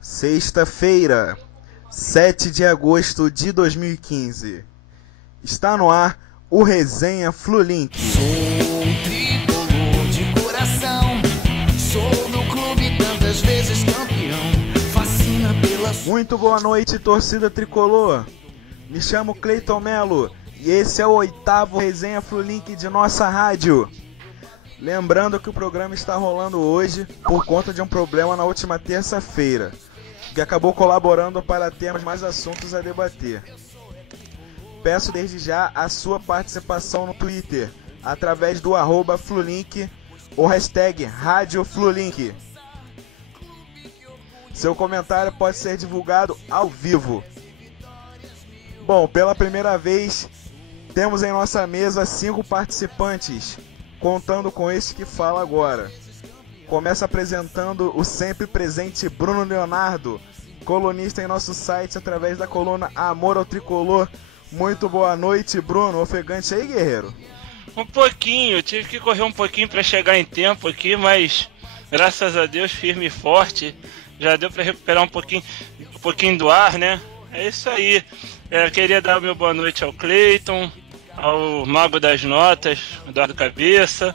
Sexta-feira, 7 de agosto de 2015. Está no ar o Resenha Flulink. Sou tricolor de coração, sou no clube tantas vezes campeão, fascina pela... Muito boa noite, torcida tricolor. Me chamo Cleiton Melo e esse é o 8º Resenha Flulink de nossa rádio. Lembrando que o programa está rolando hoje por conta de um problema na última terça-feira, que acabou colaborando para termos mais assuntos a debater. Peço desde já a sua participação no Twitter, através do @Flulink ou hashtag Rádio Flulink. Seu comentário pode ser divulgado ao vivo. Bom, pela primeira vez, temos em nossa mesa 5 participantes, contando com este que fala agora. Começa apresentando o sempre presente Bruno Leonardo, colunista em nosso site através da coluna Amor ao Tricolor. Muito boa noite, Bruno. Ofegante aí, guerreiro? Um pouquinho, tive que correr um pouquinho para chegar em tempo aqui, mas graças a Deus, firme e forte, já deu para recuperar um pouquinho do ar, né? É isso aí. Queria dar o meu boa noite ao Cleiton, ao Mago das Notas, Eduardo Cabeça,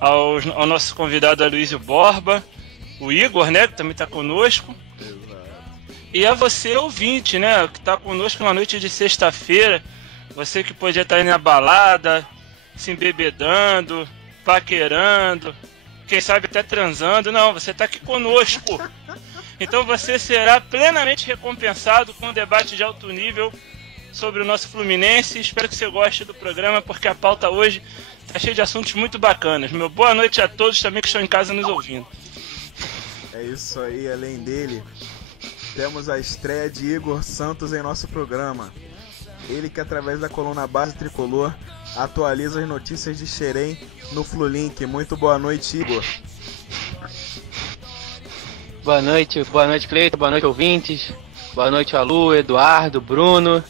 ao nosso convidado Aloysio Borba, o Igor, né, que também está conosco. E a você, ouvinte, né, que está conosco na noite de sexta-feira, você que podia estar aí na balada, se embebedando, paquerando, quem sabe até transando. Não, você está aqui conosco. Então você será plenamente recompensado com um debate de alto nível sobre o nosso Fluminense. Espero que você goste do programa, porque a pauta hoje está cheia de assuntos muito bacanas. Meu boa noite a todos também que estão em casa nos ouvindo. É isso aí, além dele, temos a estreia de Igor Santos em nosso programa. Ele que através da coluna Base Tricolor atualiza as notícias de Xerém no Flulink. Muito boa noite, Igor. Boa noite Cleiton, boa noite ouvintes, boa noite Alu, Eduardo, Bruno.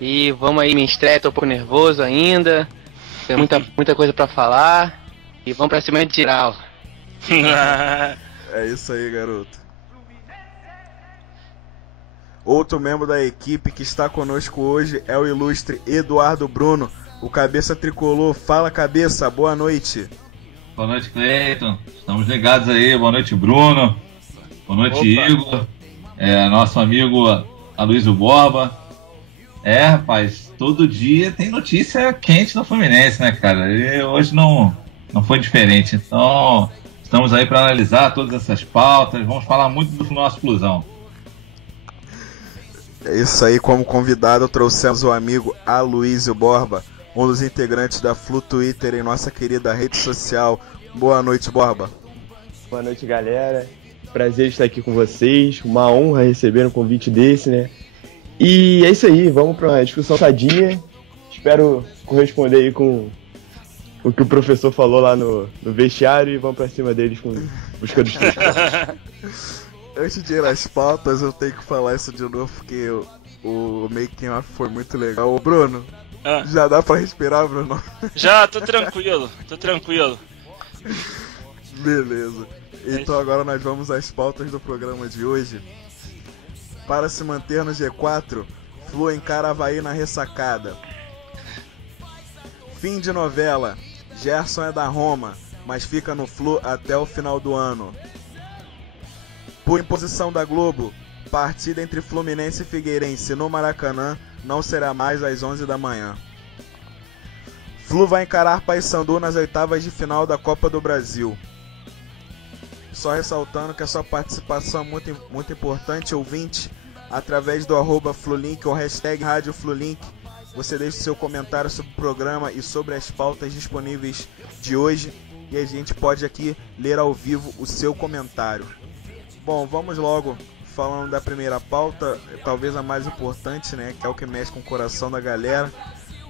E vamos aí, minha estreia, tô um pouco nervoso ainda, tem muita coisa pra falar. E vamos pra cima de geral. É isso aí, garoto. Outro membro da equipe que está conosco hoje é o ilustre Eduardo Bruno, o cabeça tricolor. Fala, cabeça, boa noite. Boa noite, Cleiton. Estamos ligados aí. Boa noite, Bruno. Boa noite, opa. Igor. Nosso amigo Aloysio Borba. Rapaz, todo dia tem notícia quente no Fluminense, né, cara? E hoje não foi diferente. Então, estamos aí para analisar todas essas pautas. Vamos falar muito do nosso Flusão. É isso aí, como convidado trouxemos o amigo Aloysio Borba, um dos integrantes da Flu Twitter em nossa querida rede social. Boa noite, Borba. Boa noite, galera. Prazer estar aqui com vocês. Uma honra receber um convite desse, né? E é isso aí, vamos para uma discussão sadia. Espero corresponder aí com o que o professor falou lá no vestiário e vamos para cima deles com busca dos três pontos. Antes de ir às pautas, eu tenho que falar isso de novo, porque o making off foi muito legal. Ô, Bruno, já dá pra respirar, Bruno? Já, tô tranquilo. Beleza. Então agora nós vamos às pautas do programa de hoje. Para se manter no G4, Flu encara Avaí na ressacada. Fim de novela. Gerson é da Roma, mas fica no Flu até o final do ano. Por imposição da Globo, partida entre Fluminense e Figueirense no Maracanã não será mais às 11 da manhã. Flu vai encarar Paysandu nas oitavas de final da Copa do Brasil. Só ressaltando que a sua participação é muito importante, ouvinte, através do @Flulink ou hashtag Rádio Flulink. Você deixa seu comentário sobre o programa e sobre as pautas disponíveis de hoje e a gente pode aqui ler ao vivo o seu comentário. Bom, vamos logo falando da primeira pauta, talvez a mais importante, né, que é o que mexe com o coração da galera.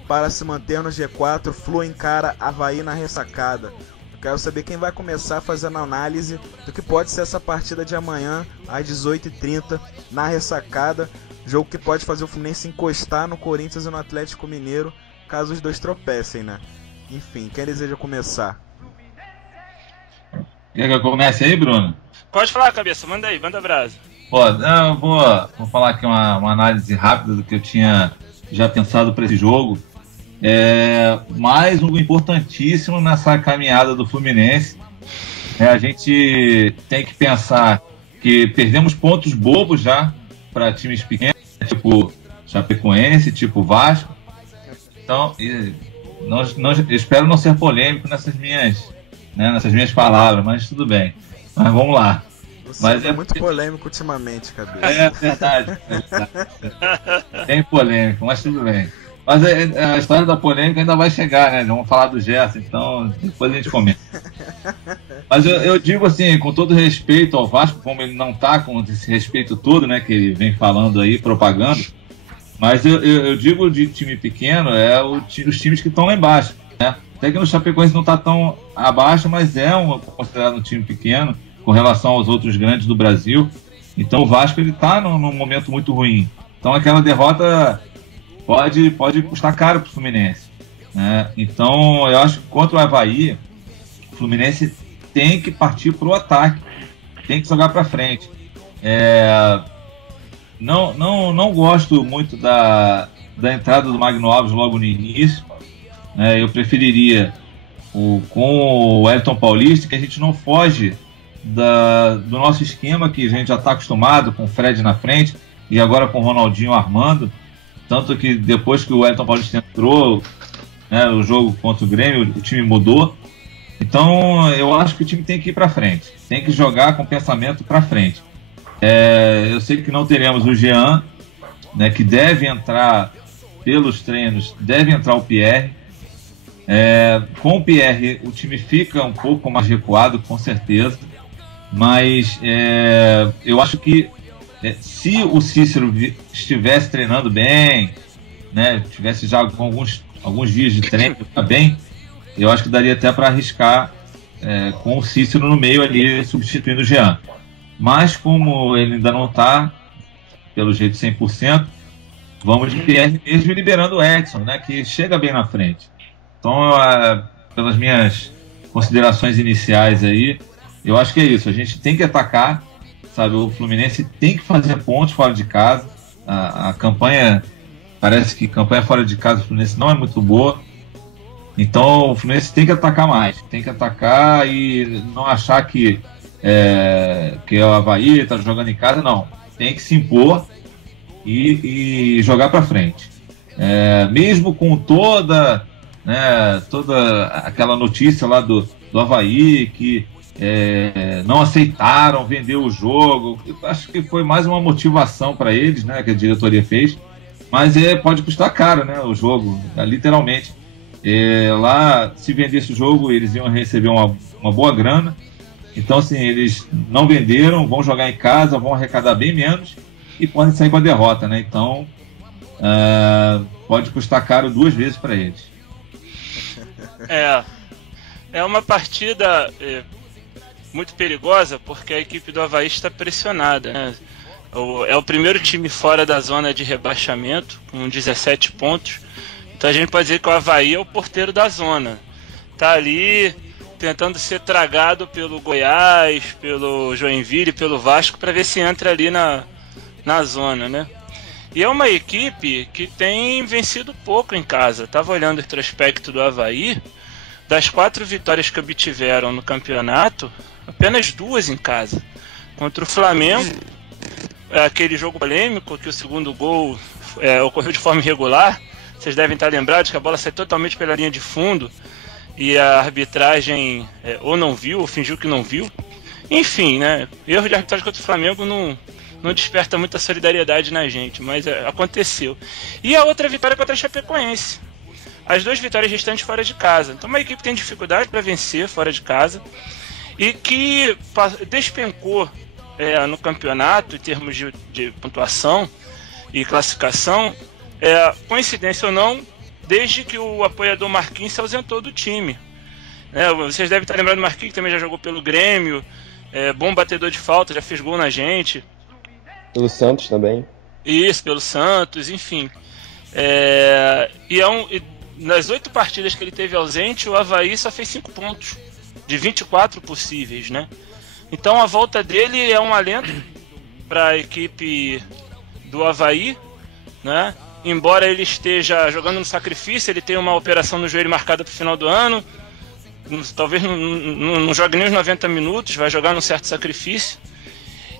Para se manter no G4, Flu encara Avaí na ressacada. Eu quero saber quem vai começar fazendo análise do que pode ser essa partida de amanhã, às 18h30, na ressacada. Jogo que pode fazer o Fluminense encostar no Corinthians e no Atlético Mineiro, caso os dois tropecem, né? Enfim, quem deseja começar? Quer que eu comece aí, Bruno? Pode falar, cabeça, manda aí, manda brasa. Pô, eu vou falar aqui uma análise rápida do que eu tinha já pensado para esse jogo. Mais um importantíssimo nessa caminhada do Fluminense. A gente tem que pensar que perdemos pontos bobos já para times pequenos, tipo Chapecoense, tipo Vasco. Então, espero não ser polêmico nessas minhas palavras, mas tudo bem. Mas vamos lá. Você é muito polêmico ultimamente, Cabeça. É verdade. Bem polêmico, mas tudo bem. Mas a história da polêmica ainda vai chegar, né? Vamos falar do Gerson, então depois a gente comenta. Mas eu digo assim, com todo respeito ao Vasco, como ele não tá com esse respeito todo, né? Que ele vem falando aí, propagando. Mas eu digo de time pequeno, os times que estão lá embaixo, né? Até que no Chapecoense não está tão abaixo, mas considerado um time pequeno com relação aos outros grandes do Brasil. Então o Vasco ele está num momento muito ruim. Então aquela derrota pode custar caro para o Fluminense, né? Então eu acho que contra o Avaí, o Fluminense tem que partir para o ataque, tem que jogar para frente. Não gosto muito da entrada do Magno Alves logo no início. Eu preferiria com o Elton Paulista, que a gente não foge do nosso esquema, que a gente já está acostumado com o Fred na frente e agora com o Ronaldinho armando. Tanto que depois que o Elton Paulista entrou, né, o jogo contra o Grêmio, o time mudou. Então eu acho que o time tem que ir para frente, tem que jogar com pensamento para frente. Eu sei que não teremos o Jean, né, que deve entrar pelos treinos, deve entrar o Pierre. Com o Pierre o time fica um pouco mais recuado, com certeza, mas eu acho que se o Cícero estivesse treinando bem, né, tivesse já com alguns dias de treino bem, eu acho que daria até para arriscar com o Cícero no meio ali, substituindo o Jean. Mas como ele ainda não está, pelo jeito 100%, vamos de Pierre mesmo, liberando o Edson, né, que chega bem na frente. Então, pelas minhas considerações iniciais aí, eu acho que é isso. A gente tem que atacar, sabe? O Fluminense tem que fazer pontos fora de casa. A campanha, parece que campanha fora de casa do Fluminense não é muito boa. Então, o Fluminense tem que atacar mais. Tem que atacar e não achar que o Avaí está jogando em casa. Não. Tem que se impor e jogar para frente. Mesmo com toda aquela notícia lá do Avaí que não aceitaram vender o jogo. Eu acho que foi mais uma motivação para eles, né, que a diretoria fez, mas pode custar caro, né, o jogo, literalmente. Lá, se vendesse o jogo, eles iam receber uma boa grana. Então, assim, eles não venderam, vão jogar em casa, vão arrecadar bem menos e podem sair com a derrota, né? Então, pode custar caro 2 vezes para eles. É uma partida muito perigosa, porque a equipe do Avaí está pressionada, né? É o primeiro time fora da zona de rebaixamento, com 17 pontos. Então a gente pode dizer que o Avaí é o porteiro da zona. Tá ali tentando ser tragado pelo Goiás, pelo Joinville, pelo Vasco, para ver se entra ali na zona, né? E é uma equipe que tem vencido pouco em casa. Estava olhando o retrospecto do Avaí. Das 4 vitórias que obtiveram no campeonato, apenas 2 em casa. Contra o Flamengo, aquele jogo polêmico que o segundo gol ocorreu de forma irregular. Vocês devem estar lembrados que a bola saiu totalmente pela linha de fundo e a arbitragem ou não viu, ou fingiu que não viu. Enfim, né? Erro de arbitragem contra o Flamengo não desperta muita solidariedade na gente, mas aconteceu. E a outra vitória contra a Chapecoense. As 2 vitórias restantes fora de casa. Então uma equipe tem dificuldade para vencer fora de casa e que despencou no campeonato em termos de pontuação e classificação, coincidência ou não, desde que o apoiador Marquinhos se ausentou do time. Vocês devem estar lembrando do Marquinhos, que também já jogou pelo Grêmio, bom batedor de falta, já fez gol na gente. Pelo Santos também. Isso, pelo Santos, enfim. Nas 8 partidas que ele teve ausente, o Avaí só fez 5 pontos, de 24 possíveis, né? Então a volta dele é um alento para a equipe do Avaí, né? Embora ele esteja jogando no sacrifício, ele tem uma operação no joelho marcada para o final do ano. Talvez não jogue nem os 90 minutos, vai jogar num certo sacrifício.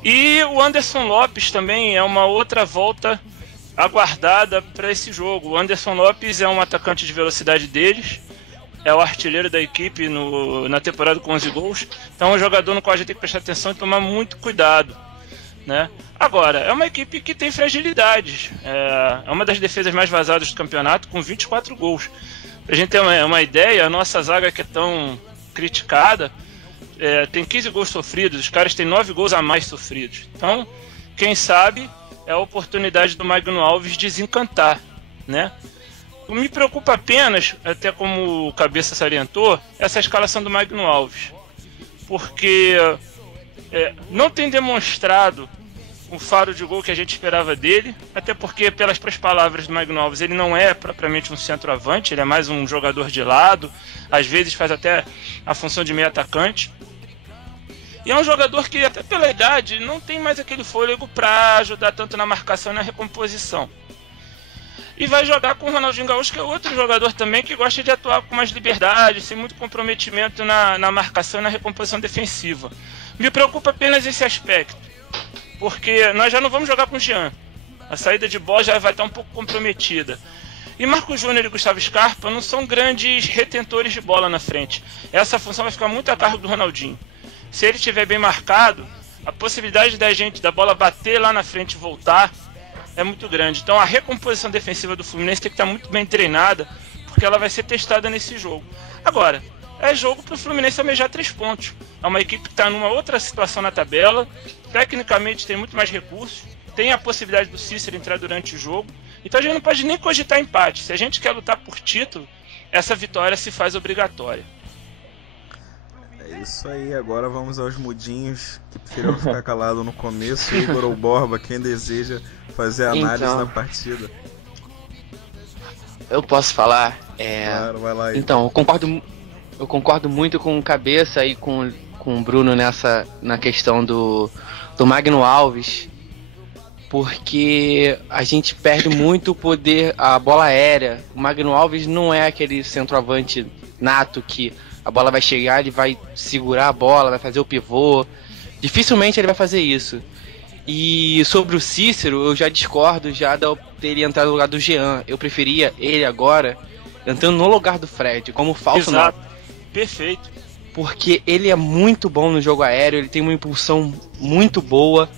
E o Anderson Lopes também é uma outra volta aguardada para esse jogo. O Anderson Lopes é um atacante de velocidade deles, é o artilheiro da equipe na temporada com 11 gols. Então é um jogador no qual a gente tem que prestar atenção e tomar muito cuidado, né? Agora, é uma equipe que tem fragilidades. É uma das defesas mais vazadas do campeonato, com 24 gols. Pra gente ter uma ideia, a nossa zaga, que é tão criticada, tem 15 gols sofridos, os caras têm 9 gols a mais sofridos. Então, quem sabe, é a oportunidade do Magno Alves desencantar, né? Me preocupa apenas, até como o Cabeça salientou, essa escalação do Magno Alves. Porque não tem demonstrado o faro de gol que a gente esperava dele, até porque, pelas palavras do Magno Alves, ele não é propriamente um centroavante, ele é mais um jogador de lado, às vezes faz até a função de meio atacante. E é um jogador que, até pela idade, não tem mais aquele fôlego para ajudar tanto na marcação e na recomposição. E vai jogar com o Ronaldinho Gaúcho, que é outro jogador também que gosta de atuar com mais liberdade, sem muito comprometimento na marcação e na recomposição defensiva. Me preocupa apenas esse aspecto, porque nós já não vamos jogar com o Jean. A saída de bola já vai estar um pouco comprometida. E Marcos Júnior e Gustavo Scarpa não são grandes retentores de bola na frente. Essa função vai ficar muito a cargo do Ronaldinho. Se ele estiver bem marcado, a possibilidade da bola bater lá na frente e voltar é muito grande. Então a recomposição defensiva do Fluminense tem que estar muito bem treinada, porque ela vai ser testada nesse jogo. Agora, é jogo para o Fluminense almejar 3 pontos. É uma equipe que está numa outra situação na tabela, tecnicamente tem muito mais recursos, tem a possibilidade do Cícero entrar durante o jogo, então a gente não pode nem cogitar empate. Se a gente quer lutar por título, essa vitória se faz obrigatória. É isso aí, agora vamos aos mudinhos que preferiram ficar calado no começo. Igor ou Borba, quem deseja fazer a análise da partida? Eu posso falar? Claro, vai lá, Igor. Então, eu concordo muito com o Cabeça e com o Bruno na questão do Magno Alves, porque a gente perde muito o poder, a bola aérea. O Magno Alves não é aquele centroavante nato que a bola vai chegar, ele vai segurar a bola, vai fazer o pivô. Dificilmente ele vai fazer isso. E sobre o Cícero, eu já discordo dele entrar no lugar do Jean. Eu preferia ele agora entrando no lugar do Fred, como falso. Exato. Perfeito. Porque ele é muito bom no jogo aéreo, ele tem uma impulsão muito boa,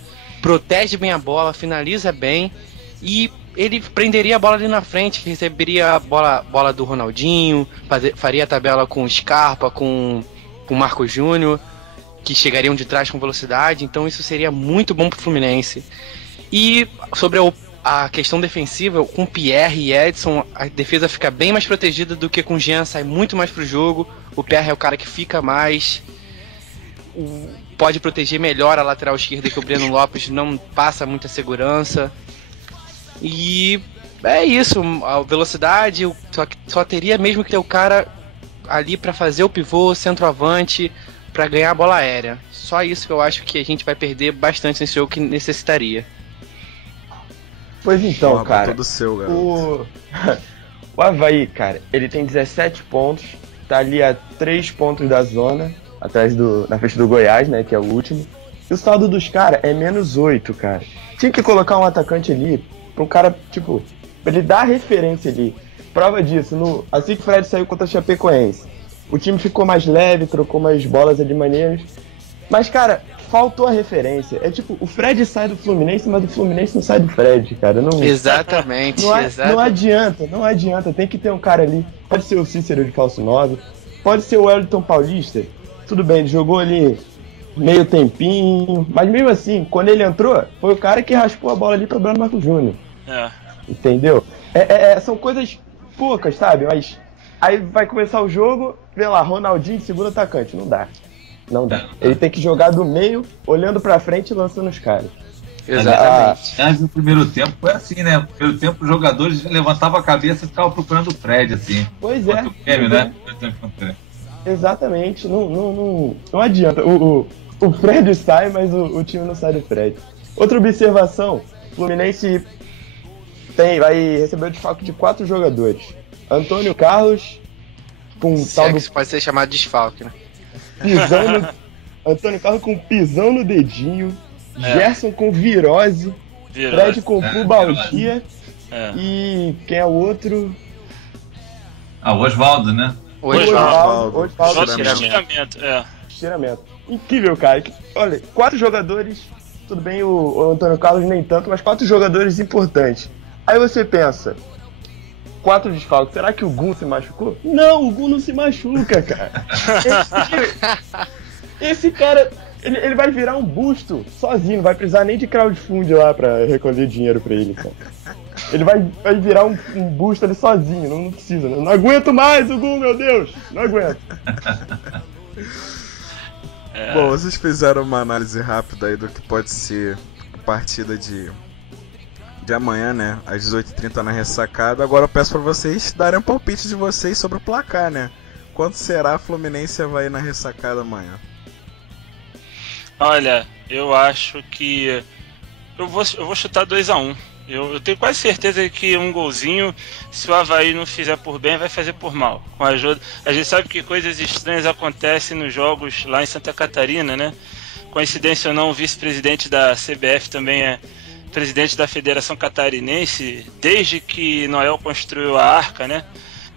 protege bem a bola, finaliza bem, e ele prenderia a bola ali na frente, receberia a bola do Ronaldinho, faria a tabela com o Scarpa, com o Marcos Júnior, que chegariam de trás com velocidade. Então isso seria muito bom pro Fluminense. E sobre a questão defensiva, com Pierre e Edson, a defesa fica bem mais protegida do que com o Jean, sai muito mais pro jogo. O Pierre é o cara que fica mais, pode proteger melhor a lateral esquerda, que o Breno Lopes não passa muita segurança. E é isso, a velocidade, só teria mesmo que ter o cara ali para fazer o pivô, centroavante, para ganhar a bola aérea. Só isso que eu acho que a gente vai perder bastante nesse jogo, que necessitaria. Pois então, cara, todo seu, garoto. O Avaí, cara, ele tem 17 pontos, tá ali a 3 pontos da zona, atrás na frente do Goiás, né, que é o último. E o saldo dos caras é -8, cara. Tinha que colocar um atacante ali, pra um cara, tipo, pra ele dar referência ali. Prova disso, assim que o Fred saiu contra a Chapecoense, o time ficou mais leve, trocou mais bolas ali maneiras. Mas, cara, faltou a referência. É tipo, o Fred sai do Fluminense, mas o Fluminense não sai do Fred, cara. Não, exatamente. Não adianta. Tem que ter um cara ali. Pode ser o Cícero de falso 9, pode ser o Wellington Paulista. Tudo bem, ele jogou ali meio tempinho, mas mesmo assim, quando ele entrou, foi o cara que raspou a bola ali pro Breno Marcos Júnior. Entendeu? São coisas poucas, sabe? Mas aí vai começar o jogo, vê lá, Ronaldinho, segundo atacante. Não dá. Ele tem que jogar do meio, olhando pra frente e lançando os caras. Exatamente. No primeiro tempo foi assim, né? No primeiro tempo os jogadores levantavam a cabeça e ficavam procurando o Fred, assim. Pois é. O Grêmio, né? Exatamente. Não adianta. O Fred sai, mas o time não sai do Fred. Outra observação, o Fluminense vai receber o desfalque de 4 jogadores. Antônio Carlos, com tal do pode ser chamado de desfalque, né? pisão no... Antônio Carlos com pisão no dedinho, Gerson com virose, Fred com pubalgia, e quem é o outro? O Oswaldo, né? Oswaldo. Estiramento. Incrível, cara. Olha, 4 jogadores, tudo bem, o Antônio Carlos nem tanto, mas 4 jogadores importantes. Aí você pensa, 4 desfalques, será que o Gun se machucou? Não, o Gun não se machuca, cara. Esse cara, ele vai virar um busto sozinho, não vai precisar nem de crowdfunding lá pra recolher dinheiro pra ele, cara. Ele vai virar um busto ali sozinho, não precisa. Não aguento mais o Gun, meu Deus! Não aguento. Bom, vocês fizeram uma análise rápida aí do que pode ser a partida de amanhã, né? Às 18h30 na Ressacada. Agora eu peço pra vocês darem um palpite de vocês sobre o placar, né? Quanto será a Fluminense vai ir na Ressacada amanhã? Olha, eu acho que eu vou chutar 2-1. Eu tenho quase certeza que um golzinho, se o Avaí não fizer por bem, vai fazer por mal. Com a ajuda. A gente sabe que coisas estranhas acontecem nos jogos lá em Santa Catarina, né? Coincidência ou não, o vice-presidente da CBF também é presidente da Federação Catarinense, desde que Noel construiu a Arca, né?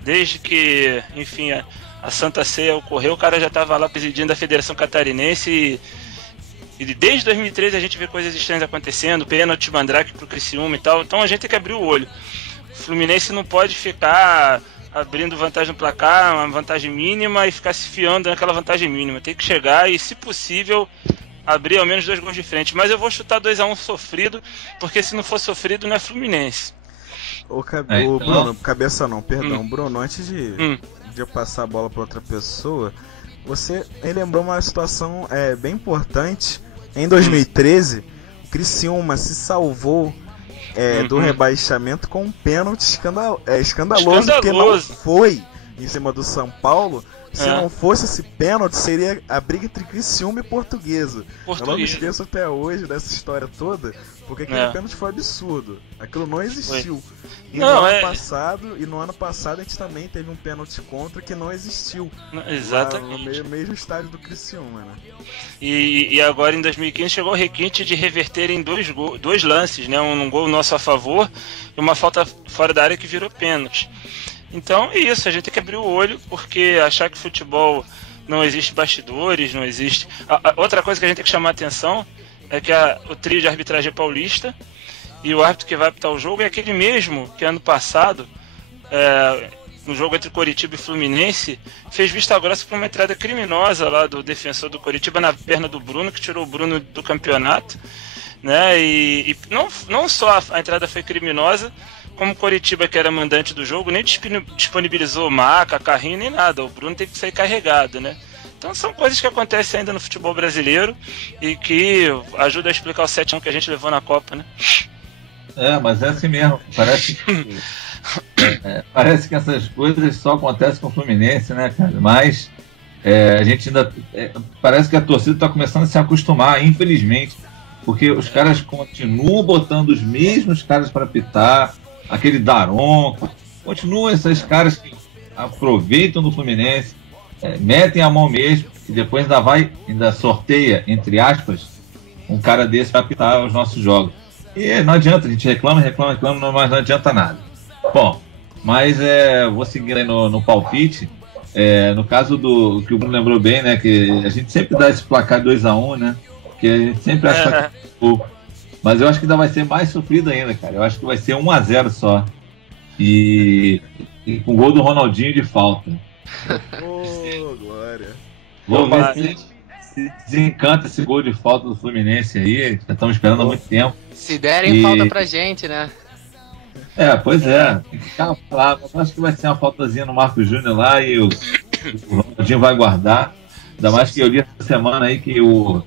Desde que, enfim, a Santa Ceia ocorreu, o cara já estava lá presidindo a Federação Catarinense e desde 2013 a gente vê coisas estranhas acontecendo, pênalti Mandrake pro Criciúma e tal, então a gente tem que abrir o olho. O Fluminense não pode ficar abrindo vantagem no placar, uma vantagem mínima, e ficar se fiando naquela vantagem mínima. Tem que chegar e, se possível, abrir ao menos 2 gols de frente. Mas eu vou chutar 2-1 sofrido, porque se não for sofrido não é Fluminense. Então... Bruno, cabeça não, perdão. Bruno, antes de eu passar a bola para outra pessoa, você lembrou uma situação bem importante. Em 2013, o Criciúma se salvou do rebaixamento com um pênalti escandaloso, porque não foi em cima do São Paulo. Se não fosse esse pênalti, seria a briga entre Criciúma e Portuguesa. Eu não me esqueço até hoje dessa história toda, porque aquele pênalti foi absurdo. Aquilo não existiu. E no ano passado a gente também teve um pênalti contra que não existiu. Exatamente. No mesmo estádio do Criciúma, né? E agora em 2015 chegou o requinte de reverter em 2 lances, né? Um gol nosso a favor e uma falta fora da área que virou pênalti. Então é isso, a gente tem que abrir o olho, porque achar que futebol não existe bastidores, não existe... Outra coisa que a gente tem que chamar a atenção é que o trio de arbitragem é paulista, e o árbitro que vai apitar o jogo é aquele mesmo que ano passado, no jogo entre Coritiba e Fluminense, fez vista grossa por uma entrada criminosa lá do defensor do Coritiba na perna do Bruno, que tirou o Bruno do campeonato, né? E não só a entrada foi criminosa, como o Coritiba, que era mandante do jogo, nem disponibilizou maca, carrinho, nem nada. O Bruno teve que sair carregado, né? Então são coisas que acontecem ainda no futebol brasileiro e que ajudam a explicar o 7-1 que a gente levou na Copa, né? Mas é assim mesmo. Parece que essas coisas só acontecem com o Fluminense, né, cara? Mas a gente ainda... parece que a torcida está começando a se acostumar, infelizmente, porque os caras continuam botando os mesmos caras para apitar, aquele Daronco, continuam esses caras que aproveitam do Fluminense, metem a mão mesmo, e depois ainda sorteia, entre aspas, um cara desse para apitar os nossos jogos. E não adianta, a gente reclama, mas não adianta nada. Bom, mas vou seguir aí no palpite. No caso do que o Bruno lembrou bem, né, que a gente sempre dá esse placar 2-1, né, que a gente sempre acha que é pouco. Mas eu acho que ainda vai ser mais sofrido ainda, cara. Eu acho que vai ser 1-0 só. E com o gol do Ronaldinho de falta. Glória. Vou ver se desencanta esse gol de falta do Fluminense aí. Já estamos esperando há muito tempo. Se derem falta pra gente, né? Pois é. Tem que ficar lá. Eu acho que vai ser uma faltazinha no Marcos Júnior lá e o Ronaldinho vai guardar. Ainda mais que eu li essa semana aí que o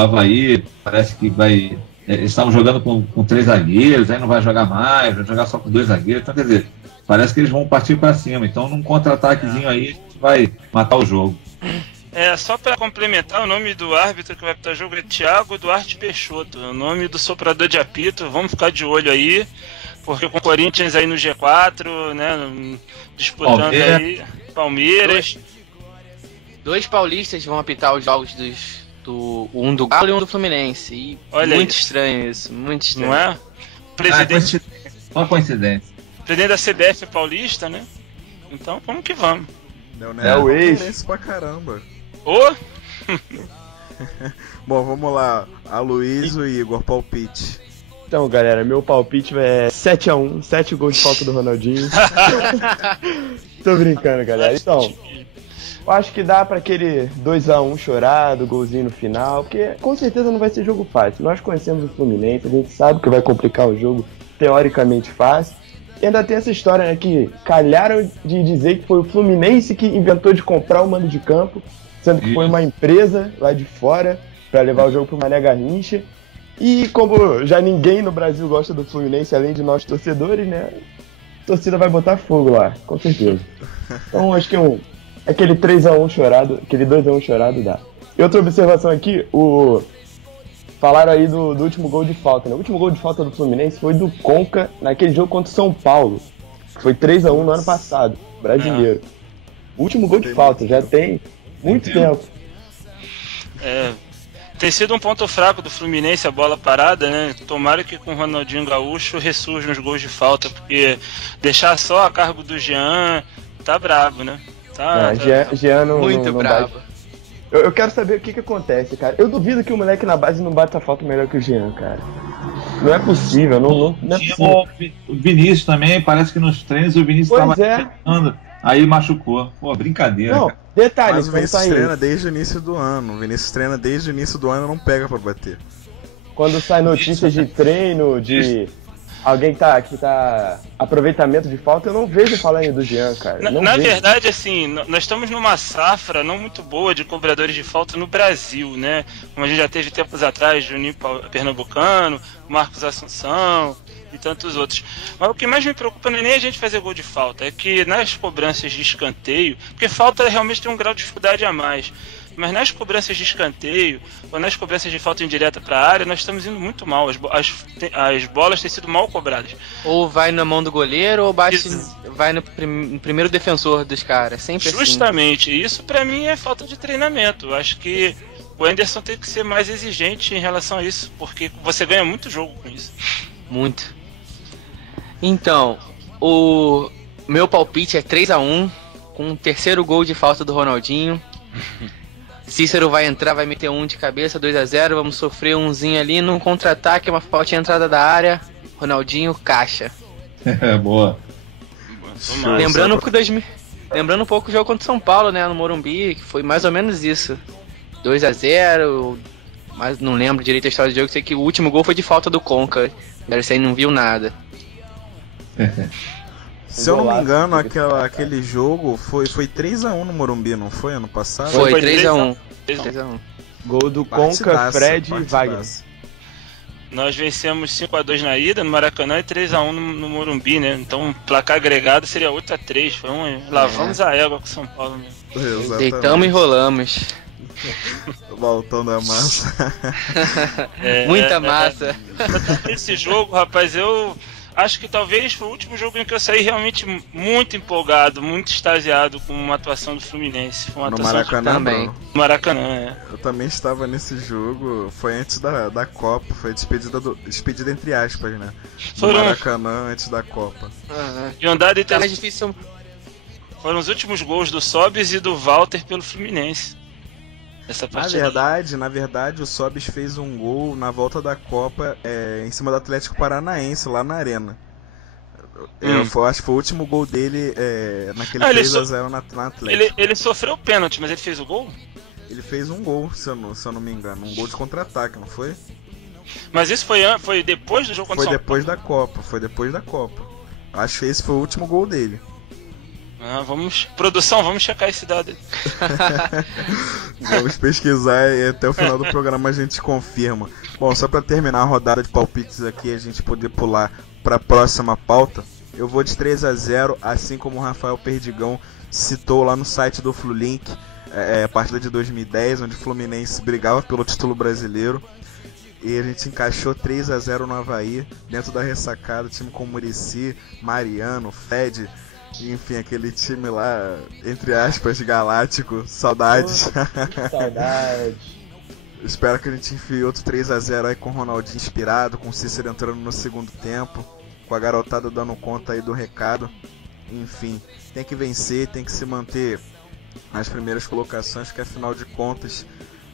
Avaí parece que vai... Eles estavam jogando com 3 zagueiros, aí não vai jogar mais, vai jogar só com 2 zagueiros. Então, quer dizer, parece que eles vão partir para cima. Então, num contra-ataquezinho aí, a gente vai matar o jogo. Só para complementar, o nome do árbitro que vai apitar o jogo é Thiago Duarte Peixoto. O nome do soprador de apito, vamos ficar de olho aí, porque com o Corinthians aí no G4, né, disputando aí, Palmeiras. 2 paulistas vão apitar os jogos um do Galo e um do Fluminense. E olha muito isso. Estranho isso, muito estranho. Não é? Presidente, Só coincidência. presidente da CBF paulista, né? Então vamos que vamos. É o ex. Palmeirense pra caramba. Ô! Bom, vamos lá. Aloysio e Igor, palpite. Então, galera, meu palpite é 7x1, 7 gols de falta do Ronaldinho. Tô brincando, galera. Então, eu acho que dá pra aquele 2x1 chorado, golzinho no final, porque com certeza não vai ser jogo fácil. Nós conhecemos o Fluminense, a gente sabe que vai complicar o jogo teoricamente fácil. E ainda tem essa história, né, que calharam de dizer que foi o Fluminense que inventou de comprar o mando de campo, sendo que foi uma empresa lá de fora pra levar o jogo pro Mané Garrincha. E como já ninguém no Brasil gosta do Fluminense, além de nós torcedores, né, a torcida vai botar fogo lá, com certeza. Então acho que aquele 3x1 chorado, aquele 2x1 chorado dá. E outra observação aqui, falaram aí do último gol de falta, né? O último gol de falta do Fluminense foi do Conca naquele jogo contra o São Paulo. Foi 3x1 no ano passado, brasileiro. O último gol de falta, já tem muito tempo. Tem sido um ponto fraco do Fluminense a bola parada, né? Tomara que com o Ronaldinho Gaúcho ressurjam os gols de falta, porque deixar só a cargo do Jean tá brabo, né? Jean não, muito não brabo. bate. Eu quero saber o que acontece, cara. Eu duvido que o moleque na base não bata falta melhor que o Jean, cara. Não é possível, não é possível. O Vinícius também, parece que nos treinos o Vinícius Pois tava treinando, aí machucou. Pô, brincadeira, Não, cara. detalhe, Mas o quando Vinícius sai, treina desde o início do ano. O Vinícius treina desde o início do ano e não pega pra bater. quando sai notícias de treino, de alguém que tá aproveitamento de falta, eu não vejo falando do Jean, cara. Na verdade, assim, nós estamos numa safra não muito boa de cobradores de falta no Brasil, né? Como a gente já teve tempos atrás, Juninho Pernambucano, Marcos Assunção e tantos outros. Mas o que mais me preocupa não é nem a gente fazer gol de falta, é que nas cobranças de escanteio, porque falta realmente tem um grau de dificuldade a mais, mas nas cobranças de escanteio ou nas cobranças de falta indireta para a área, nós estamos indo muito mal. As bolas têm sido mal cobradas. Ou vai na mão do goleiro ou vai no primeiro defensor dos caras. Sempre Justamente. Assim. Isso para mim é falta de treinamento. Eu acho que o Anderson tem que ser mais exigente em relação a isso, porque você ganha muito jogo com isso. Muito. Então, o meu palpite é 3x1, com o terceiro gol de falta do Ronaldinho. Cícero vai entrar, vai meter um de cabeça, 2x0, vamos sofrer umzinho ali num contra-ataque, uma falta de entrada da área, Ronaldinho, caixa. Boa. Lembrando um pouco o jogo contra o São Paulo, né, no Morumbi, que foi mais ou menos isso. 2x0, mas não lembro direito a história do jogo, sei que o último gol foi de falta do Conca, você aí não viu nada. Se eu não me engano, aquele jogo foi 3x1 no Morumbi, não foi? Ano passado? Foi 3x1. 3x1. Gol do Conca, Fred e Wagner. Nós vencemos 5x2 na ida no Maracanã e 3x1 no Morumbi, né? Então, placar agregado seria 8x3. Foi lavamos a égua com o São Paulo mesmo. Exatamente. Deitamos e enrolamos. Voltando a massa. Muita massa. Esse jogo, rapaz, eu acho que talvez foi o último jogo em que eu saí realmente muito empolgado, muito extasiado com uma atuação do Fluminense. Foi uma No atuação Maracanã também. não. do Maracanã, Eu também estava nesse jogo, foi antes da Copa, foi despedida entre aspas, né? Do Foram- Maracanã antes da Copa. De andada Tá mais difícil. foram os últimos gols do Sobis e do Walter pelo Fluminense. Essa partida. Na verdade, o Sobis fez um gol na volta da Copa em cima do Atlético Paranaense, lá na Arena. Acho que foi o último gol dele naquele 3x0 na Atlético. Ele sofreu o pênalti, mas ele fez o gol? Ele fez um gol, se eu não me engano. Um gol de contra-ataque, não foi? Mas isso foi depois do jogo contra Foi o São depois da Copa, Acho que esse foi o último gol dele. Produção, vamos checar esse dado aí. Vamos pesquisar e até o final do programa a gente confirma. Bom, só pra terminar a rodada de palpites aqui, a gente poder pular pra próxima pauta, eu vou de 3x0, assim como o Rafael Perdigão citou lá no site do Flulink. a partida de 2010, onde o Fluminense brigava pelo título brasileiro. E a gente encaixou 3-0 no Avaí, dentro da ressacada, time com Muricy, Mariano, Fred, enfim, aquele time lá, entre aspas, galáctico. Saudades. Saudades. Espero que a gente enfie outro 3-0 aí com o Ronaldinho inspirado, com o Cícero entrando no segundo tempo, com a garotada dando conta aí do recado. Enfim, tem que vencer, tem que se manter nas primeiras colocações, que afinal de contas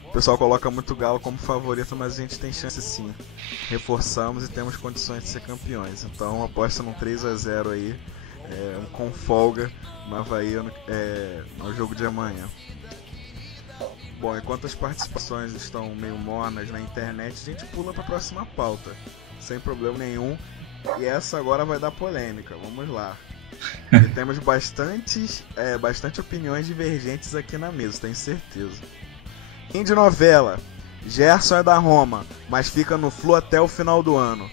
o pessoal coloca muito Galo como favorito, mas a gente tem chance sim. Reforçamos e temos condições de ser campeões. Então aposta num 3-0 aí, com folga no Avaí no jogo de amanhã. Bom, enquanto as participações estão meio mornas na internet, a gente pula para a próxima pauta, sem problema nenhum. E essa agora vai dar polêmica, vamos lá. E temos bastante opiniões divergentes aqui na mesa, tenho certeza. Fim de novela, Gerson é da Roma, mas fica no Flu até o final do ano.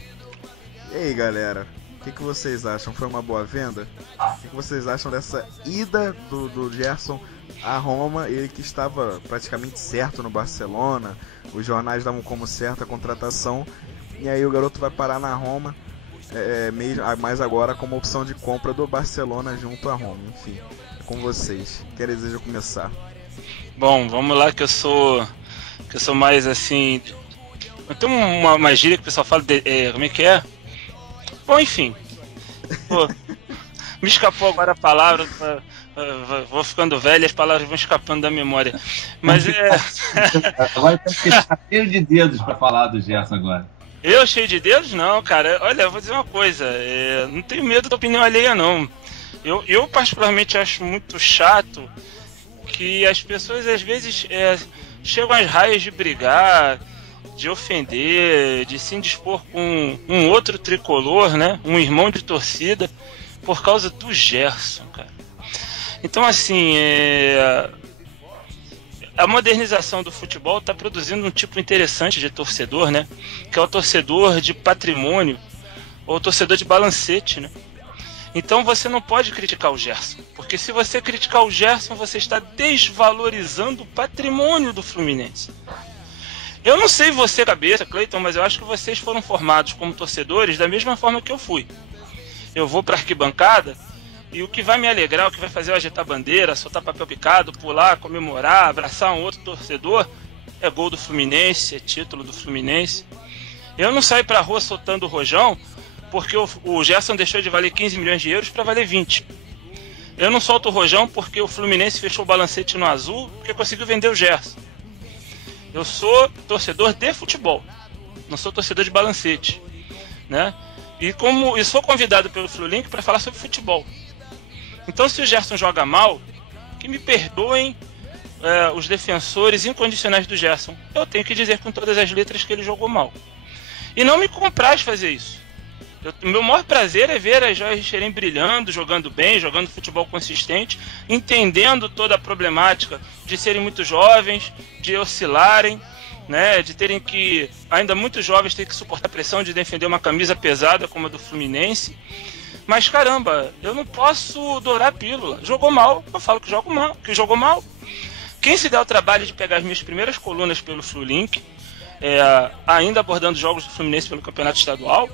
E aí, galera, o que vocês acham? Foi uma boa venda? O que vocês acham dessa ida do Gerson a Roma? Ele que estava praticamente certo no Barcelona, os jornais davam como certa a contratação, e aí o garoto vai parar na Roma, mas agora como opção de compra do Barcelona junto à Roma. Enfim, é com vocês. Quem deseja começar? Bom, vamos lá, que eu sou mais assim. Tem uma gíria que o pessoal fala como é que é? Bom, enfim. Pô, me escapou agora a palavra. Vou ficando velho e as palavras vão escapando da memória. Mas agora tem que estar cheio de dedos para falar do Gerson agora. Eu cheio de dedos? Não, cara. Olha, eu vou dizer uma coisa. Não tenho medo da opinião alheia, não. Eu particularmente acho muito chato que as pessoas às vezes chegam às raias de brigar, de ofender, de se indispor com um outro tricolor, né? Um irmão de torcida, por causa do Gerson, cara. Então, assim, a modernização do futebol está produzindo um tipo interessante de torcedor, né? Que é o torcedor de patrimônio, ou o torcedor de balancete, né? Então você não pode criticar o Gerson, porque se você criticar o Gerson, você está desvalorizando o patrimônio do Fluminense. Eu não sei você, cabeça, Cleiton, mas eu acho que vocês foram formados como torcedores da mesma forma que eu fui. Eu vou para a arquibancada e o que vai me alegrar, o que vai fazer eu agitar bandeira, soltar papel picado, pular, comemorar, abraçar um outro torcedor, é gol do Fluminense, é título do Fluminense. Eu não saio para a rua soltando o rojão porque o Gerson deixou de valer 15 milhões de euros para valer 20. Eu não solto o rojão porque o Fluminense fechou o balancete no azul porque conseguiu vender o Gerson. Eu sou torcedor de futebol, não sou torcedor de balancete, né? E sou convidado pelo Flulink para falar sobre futebol. Então, se o Gerson joga mal, que me perdoem os defensores incondicionais do Gerson. Eu tenho que dizer com todas as letras que ele jogou mal. E não me compraz fazer isso. O meu maior prazer é ver as joias de Xerém brilhando, jogando bem, jogando futebol consistente, entendendo toda a problemática de serem muito jovens, de oscilarem, né, de terem que, ainda muito jovens, ter que suportar a pressão de defender uma camisa pesada como a do Fluminense. Mas caramba, eu não posso dourar a pílula. Jogou mal, eu falo que jogou mal. Quem se der o trabalho de pegar as minhas primeiras colunas pelo Flulink, ainda abordando jogos do Fluminense pelo Campeonato Estadual,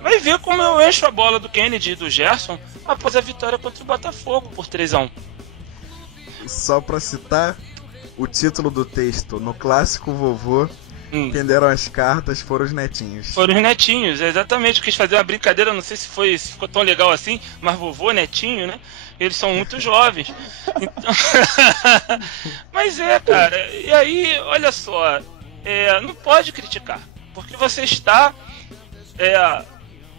vai ver como eu encho a bola do Kennedy e do Gerson após a vitória contra o Botafogo por 3-1. Só pra citar o título do texto, no clássico vovô, quem deram as cartas foram os netinhos. Foram os netinhos, exatamente. Quis fazer uma brincadeira, não sei se ficou tão legal assim, mas vovô, netinho, né? Eles são muito jovens. Então... Mas cara, e aí, olha só, não pode criticar, porque você está...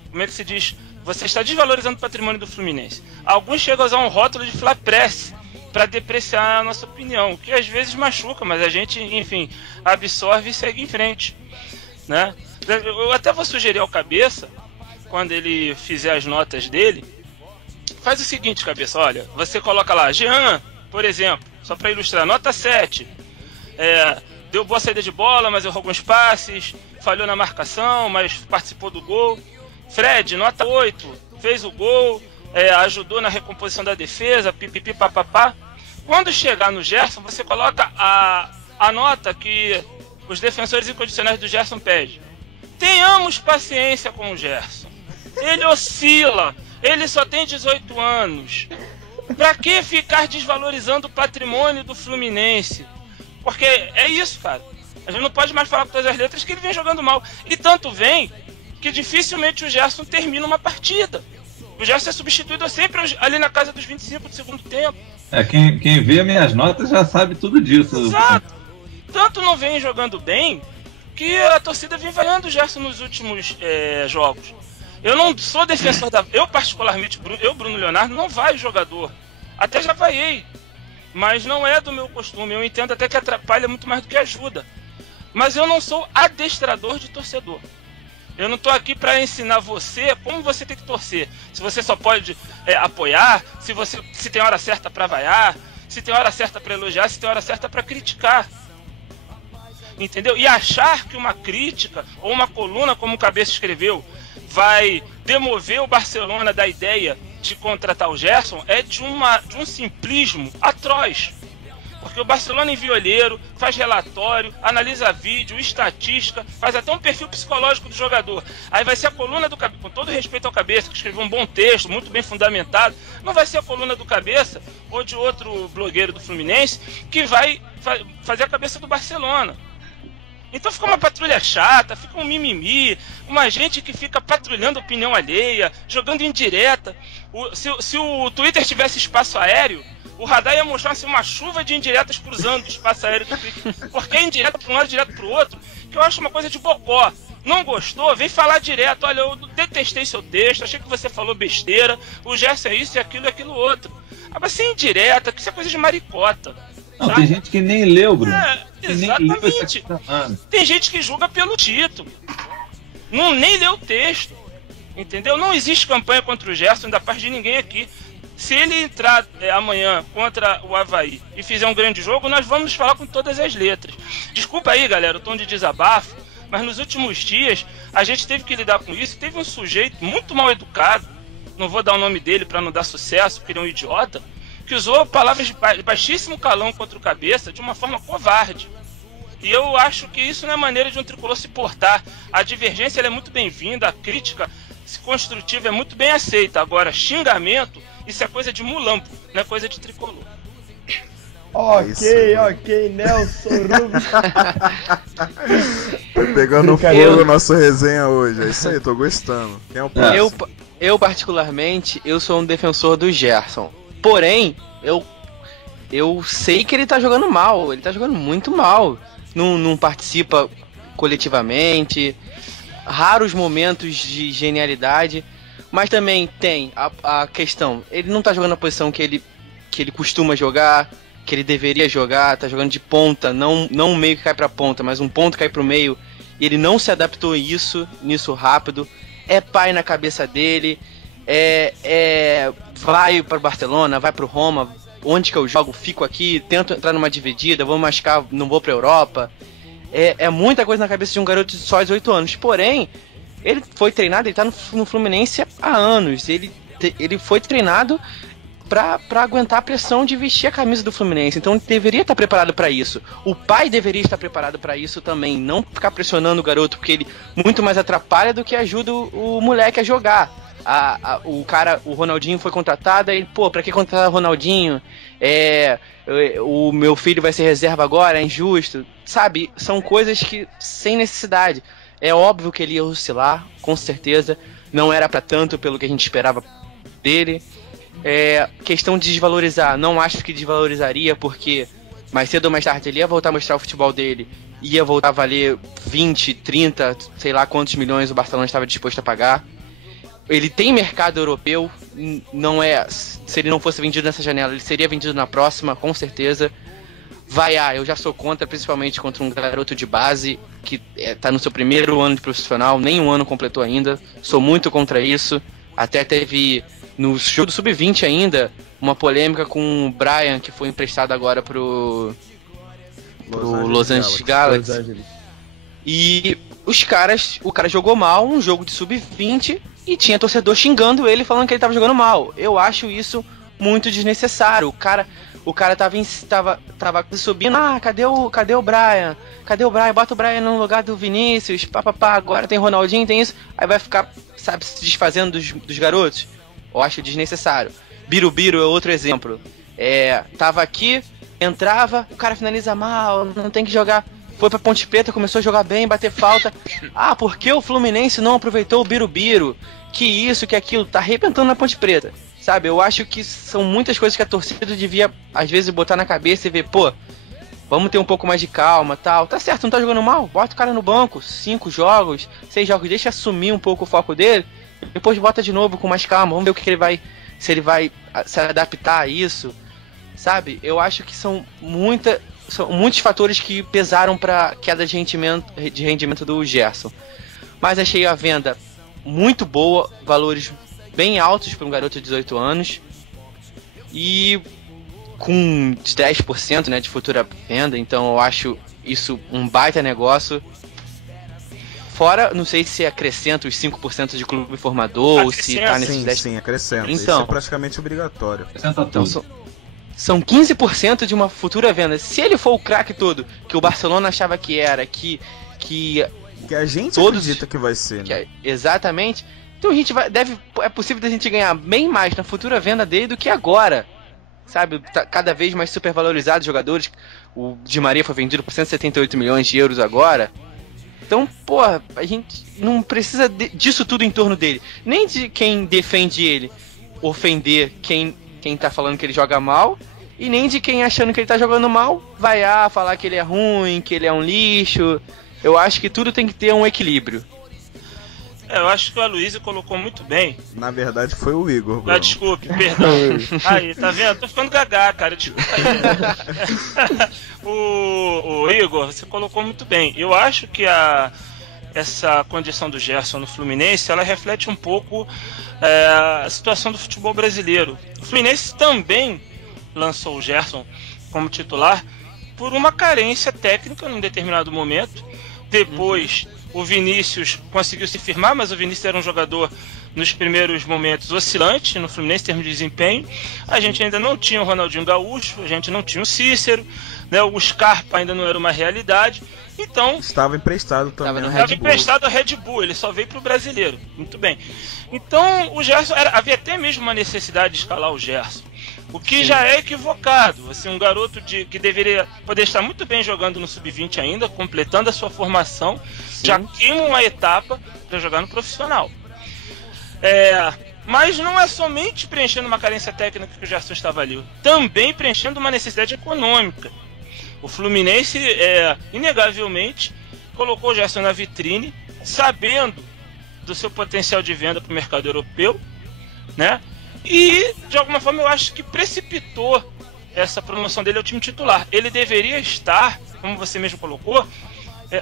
como é que se diz? Você está desvalorizando o patrimônio do Fluminense. Alguns chegam a usar um rótulo de Fla-Press para depreciar a nossa opinião, que às vezes machuca, mas a gente, enfim, absorve e segue em frente, né? Eu até vou sugerir ao Cabeça, quando ele fizer as notas dele, faz o seguinte, Cabeça, olha, você coloca lá, Jean, por exemplo, só para ilustrar, nota 7, deu boa saída de bola, mas errou alguns passes, falhou na marcação, mas participou do gol. Fred, nota 8, fez o gol, ajudou na recomposição da defesa, pipipi, papapá. Quando chegar no Gerson, você coloca a nota que os defensores incondicionais do Gerson pedem. Tenhamos paciência com o Gerson. Ele oscila. Ele só tem 18 anos. Pra que ficar desvalorizando o patrimônio do Fluminense? Porque é isso, cara. A gente não pode mais falar com todas as letras que ele vem jogando mal. E tanto vem que dificilmente o Gerson termina uma partida. O Gerson é substituído sempre ali na casa dos 25 do segundo tempo. Quem vê minhas notas já sabe tudo disso. Exato. Tanto não vem jogando bem que a torcida vem vaiando o Gerson nos últimos jogos. Eu não sou defensor eu particularmente, Bruno Leonardo, não vai jogador. Até já vaiei. Mas não é do meu costume. Eu entendo até que atrapalha muito mais do que ajuda. Mas eu não sou adestrador de torcedor. Eu não tô aqui para ensinar você como você tem que torcer. Se você só pode apoiar, se tem hora certa para vaiar, se tem hora certa para elogiar, se tem hora certa para criticar. Entendeu? E achar que uma crítica ou uma coluna, como o Cabeça escreveu, vai demover o Barcelona da ideia de contratar o Gerson é de um simplismo atroz. Porque o Barcelona envia olheiro, faz relatório, analisa vídeo, estatística, faz até um perfil psicológico do jogador. Aí vai ser a coluna do Cabeça, com todo respeito ao Cabeça, que escreveu um bom texto, muito bem fundamentado, não vai ser a coluna do Cabeça ou de outro blogueiro do Fluminense que vai fazer a cabeça do Barcelona. Então fica uma patrulha chata, fica um mimimi, uma gente que fica patrulhando opinião alheia, jogando indireta. Se o Twitter tivesse espaço aéreo, o radar ia mostrar assim, uma chuva de indiretas cruzando o espaço aéreo do Twitter. Porque é indireta para um lado, direto para o outro, que eu acho uma coisa de bocó. Não gostou? Vem falar direto. Olha, eu detestei seu texto, achei que você falou besteira, o Gerson é isso e aquilo outro. Agora, sem indireta, que isso é coisa de maricota. Não, tem gente que nem leu, Bruno. Exatamente. Tem gente que julga pelo título. Nem leu o texto. Entendeu? Não existe campanha contra o Gerson da parte de ninguém aqui. Se ele entrar amanhã contra o Avaí e fizer um grande jogo, nós vamos falar com todas as letras. Desculpa aí, galera, o tom de desabafo, mas nos últimos dias a gente teve que lidar com isso. Teve um sujeito muito mal educado, não vou dar o nome dele para não dar sucesso, porque ele é um idiota, que usou palavras de baixíssimo calão contra o Cabeça de uma forma covarde. E eu acho que isso não é maneira de um tricolor se portar. A divergência ela é muito bem-vinda, a crítica construtiva é muito bem aceita. Agora, xingamento, isso é coisa de mulambo, não é coisa de tricolor. Ok, Nelson Rubens. Tá pegando fogo a nossa resenha hoje. É isso aí, tô gostando. Quem é o próximo? Eu particularmente, eu sou um defensor do Gerson. Porém, eu sei que ele tá jogando mal. Ele tá jogando muito mal. Não participa coletivamente. Raros momentos de genialidade. Mas também tem a questão. Ele não tá jogando na posição que ele costuma jogar, que ele deveria jogar. Tá jogando de ponta, não um meio que cai pra ponta, mas um ponto que cai pro meio. E ele não se adaptou nisso rápido. É pai na cabeça dele. Vai pro Barcelona, vai pro Roma, onde que eu jogo, fico aqui, tento entrar numa dividida, vou machucar, não vou pra Europa. É muita coisa na cabeça de um garoto de só 18 anos. Porém, ele foi treinado, ele tá no Fluminense há anos. Ele foi treinado pra aguentar a pressão de vestir a camisa do Fluminense. Então ele deveria estar preparado pra isso. O pai deveria estar preparado pra isso também. Não ficar pressionando o garoto, porque ele muito mais atrapalha do que ajuda o moleque a jogar. O Ronaldinho foi contratado, aí, pra que contratar o Ronaldinho? O meu filho vai ser reserva agora, é injusto. Sabe, são coisas que sem necessidade. É óbvio que ele ia oscilar, com certeza. Não era pra tanto pelo que a gente esperava dele. Questão de desvalorizar, não acho que desvalorizaria, porque mais cedo ou mais tarde ele ia voltar a mostrar o futebol dele, ia voltar a valer 20, 30, sei lá quantos milhões o Barcelona estava disposto a pagar. Ele tem mercado europeu, se ele não fosse vendido nessa janela, ele seria vendido na próxima, com certeza. Eu já sou contra, principalmente contra um garoto de base que tá no seu primeiro ano de profissional, nem um ano completou ainda. Sou muito contra isso. Até teve no jogo do Sub-20 ainda uma polêmica com o Brian, que foi emprestado agora pro Los Angeles Galaxy. E o cara jogou mal um jogo de Sub-20 e tinha torcedor xingando ele, falando que ele tava jogando mal. Eu acho isso muito desnecessário. o cara tava subindo, cadê o Brian? Cadê o Brian? Bota o Brian no lugar do Vinícius, agora tem Ronaldinho, tem isso. Aí vai ficar, sabe, se desfazendo dos garotos. Eu acho desnecessário. Birubiru é outro exemplo. Tava aqui, entrava, o cara finaliza mal, não tem que jogar. Foi pra Ponte Preta, começou a jogar bem, bater falta. Por que o Fluminense não aproveitou o Birubiru? Que isso, que aquilo, tá arrebentando na Ponte Preta. Sabe, eu acho que são muitas coisas que a torcida devia, às vezes, botar na cabeça e ver, vamos ter um pouco mais de calma, tal. Tá certo, não tá jogando mal, bota o cara no banco, 5 jogos, 6 jogos, deixa assumir um pouco o foco dele, depois bota de novo com mais calma, vamos ver o que ele vai, se ele vai se adaptar a isso, sabe? Eu acho que são muitos fatores que pesaram pra queda de rendimento do Gerson. Mas achei a venda muito boa, valores bem altos para um garoto de 18 anos e com 10%, né, de futura venda, então eu acho isso um baita negócio. Fora, não sei se acrescenta os 5% de clube formador ou se tá nesses 10%. Sim, acrescenta. Então, isso é praticamente obrigatório. Então, são 15% de uma futura venda. Se ele for o craque todo que o Barcelona achava que era, que a gente todos acredita que vai ser, né? Exatamente. Então a gente é possível da gente ganhar bem mais na futura venda dele do que agora. Sabe, tá cada vez mais supervalorizados os jogadores. O Di Maria foi vendido por 178 milhões de euros agora. Então, a gente não precisa disso tudo em torno dele. Nem de quem defende ele ofender quem tá falando que ele joga mal, e nem de quem achando que ele tá jogando mal vai falar que ele é ruim, que ele é um lixo. Eu acho que tudo tem que ter um equilíbrio. Eu acho que o Aloysio colocou muito bem. Na verdade foi o Igor, Bruno. Desculpe, perdão. Aí, tá vendo? Tô ficando gagá, cara. Desculpa aí. O Igor, você colocou muito bem. Eu acho que essa condição do Gerson no Fluminense, ela reflete um pouco a situação do futebol brasileiro. O Fluminense também lançou o Gerson como titular por uma carência técnica num determinado momento. Depois, o Vinícius conseguiu se firmar, mas o Vinícius era um jogador, nos primeiros momentos, oscilante no Fluminense em termos de desempenho. A gente ainda não tinha o Ronaldinho Gaúcho, a gente não tinha o Cícero, né? O Scarpa ainda não era uma realidade. Então, estava emprestado também. Estava emprestado ao Red Bull, ele só veio para o brasileiro. Muito bem. Então, o Gerson, havia até mesmo uma necessidade de escalar o Gerson. O que já é equivocado. Assim, um garoto que deveria poder estar muito bem jogando no Sub-20 ainda, completando a sua formação, já queima uma etapa para jogar no profissional. Mas não é somente preenchendo uma carência técnica que o Gerson estava ali, também preenchendo uma necessidade econômica. O Fluminense, inegavelmente, colocou o Gerson na vitrine, sabendo do seu potencial de venda para o mercado europeu, né? E, de alguma forma, eu acho que precipitou essa promoção dele ao time titular. Ele deveria estar, como você mesmo colocou,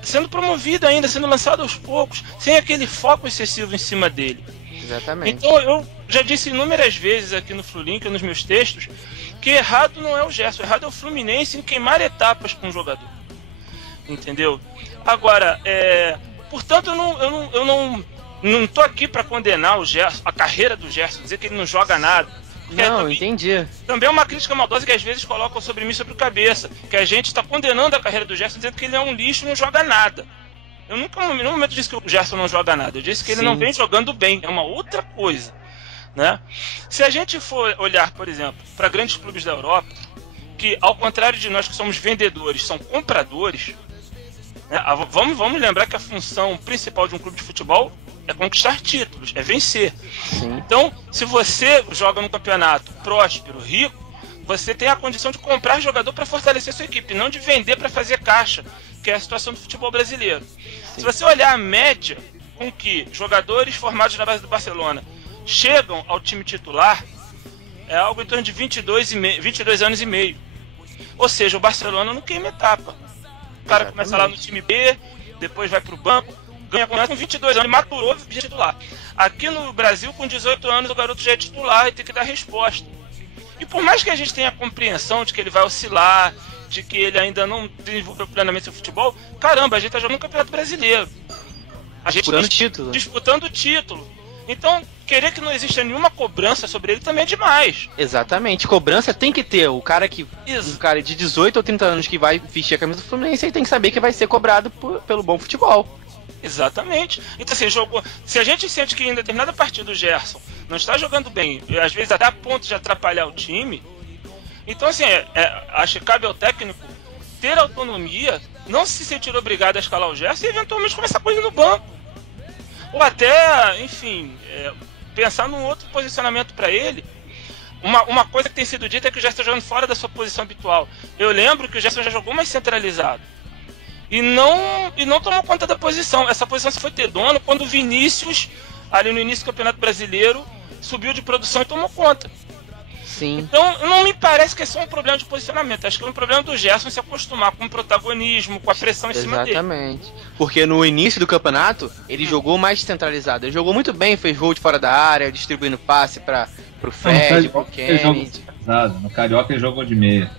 sendo promovido ainda, sendo lançado aos poucos, sem aquele foco excessivo em cima dele. Exatamente. Então, eu já disse inúmeras vezes aqui no Flulink, nos meus textos, que errado não é o Gerson, errado é o Fluminense em queimar etapas com o jogador. Entendeu? Agora, portanto, eu não tô aqui para condenar o Gerson, a carreira do Gerson, dizer que ele não joga nada. Não, entendi. Também é uma crítica maldosa que às vezes colocam sobre mim, sobre o cabeça, que a gente está condenando a carreira do Gerson, dizendo que ele é um lixo e não joga nada. Eu nunca, em nenhum momento, disse que o Gerson não joga nada. Eu disse que ele não vem jogando bem, é uma outra coisa, né? Se a gente for olhar, por exemplo, para grandes clubes da Europa, que ao contrário de nós que somos vendedores, são compradores, né? Vamos lembrar que a função principal de um clube de futebol é conquistar títulos, é vencer. Sim. Então, se você joga num campeonato próspero, rico, você tem a condição de comprar jogador para fortalecer sua equipe, não de vender para fazer caixa, que é a situação do futebol brasileiro. Sim. Se você olhar a média com que jogadores formados na base do Barcelona chegam ao time titular, é algo em torno de 22 anos e meio. Ou seja, o Barcelona não queima etapa. O cara começa lá no time B, depois vai para o banco, ganha com 22 anos, maturou e titular. Aqui no Brasil, com 18 anos, o garoto já é titular e tem que dar resposta. E por mais que a gente tenha a compreensão de que ele vai oscilar, de que ele ainda não desenvolveu plenamente seu futebol, caramba, a gente tá jogando no Campeonato Brasileiro. A gente disputando título. Então, querer que não exista nenhuma cobrança sobre ele também é demais. Exatamente, cobrança tem que ter. O cara que. Isso. Um cara de 18 ou 30 anos que vai vestir a camisa do Fluminense, ele tem que saber que vai ser cobrado pelo bom futebol. Exatamente. Então, assim, se a gente sente que em determinada partida o Gerson não está jogando bem, e às vezes até a ponto de atrapalhar o time, então, assim, acho que cabe ao técnico ter autonomia, não se sentir obrigado a escalar o Gerson e eventualmente começar com ele no banco. Ou até, enfim, pensar num outro posicionamento para ele. Uma coisa que tem sido dita é que o Gerson está jogando fora da sua posição habitual. Eu lembro que o Gerson já jogou mais centralizado. E não tomou conta da posição. Essa posição se foi ter dono quando o Vinícius, ali no início do Campeonato Brasileiro, subiu de produção e tomou conta. Sim. Então, não me parece que é só um problema de posicionamento. Acho que é um problema do Gerson se acostumar com o protagonismo, com a pressão em cima dele. Exatamente. Porque no início do campeonato, ele jogou mais centralizado. Ele jogou muito bem, fez gol de fora da área, distribuindo passe pro Fred, pro Kennedy. No Carioca ele jogou de meia.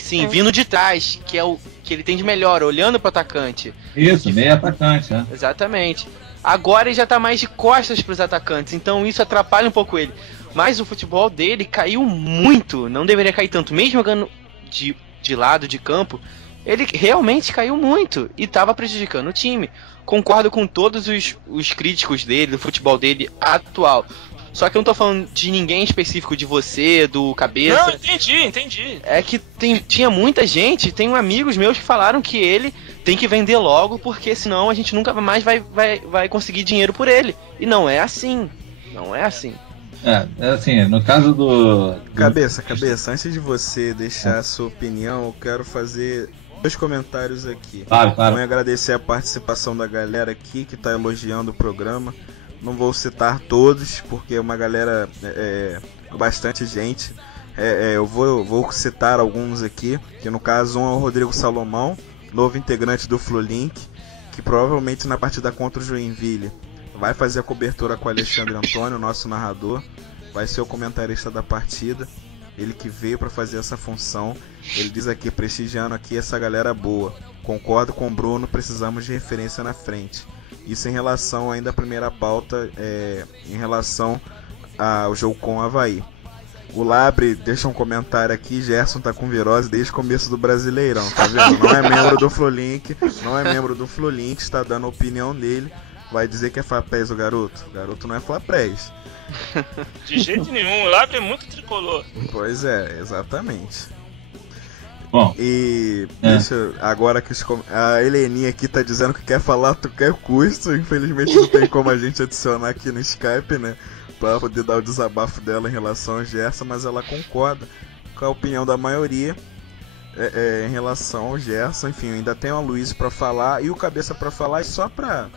Sim, vindo de trás, que é o que ele tem de melhor, olhando pro atacante. Isso, meia atacante, né? Exatamente. Agora ele já tá mais de costas pros atacantes, então isso atrapalha um pouco ele. Mas o futebol dele caiu muito, não deveria cair tanto. Mesmo jogando de lado, de campo, ele realmente caiu muito e tava prejudicando o time. Concordo com todos os críticos dele, do futebol dele atual. Só que eu não tô falando de ninguém específico, de você, do Cabeça. Não, entendi. É que tinha muita gente, tem amigos meus que falaram que ele tem que vender logo, porque senão a gente nunca mais vai conseguir dinheiro por ele. E não é assim. Não é assim. É assim, no caso do... Cabeça, antes de você deixar a sua opinião, eu quero fazer 2 comentários aqui. Claro. Vou agradecer a participação da galera aqui que tá elogiando o programa. Não vou citar todos, porque é uma galera, bastante gente. Eu vou citar alguns aqui, que no caso um é o Rodrigo Salomão, novo integrante do Flulink, que provavelmente na partida contra o Joinville vai fazer a cobertura com o Alexandre Antônio, nosso narrador. Vai ser o comentarista da partida. Ele que veio para fazer essa função. Ele diz aqui, prestigiando aqui essa galera boa. Concordo com o Bruno, precisamos de referência na frente. Isso em relação ainda à primeira pauta, em relação ao jogo com o Avaí. O Labre deixa um comentário aqui, Gerson tá com virose desde o começo do Brasileirão, tá vendo? Não é membro do Flulink, está dando a opinião dele. Vai dizer que é Flapés o garoto? O garoto não é Flapés. De jeito nenhum, o Labre é muito tricolor. Pois é, exatamente. Bom, e deixa agora que a Heleninha aqui tá dizendo que quer falar tu quer custo. Infelizmente não tem como a gente adicionar aqui no Skype, né, pra poder dar o desabafo dela em relação ao Gerson, mas ela concorda com a opinião da maioria em relação ao Gerson. Enfim, ainda tem o Luiz pra falar e o Cabeça pra falar, e só pra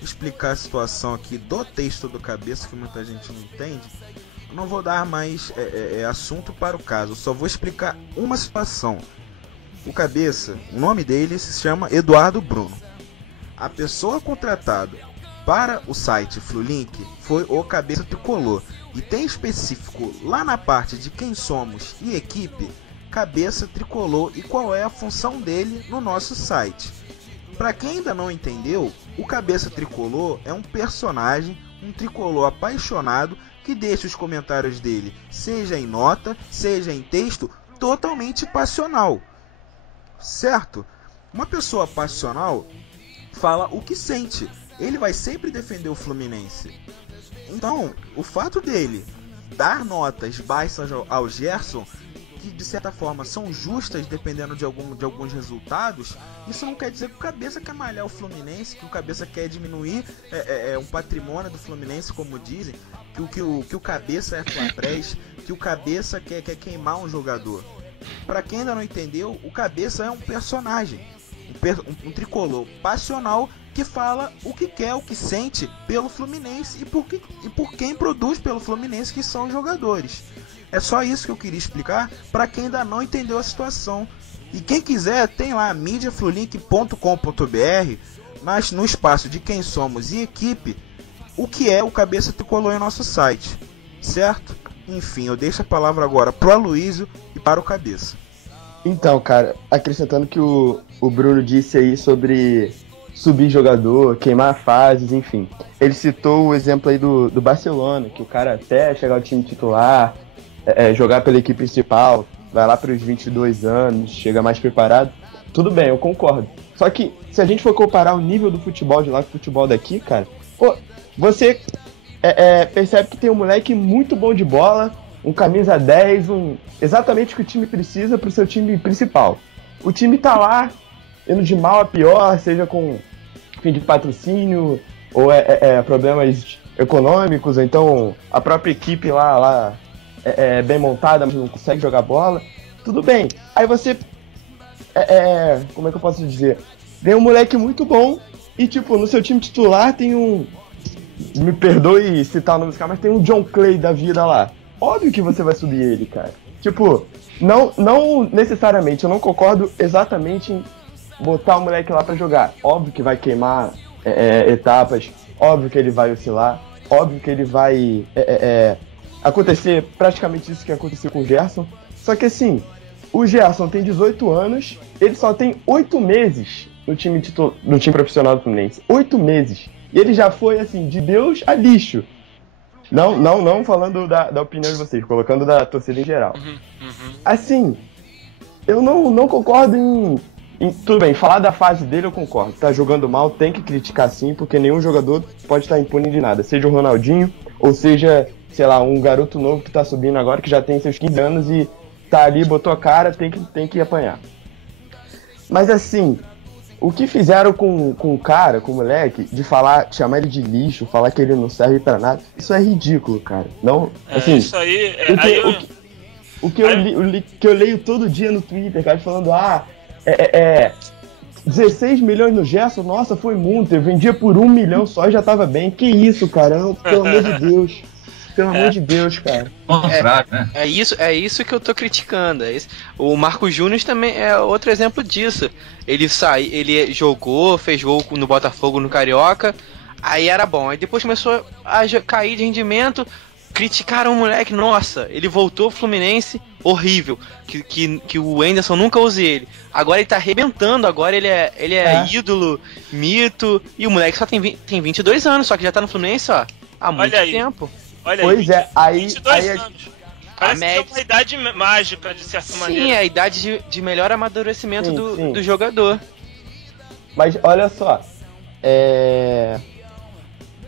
explicar a situação aqui do texto do Cabeça, que muita gente não entende, eu não vou dar mais assunto para o caso, eu só vou explicar uma situação. O Cabeça, o nome dele se chama Eduardo Bruno. A pessoa contratada para o site Flulink foi o Cabeça Tricolor. E tem específico lá na parte de quem somos e equipe, Cabeça Tricolor e qual é a função dele no nosso site. Para quem ainda não entendeu, o Cabeça Tricolor é um personagem, um tricolor apaixonado que deixa os comentários dele, seja em nota, seja em texto, totalmente passional. Certo? Uma pessoa passional fala o que sente. Ele vai sempre defender o Fluminense. Então, o fato dele dar notas baixas ao Gerson, que de certa forma são justas dependendo de alguns resultados, isso não quer dizer que o Cabeça quer malhar o Fluminense, que o Cabeça quer diminuir um patrimônio do Fluminense, como dizem, que o Cabeça é Flaprés, que o Cabeça quer queimar um jogador. Para quem ainda não entendeu, o Cabeça é um personagem, um tricolor passional que fala o que quer, o que sente pelo Fluminense e por quem produz pelo Fluminense, que são os jogadores. É só isso que eu queria explicar para quem ainda não entendeu a situação. E quem quiser, tem lá mediaflulink.com.br, no espaço de quem somos e equipe, o que é o Cabeça Tricolor em nosso site, certo? Enfim, eu deixo a palavra agora pro Aloysio e para o Cabeça. Então, cara, acrescentando que o Bruno disse aí sobre subir jogador, queimar fases, enfim. Ele citou o exemplo aí do Barcelona, que o cara até chegar ao time titular, jogar pela equipe principal, vai lá para os 22 anos, chega mais preparado. Tudo bem, eu concordo. Só que se a gente for comparar o nível do futebol de lá com o futebol daqui, cara, pô, você percebe que tem um moleque muito bom de bola, um camisa 10, exatamente o que o time precisa pro seu time principal. O time tá lá, indo de mal a pior, seja com fim de patrocínio, ou problemas econômicos, ou então a própria equipe lá é bem montada, mas não consegue jogar bola. Tudo bem. Aí você, como é que eu posso dizer? Tem um moleque muito bom e, tipo, no seu time titular tem me perdoe citar o nome desse cara, mas tem um John Clay da vida lá. Óbvio que você vai subir ele, cara. Tipo, não necessariamente, eu não concordo exatamente em botar o moleque lá pra jogar. Óbvio que vai queimar etapas, óbvio que ele vai oscilar, óbvio que ele vai acontecer praticamente isso que aconteceu com o Gerson. Só que assim, o Gerson tem 18 anos, ele só tem 8 meses no time profissional do Fluminense. 8 meses. E ele já foi, assim, de Deus a lixo. Não falando da opinião de vocês, colocando da torcida em geral. Assim, eu não concordo em... Tudo bem, falar da fase dele eu concordo. Tá jogando mal, tem que criticar sim, porque nenhum jogador pode estar impune de nada. Seja o Ronaldinho, ou seja, sei lá, um garoto novo que tá subindo agora, que já tem seus 15 anos e tá ali, botou a cara, tem que apanhar. Mas assim... O que fizeram com o cara, com o moleque, de chamar ele de lixo, falar que ele não serve pra nada, isso é ridículo, cara. Não, assim, isso aí... O que eu leio todo dia no Twitter, cara, falando, 16 milhões no Gerson, nossa, foi muito, eu vendia por 1 milhão só e já tava bem. Que isso, cara, pelo amor de Deus. Pelo amor de Deus, cara. É isso que eu tô criticando. O Marcos Júnior também é outro exemplo disso. Ele jogou, fez gol no Botafogo, no Carioca, aí era bom. Aí depois começou a cair de rendimento, criticaram o moleque, nossa, ele voltou pro Fluminense, horrível, que o Anderson nunca use ele. Agora ele tá arrebentando, agora ele é ídolo, mito, e o moleque só tem 22 anos, só que já tá no Fluminense, ó, há muito tempo. Olha pois aí, aí 22 anos. Parece que é uma idade mágica, de certa maneira. Sim, é a idade de melhor amadurecimento do jogador. Mas olha só,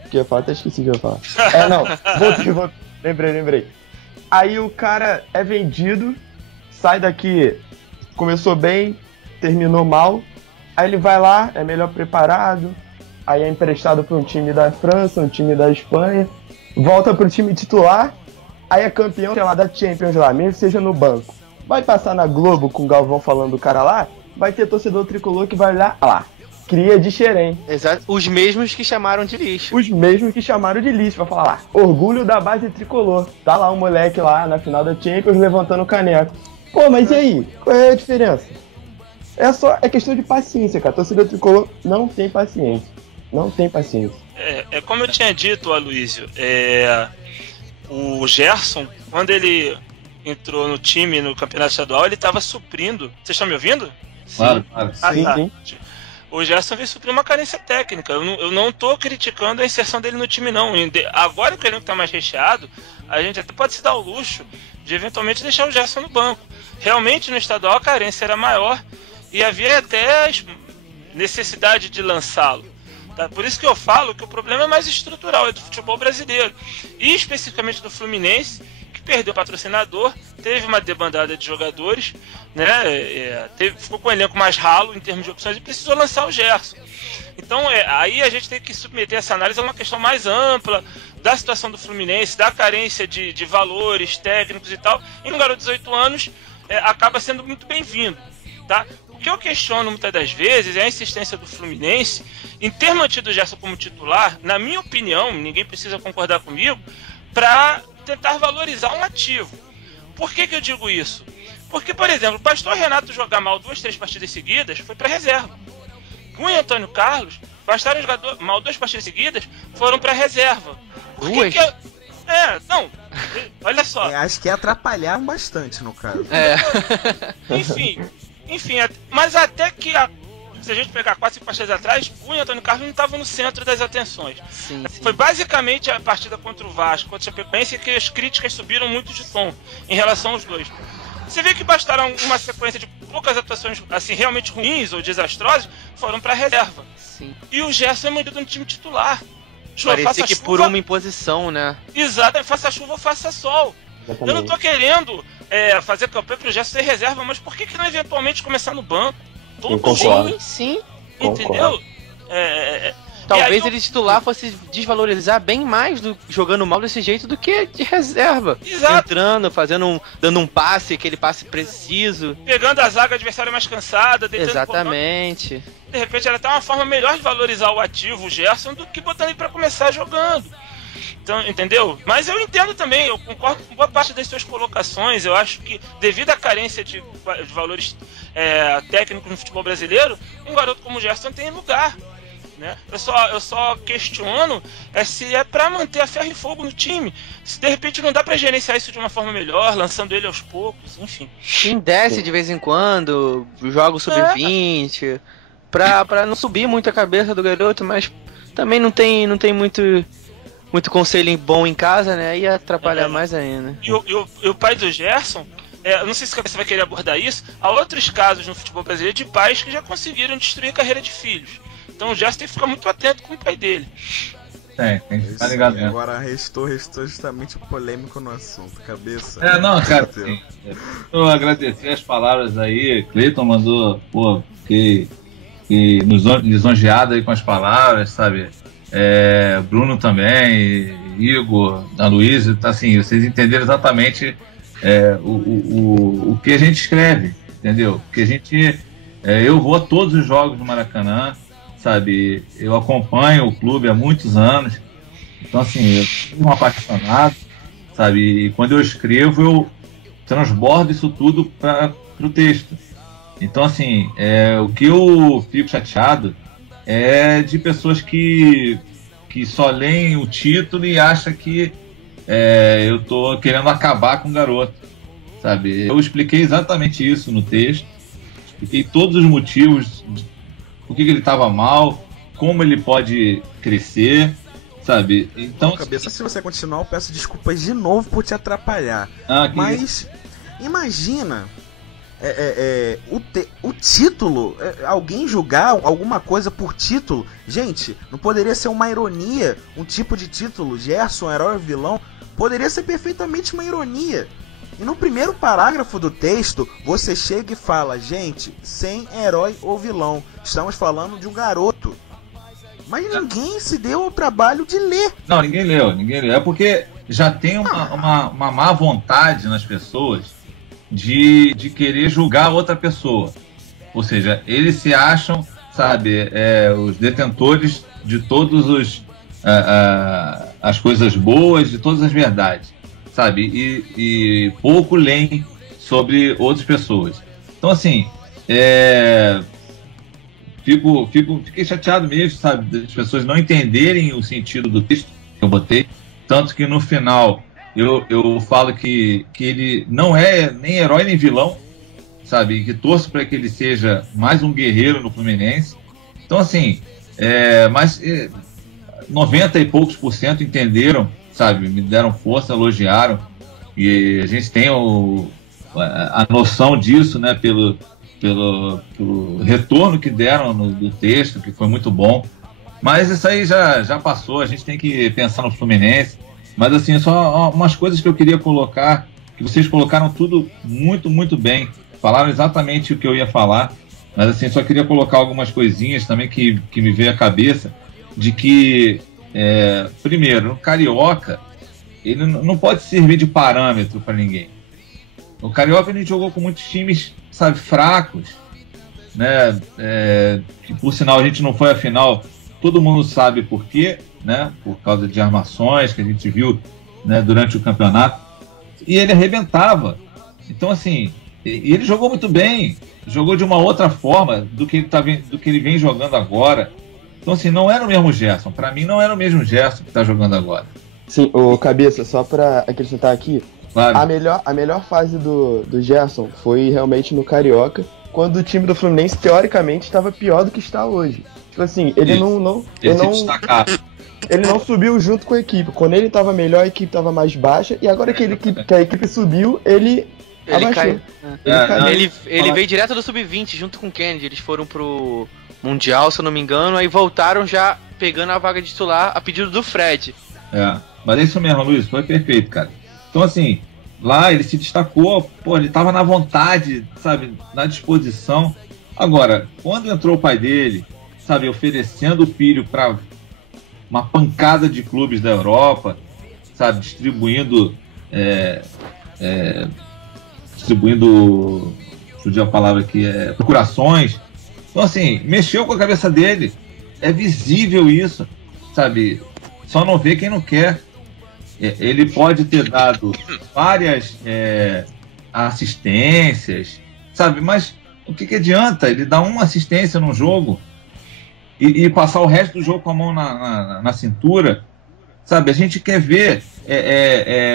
o que eu ia falar? Até esqueci o que eu ia falar. Voltei. Lembrei. Aí o cara é vendido, sai daqui, começou bem, terminou mal, aí ele vai lá, é melhor preparado, aí é emprestado para um time da França, um time da Espanha, volta pro time titular, aí é campeão, sei lá, da Champions lá, mesmo seja no banco. Vai passar na Globo com o Galvão falando do cara lá, vai ter torcedor tricolor que vai olhar lá. Cria de xerém. Exato, os mesmos que chamaram de lixo. Os mesmos que chamaram de lixo, vai falar lá. Orgulho da base tricolor. Tá lá um moleque lá na final da Champions levantando o caneco. Pô, mas e aí? Qual é a diferença? É questão de paciência, cara. Torcedor tricolor não tem paciência. Não tem paciência. É como eu tinha dito, Aloysio, o Gerson, quando ele entrou no time no campeonato estadual, ele estava suprindo. Vocês estão me ouvindo? Claro. Sim. O Gerson veio suprir uma carência técnica. Eu não estou criticando a inserção dele no time, não. Agora que o elenco está mais recheado, a gente até pode se dar o luxo de eventualmente deixar o Gerson no banco. Realmente no estadual a carência era maior e havia até necessidade de lançá-lo. Tá? Por isso que eu falo que o problema é mais estrutural, é do futebol brasileiro. E especificamente do Fluminense, que perdeu o patrocinador, teve uma debandada de jogadores, né? Ficou com o elenco mais ralo em termos de opções e precisou lançar o Gerson. Então aí a gente tem que submeter essa análise a uma questão mais ampla da situação do Fluminense, da carência de valores técnicos e tal. E um garoto de 18 anos acaba sendo muito bem-vindo. Tá? O que eu questiono muitas das vezes é a insistência do Fluminense em ter mantido o Gerson como titular, na minha opinião, ninguém precisa concordar comigo, para tentar valorizar um ativo. Por que eu digo isso? Porque, por exemplo, o Pastor Renato jogar mal 2, 3 partidas seguidas foi para reserva. Cunha e Antônio Carlos bastaram jogar mal 2 partidas seguidas, foram para reserva. Olha só. Acho que atrapalharam bastante no caso. Enfim, mas até que se a gente pegar 4, 5 partidas atrás, o Antônio Carlos não estava no centro das atenções. Sim. Foi basicamente a partida contra o Vasco, contra o Chapecoense, que as críticas subiram muito de tom em relação aos dois. Você vê que bastaram uma sequência de poucas atuações assim, realmente ruins ou desastrosas, foram para a reserva. Sim. E o Gerson é mantido no time titular. Parecia que por uma imposição, né? Exato, faça chuva ou faça sol. Exatamente. Eu não tô querendo fazer campanha pro Gerson ser reserva, mas por que não eventualmente começar no banco? Eu concordo. Sim. Entendeu? Talvez ele titular fosse desvalorizar bem mais jogando mal desse jeito do que de reserva. Exato. Entrando, dando um passe, aquele passe preciso. Pegando a zaga adversária mais cansada, deitando. Exatamente. De repente ela tá uma forma melhor de valorizar o ativo, o Gerson, do que botando ele pra começar jogando. Então, entendeu? Mas eu entendo também, eu concordo com boa parte das suas colocações. Eu acho que, devido à carência de valores técnicos no futebol brasileiro, um garoto como o Gerson tem lugar. Né? Eu só questiono se é pra manter a ferro e fogo no time. Se de repente não dá pra gerenciar isso de uma forma melhor, lançando ele aos poucos, enfim. Sim, desce de vez em quando, joga o sub-20, pra não subir muito a cabeça do garoto, mas também não tem muito conselho bom em casa, né? Aí atrapalha mais ainda. E o pai do Gerson, eu não sei se você vai querer abordar isso, há outros casos no futebol brasileiro de pais que já conseguiram destruir a carreira de filhos. Então o Gerson tem que ficar muito atento com o pai dele. Tem que ficar ligado mesmo. Agora restou justamente o polêmico no assunto, cabeça. Não, cara, eu agradecer as palavras aí, Cleiton mandou, que lisonjeado aí com as palavras, sabe? Bruno também, Igor, a Luísa, assim, vocês entenderam exatamente o que a gente escreve, entendeu? Porque a gente, eu vou a todos os jogos do Maracanã, sabe? Eu acompanho o clube há muitos anos, então assim, eu sou um apaixonado, sabe? E quando eu escrevo, eu transbordo isso tudo para o texto. Então assim, o que eu fico chateado é de pessoas que só leem o título e acham que eu tô querendo acabar com o garoto, sabe? Eu expliquei exatamente isso no texto, expliquei todos os motivos, por que ele estava mal, como ele pode crescer, sabe? Então, cabeça, se você continuar, eu peço desculpas de novo por te atrapalhar. Mas imagina o título, alguém julgar alguma coisa por título. Gente, não poderia ser uma ironia, um tipo de título, Gerson, herói ou vilão? Poderia ser perfeitamente uma ironia. E no primeiro parágrafo do texto, você chega e fala: gente, sem herói ou vilão, estamos falando de um garoto. Mas ninguém se deu ao trabalho de ler. Não, ninguém leu. É porque já tem uma má vontade nas pessoas de querer julgar outra pessoa. Ou seja, eles se acham, sabe, os detentores de todos as coisas boas, de todas as verdades, sabe, e pouco leem sobre outras pessoas. Então assim, fiquei chateado mesmo, sabe, das pessoas não entenderem o sentido do texto que eu botei, tanto que no final eu falo que ele não é nem herói nem vilão, sabe, que torço para que ele seja mais um guerreiro no Fluminense. Então assim, mas 90 e poucos % entenderam, sabe, me deram força, elogiaram, e a gente tem a noção disso, né, pelo retorno que deram do texto, que foi muito bom. Mas isso aí já passou, a gente tem que pensar no Fluminense. Mas assim, só umas coisas que eu queria colocar, que vocês colocaram tudo muito, muito bem, falaram exatamente o que eu ia falar, mas assim, só queria colocar algumas coisinhas também que me veio à cabeça, de que primeiro, o Carioca, ele não pode servir de parâmetro para ninguém. O Carioca, ele jogou com muitos times, sabe, fracos, né? Que por sinal a gente não foi à final, todo mundo sabe por quê, né? Por causa de armações que a gente viu, né, durante o campeonato, e ele arrebentava. Então assim, e ele jogou muito bem, jogou de uma outra forma do que ele vem jogando agora. Então assim, não era o mesmo Gerson. Para mim não era o mesmo Gerson que está jogando agora. Sim, Cabeça, só para acrescentar aqui, claro. A melhor fase do Gerson foi realmente no Carioca, quando o time do Fluminense, teoricamente, estava pior do que está hoje. Tipo assim, ele não subiu junto com a equipe. Quando ele estava melhor, a equipe estava mais baixa. E agora que a equipe subiu, ele abaixou. Ele veio direto do Sub-20 junto com o Kennedy. Eles foram pro Mundial, se eu não me engano. Aí voltaram já pegando a vaga de titular a pedido do Fred. Mas é isso mesmo, Luiz. Foi perfeito, cara. Então, assim, lá ele se destacou. Pô, ele tava na vontade, sabe? Na disposição. Agora, quando entrou o pai dele, sabe? Oferecendo o filho para uma pancada de clubes da Europa, sabe? Distribuindo, fugiu a palavra aqui, procurações. Então, assim, mexeu com a cabeça dele. É visível isso, sabe? Só não vê quem não quer. Ele pode ter dado várias assistências, sabe? Mas o que adianta ele dar uma assistência num jogo e passar o resto do jogo com a mão na cintura, sabe? A gente quer ver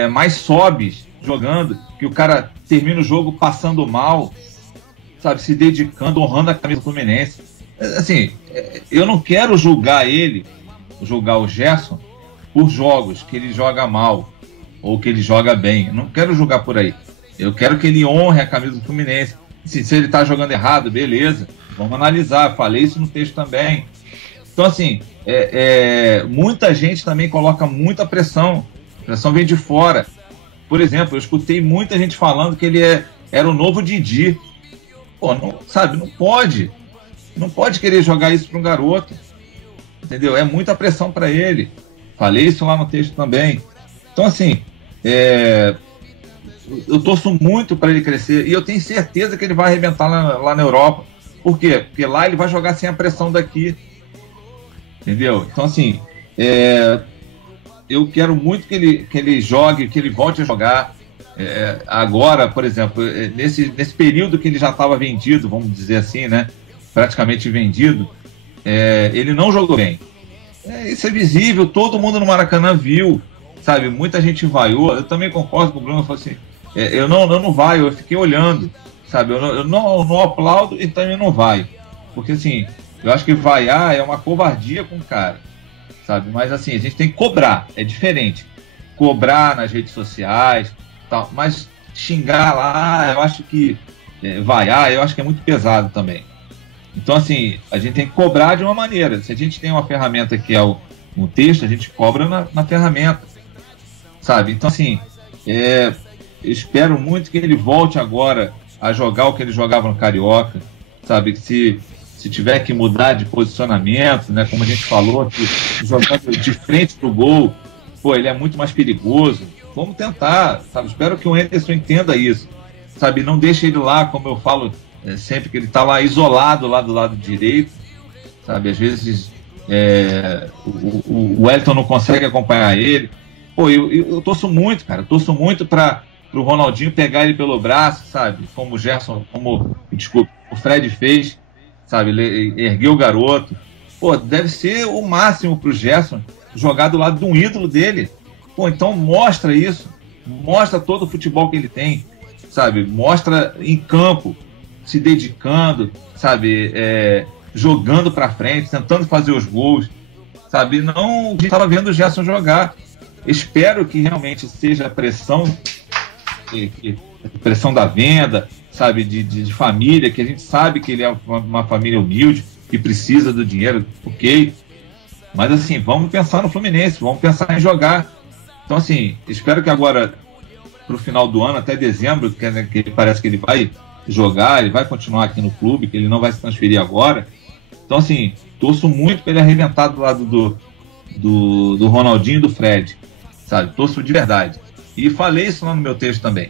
mais sobes jogando, que o cara termina o jogo passando mal, sabe? Se dedicando, honrando a camisa do Fluminense. Assim, eu não quero julgar o Gerson por jogos que ele joga mal ou que ele joga bem. Eu não quero julgar por aí. Eu quero que ele honre a camisa do Fluminense. Se ele tá jogando errado, beleza, vamos analisar. Falei isso no texto também. Então, assim, muita gente também coloca muita pressão. A pressão vem de fora. Por exemplo, eu escutei muita gente falando que ele era o novo Didi. Pô, não, sabe, não pode. Não pode querer jogar isso para um garoto. Entendeu? É muita pressão para ele. Falei isso lá no texto também. Então, assim, eu torço muito para ele crescer e eu tenho certeza que ele vai arrebentar lá na Europa. Por quê? Porque lá ele vai jogar sem a pressão daqui. Entendeu? Então, assim, eu quero muito que ele jogue, que ele volte a jogar. Agora, por exemplo, nesse período que ele já estava vendido, vamos dizer assim, né? Praticamente vendido, ele não jogou bem. Isso é visível, todo mundo no Maracanã viu, sabe? Muita gente vaiou. Eu também concordo com o Bruno, falou assim, eu não vaio, eu fiquei olhando, sabe? Eu não aplaudo e também não vaio, porque assim, eu acho que vaiar é uma covardia com o cara, sabe? Mas assim, a gente tem que cobrar, é diferente, cobrar nas redes sociais, tal, mas xingar lá, eu acho que vaiar, eu acho que é muito pesado também. Então, assim, a gente tem que cobrar de uma maneira. Se a gente tem uma ferramenta que é o texto, a gente cobra na ferramenta, sabe? Então, assim, eu espero muito que ele volte agora a jogar o que ele jogava no Carioca, sabe? Se tiver que mudar de posicionamento, né? Como a gente falou, que jogando de frente pro gol, pô, ele é muito mais perigoso. Vamos tentar, sabe? Espero que o Anderson entenda isso, sabe? Não deixe ele lá, como eu falo sempre, que ele está lá isolado lá do lado direito, sabe? Às vezes o Wellington não consegue acompanhar ele. Pô, eu torço muito, cara. Torço muito para o Ronaldinho pegar ele pelo braço, sabe? Como o Fred fez, sabe? Ele ergueu o garoto. Pô, deve ser o máximo para o Gerson jogar do lado de um ídolo dele. Pô, então mostra isso. Mostra todo o futebol que ele tem, sabe? Mostra em campo, se dedicando, sabe, jogando para frente, tentando fazer os gols, sabe, não, a gente estava vendo o Gerson jogar. Espero que realmente seja a pressão, pressão da venda, sabe, de família, que a gente sabe que ele é uma família humilde, que precisa do dinheiro, ok, mas assim, vamos pensar no Fluminense, vamos pensar em jogar. Então, assim, espero que agora, pro final do ano, até dezembro, que parece que ele vai jogar, ele vai continuar aqui no clube, que ele não vai se transferir agora. Então, assim, torço muito para ele arrebentar do lado do Ronaldinho e do Fred, sabe? Torço de verdade. E falei isso lá no meu texto também.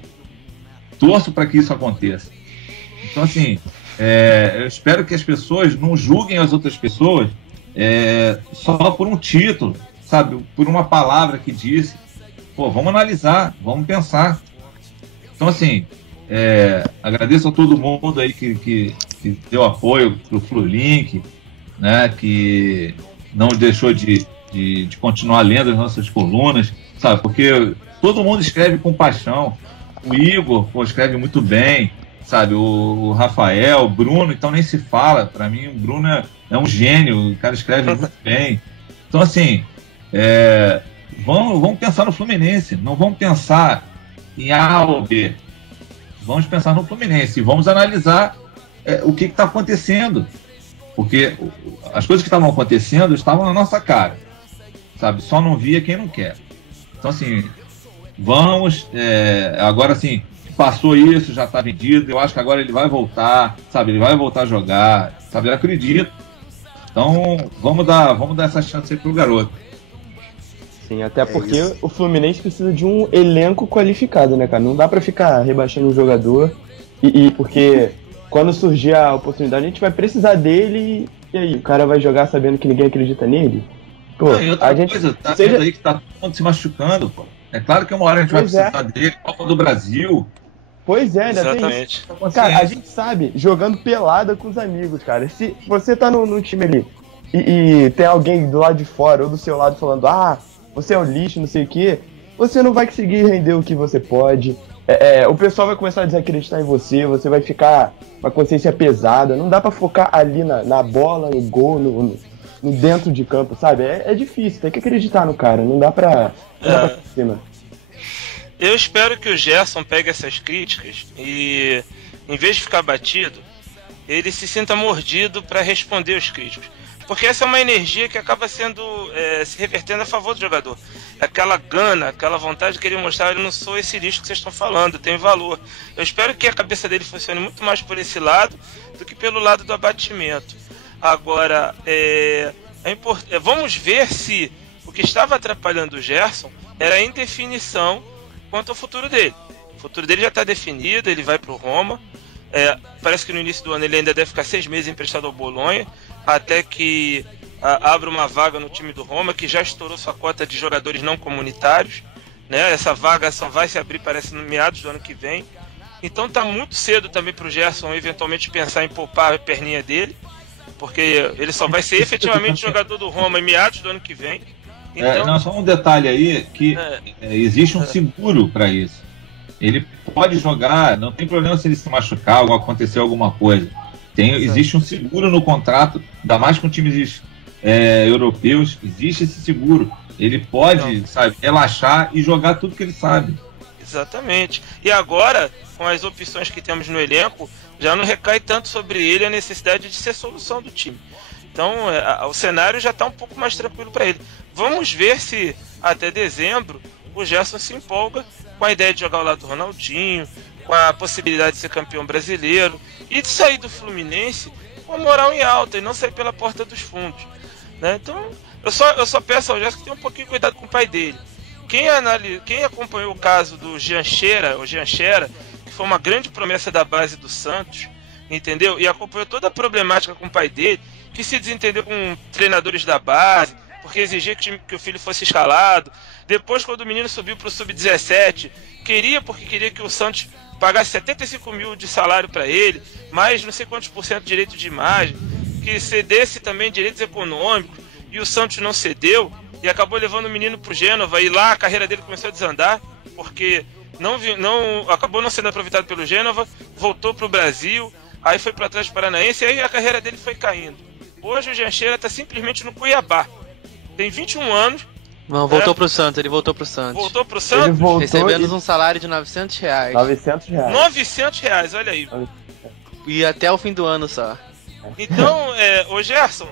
Torço para que isso aconteça. Então, assim, eu espero que as pessoas não julguem as outras pessoas só por um título, sabe? Por uma palavra que disse. Pô, vamos analisar, vamos pensar. Então, assim, agradeço a todo mundo aí que deu apoio pro Flulink, né, que não deixou de continuar lendo as nossas colunas, sabe, porque todo mundo escreve com paixão. O Igor, pô, escreve muito bem, sabe, o Rafael, o Bruno, então nem se fala. Para mim, o Bruno é um gênio, o cara escreve muito bem. Então, assim, vamos pensar no Fluminense, não vamos pensar em A ou B. Vamos pensar no Fluminense e vamos analisar o que está acontecendo. Porque as coisas que estavam acontecendo estavam na nossa cara, sabe? Só não via quem não quer. Então, assim, vamos... agora, assim, passou isso, já está vendido. Eu acho que agora ele vai voltar, sabe? Ele vai voltar a jogar, sabe? Eu acredito. Então, vamos dar essa chance aí pro garoto. Sim, até porque o Fluminense precisa de um elenco qualificado, né, cara? Não dá pra ficar rebaixando um jogador porque quando surgir a oportunidade a gente vai precisar dele e aí o cara vai jogar sabendo que ninguém acredita nele? Pô, e outra coisa, tá vendo aí que tá todo mundo se machucando, pô. É claro que uma hora a gente vai precisar dele, Copa do Brasil. Pois é, ainda tem isso. Cara, a gente sabe, jogando pelada com os amigos, cara. Se você tá no time ali e tem alguém do lado de fora ou do seu lado falando, você é um lixo, não sei o quê, você não vai conseguir render o que você pode. O pessoal vai começar a desacreditar em você, você vai ficar com a consciência pesada. Não dá pra focar ali na bola, no gol, no dentro de campo, sabe? É difícil, tem que acreditar no cara, não dá pra cima. Eu espero que o Gerson pegue essas críticas e, em vez de ficar batido, ele se sinta mordido para responder os críticos. Porque essa é uma energia que acaba sendo se revertendo a favor do jogador. Aquela gana, aquela vontade de querer mostrar, eu não sou esse lixo que vocês estão falando, eu tenho valor. Eu espero que a cabeça dele funcione muito mais por esse lado do que pelo lado do abatimento. Agora, vamos ver se o que estava atrapalhando o Gerson era a indefinição quanto ao futuro dele. O futuro dele já está definido, ele vai para o Roma. Parece que no início do ano ele ainda deve ficar 6 meses emprestado ao Bolonha, até que abra uma vaga no time do Roma, que já estourou sua cota de jogadores não comunitários, né? Essa vaga só vai se abrir, parece, no meados do ano que vem. Então tá muito cedo também para o Gerson eventualmente pensar em poupar a perninha dele, porque ele só vai ser efetivamente jogador do Roma em meados do ano que vem. Então, só um detalhe aí, que existe um seguro para isso. Ele pode jogar, não tem problema se ele se machucar ou acontecer alguma coisa. Existe um seguro no contrato, ainda mais com times europeus, existe esse seguro. Ele pode, relaxar e jogar tudo que ele sabe. Exatamente. E agora, com as opções que temos no elenco, já não recai tanto sobre ele a necessidade de ser solução do time. Então, o cenário já está um pouco mais tranquilo para ele. Vamos ver se até dezembro o Gerson se empolga com a ideia de jogar ao lado do Ronaldinho, com a possibilidade de ser campeão brasileiro e de sair do Fluminense com a moral em alta e não sair pela porta dos fundos, né? Então, eu só peço ao Gerson que tenha um pouquinho de cuidado com o pai dele. Quem acompanhou o caso do Jean Xera, que foi uma grande promessa da base do Santos, entendeu? E acompanhou toda a problemática com o pai dele, que se desentendeu com treinadores da base, porque exigia que o filho fosse escalado. Depois, quando o menino subiu para o Sub-17, porque queria que o Santos pagasse 75 mil de salário para ele, mais não sei quantos por cento de direito de imagem, que cedesse também direitos econômicos, e o Santos não cedeu, e acabou levando o menino para o Gênova, e lá a carreira dele começou a desandar, porque acabou não sendo aproveitado pelo Gênova, voltou para o Brasil, aí foi para o Atlético Paranaense, e aí a carreira dele foi caindo. Hoje o Jean Xera está simplesmente no Cuiabá. Tem 21 anos. Não, voltou pro Santos, ele voltou pro Santos. Voltou pro Santos? Recebendo um salário de R$900. R$900, olha aí. E até o fim do ano só. Então, ô Gerson,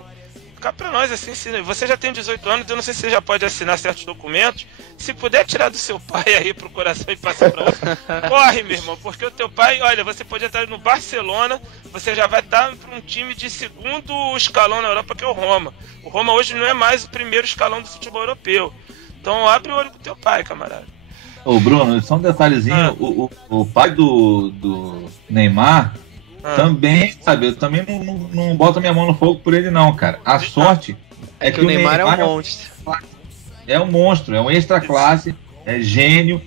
cá pra nós, assim, você já tem 18 anos, eu não sei se você já pode assinar certos documentos. Se puder tirar do seu pai aí pro coração e passar pra outro, corre, meu irmão, porque o teu pai, olha, você pode entrar no Barcelona, você já vai estar para um time de segundo escalão na Europa, que é o Roma. O Roma hoje não é mais o primeiro escalão do futebol europeu. Então abre o olho com o teu pai, camarada. Ô Bruno, só um detalhezinho, o pai do Neymar também, sabe, eu também não boto minha mão no fogo por ele não, cara. A sorte é que o Neymar é um monstro. É um monstro, é um extra classe, é gênio,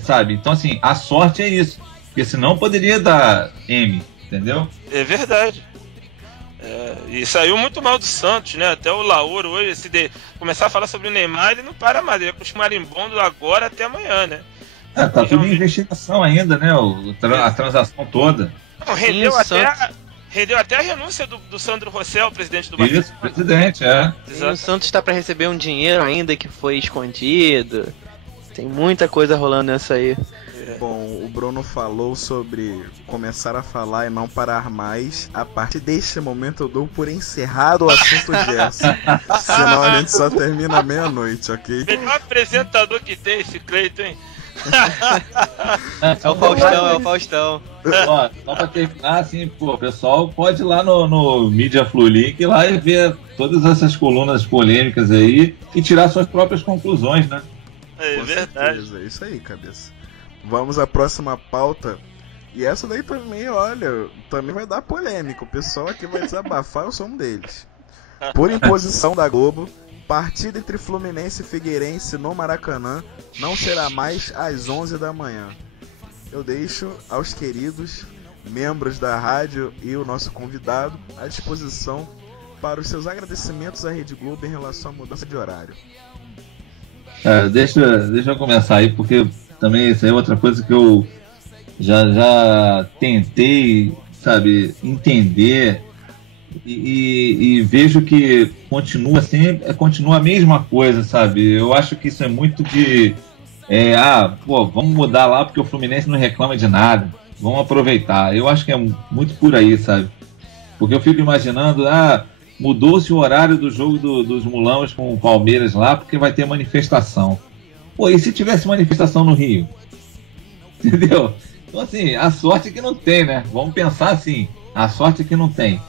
sabe? Então assim, a sorte é isso, porque senão poderia dar M, entendeu? É verdade. E saiu muito mal do Santos, né? Até o Lauro hoje, começar a falar sobre o Neymar, ele não para mais, ele é com os marimbondos agora até amanhã, né? Tá tudo em investigação ainda, né? A transação toda. Não, rendeu até a renúncia do Sandro Rossel, presidente do Bahia. Isso, presidente, é. E o Santos está para receber um dinheiro ainda que foi escondido. Tem muita coisa rolando nessa aí. Bom, o Bruno falou sobre começar a falar e não parar mais. A partir deste momento eu dou por encerrado o assunto Gerson. Senão a gente só termina meia-noite, ok? Melhor apresentador que tem esse Cleiton, hein? É o Faustão. Ó, só pra terminar, assim, pô, o pessoal pode ir lá no Mídia Flulink lá e ver todas essas colunas polêmicas aí e tirar suas próprias conclusões, né? É Com verdade. certeza, é isso aí, cabeça. Vamos à próxima pauta. E essa daí também, olha, também vai dar polêmica. O pessoal aqui vai desabafar, eu sou um deles. Por imposição da Globo, partida entre Fluminense e Figueirense no Maracanã não será mais às 11 da manhã. Eu deixo aos queridos membros da rádio e o nosso convidado à disposição para os seus agradecimentos à Rede Globo em relação à mudança de horário. Deixa eu começar aí, porque também isso aí é outra coisa que eu já tentei, sabe, entender e vejo que continua a mesma coisa, sabe? Eu acho que isso é muito de vamos mudar lá porque o Fluminense não reclama de nada, vamos aproveitar. Eu acho que é muito por aí, sabe? Porque eu fico imaginando, mudou-se o horário do jogo dos Mulãos com o Palmeiras lá porque vai ter manifestação. Pô, e se tivesse manifestação no Rio? Entendeu? Então, assim, a sorte é que não tem, né? Vamos pensar assim, a sorte é que não tem.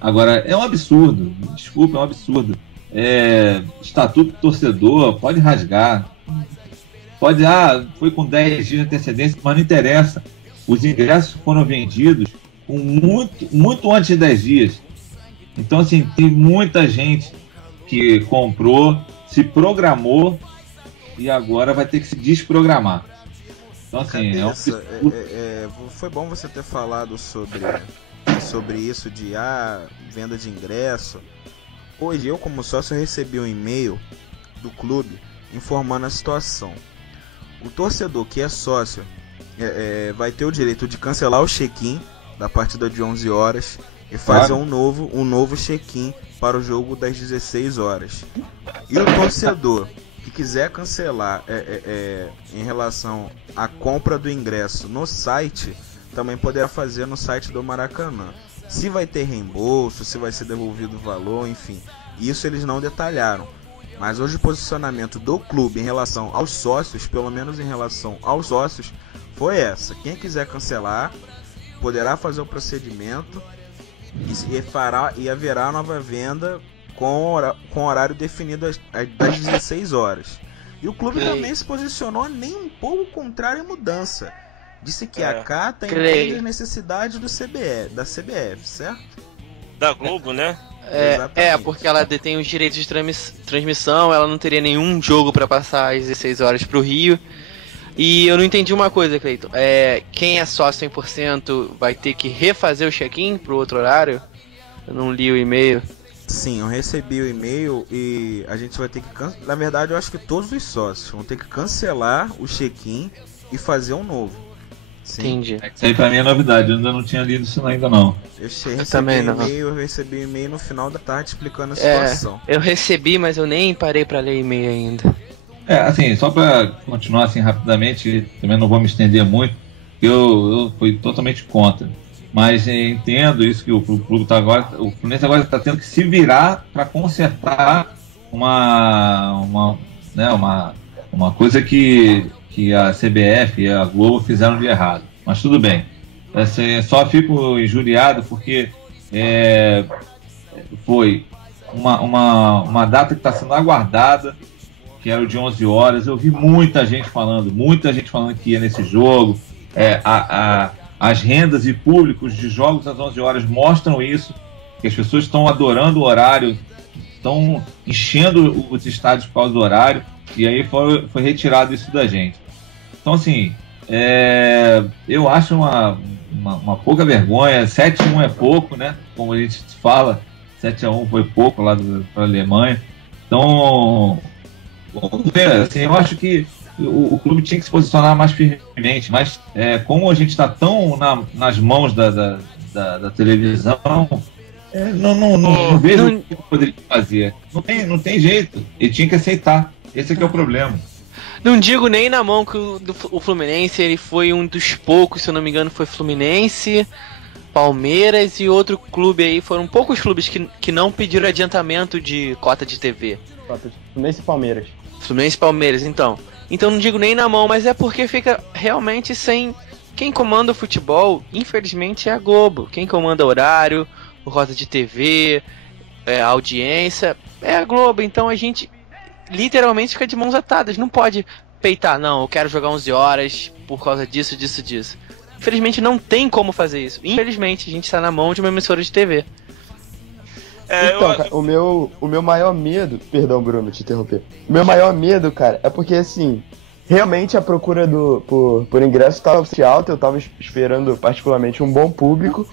Agora, é um absurdo, desculpa, é um absurdo. Estatuto do torcedor, pode rasgar. Pode, foi com 10 dias de antecedência, mas não interessa. Os ingressos foram vendidos com muito antes de 10 dias. Então, assim, tem muita gente que comprou, se programou e agora vai ter que se desprogramar. Então, assim, Cabeça, foi bom você ter falado sobre isso de venda de ingresso. Hoje eu, como sócio, recebi um e-mail do clube informando a situação. O torcedor que é sócio vai ter o direito de cancelar o check-in da partida de 11 horas e fazer um novo check-in para o jogo das 16 horas. E o torcedor que quiser cancelar em relação à compra do ingresso no site, também poderá fazer no site do Maracanã. Se vai ter reembolso, se vai ser devolvido o valor, enfim, isso eles não detalharam. Mas hoje o posicionamento do clube em relação aos sócios, pelo menos em relação aos sócios, foi essa. Quem quiser cancelar, poderá fazer o procedimento e haverá nova venda com horário definido às 16 horas. E o clube também se posicionou nem um pouco contrário à mudança. Disse que acata e entende a necessidade da CBF, certo? Da Globo, né? Porque ela detém os direitos de transmissão, ela não teria nenhum jogo para passar às 16 horas pro Rio. E eu não entendi uma coisa, Cleiton. Quem é sócio 100% vai ter que refazer o check-in pro outro horário? Eu não li o e-mail. Sim, eu recebi o e-mail e a gente vai ter que na verdade, eu acho que todos os sócios vão ter que cancelar o check-in e fazer um novo. Sim. Entendi. Isso aí pra mim é novidade, eu ainda não tinha lido isso ainda não. Eu recebi um e-mail no final da tarde explicando a situação. Eu recebi, mas eu nem parei pra ler e-mail ainda. Assim, só pra continuar assim rapidamente, também não vou me estender muito, eu fui totalmente contra. Mas entendo isso que o clube tá agora, o Fluminense agora está tendo que se virar para consertar uma coisa que a CBF e a Globo fizeram de errado. Mas tudo bem. Só fico injuriado porque foi uma data que está sendo aguardada, que era o de 11 horas. Eu vi muita gente falando que ia nesse jogo. As rendas e públicos de jogos às 11 horas mostram isso, que as pessoas estão adorando o horário, estão enchendo os estádios por causa do horário, e aí foi retirado isso da gente. Então, assim, eu acho uma pouca vergonha. 7-1 é pouco, né? Como a gente fala, 7-1 foi pouco lá para a Alemanha. Então, vamos ver. Assim, eu acho que o clube tinha que se posicionar mais firmemente, mas como a gente está tão nas mãos da televisão, não vejo o que poderia fazer. Não tem jeito. Ele tinha que aceitar. Esse aqui é o problema. Não digo nem na mão que o Fluminense, ele foi um dos poucos, se eu não me engano, foi Fluminense, Palmeiras e outro clube aí. Foram poucos clubes que não pediram adiantamento de cota de TV. Fluminense e Palmeiras. Fluminense e Palmeiras, então. Então não digo nem na mão, mas é porque fica realmente sem... Quem comanda o futebol, infelizmente, é a Globo. Quem comanda horário, o cota de TV, a audiência, é a Globo. Então a gente literalmente fica de mãos atadas. Não pode peitar, não, eu quero jogar 11 horas por causa disso. Infelizmente não tem como fazer isso. Infelizmente a gente está na mão de uma emissora de TV. Então, cara, o meu maior medo... Perdão, Bruno, te interromper. O meu maior medo, cara, é porque, assim, realmente a procura por ingresso estava alta, eu estava esperando particularmente um bom público.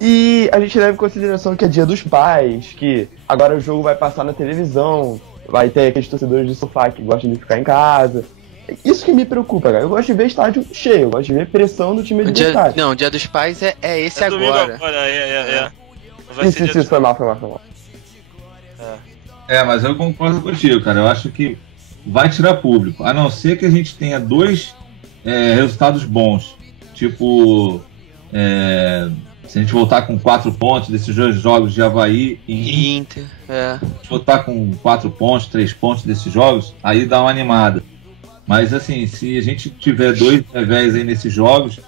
E a gente leva em consideração que é Dia dos Pais, que agora o jogo vai passar na televisão, vai ter aqueles torcedores de sofá que gostam de ficar em casa. Isso que me preocupa, cara. Eu gosto de ver estádio cheio, eu gosto de ver pressão do time adversário. Não, o Dia dos Pais é esse agora. Isso, foi mal. Mas eu concordo contigo, cara. Eu acho que vai tirar público. A não ser que a gente tenha dois resultados bons. Tipo, se a gente voltar com 4 pontos desses dois jogos de Avaí e Inter. Se a gente voltar com 4 pontos, 3 pontos desses jogos, aí dá uma animada. Mas assim, se a gente tiver 2 revés aí nesses jogos,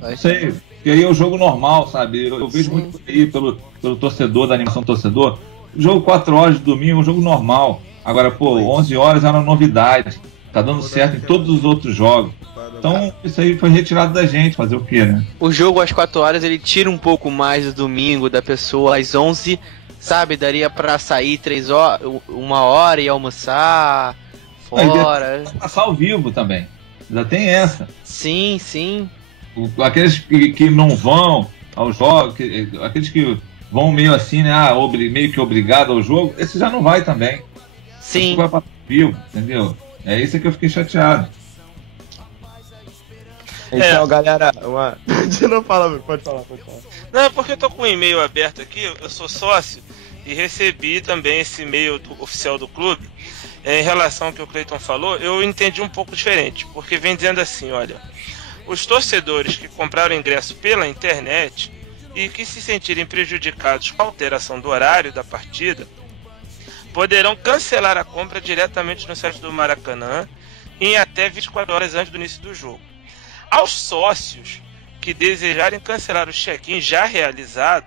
não sei... Porque aí é o jogo normal, sabe? Eu vejo muito aí pelo torcedor, da animação do torcedor. O jogo 4 horas de domingo é um jogo normal. Agora, 11 horas é uma novidade. Tá dando certo em todos os outros jogos. Então, isso aí foi retirado da gente. Fazer o quê, né? O jogo às 4 horas, ele tira um pouco mais do domingo da pessoa. Às 11, sabe? Daria pra sair 1 hora e almoçar fora. Passar ao vivo também. Ainda tem essa. Sim. Aqueles que não vão ao jogo, aqueles que vão meio assim, né? Meio que obrigado ao jogo, esse já não vai também. Sim. Esse vai para vivo, entendeu? É isso que eu fiquei chateado. Então, galera, não fala, pode falar. Não, é porque eu tô com um e-mail aberto aqui, eu sou sócio e recebi também esse e-mail oficial do clube. Em relação ao que o Cleiton falou, eu entendi um pouco diferente, porque vem dizendo assim, olha... Os torcedores que compraram ingresso pela internet e que se sentirem prejudicados com a alteração do horário da partida poderão cancelar a compra diretamente no site do Maracanã em até 24 horas antes do início do jogo. Aos sócios que desejarem cancelar o check-in já realizado,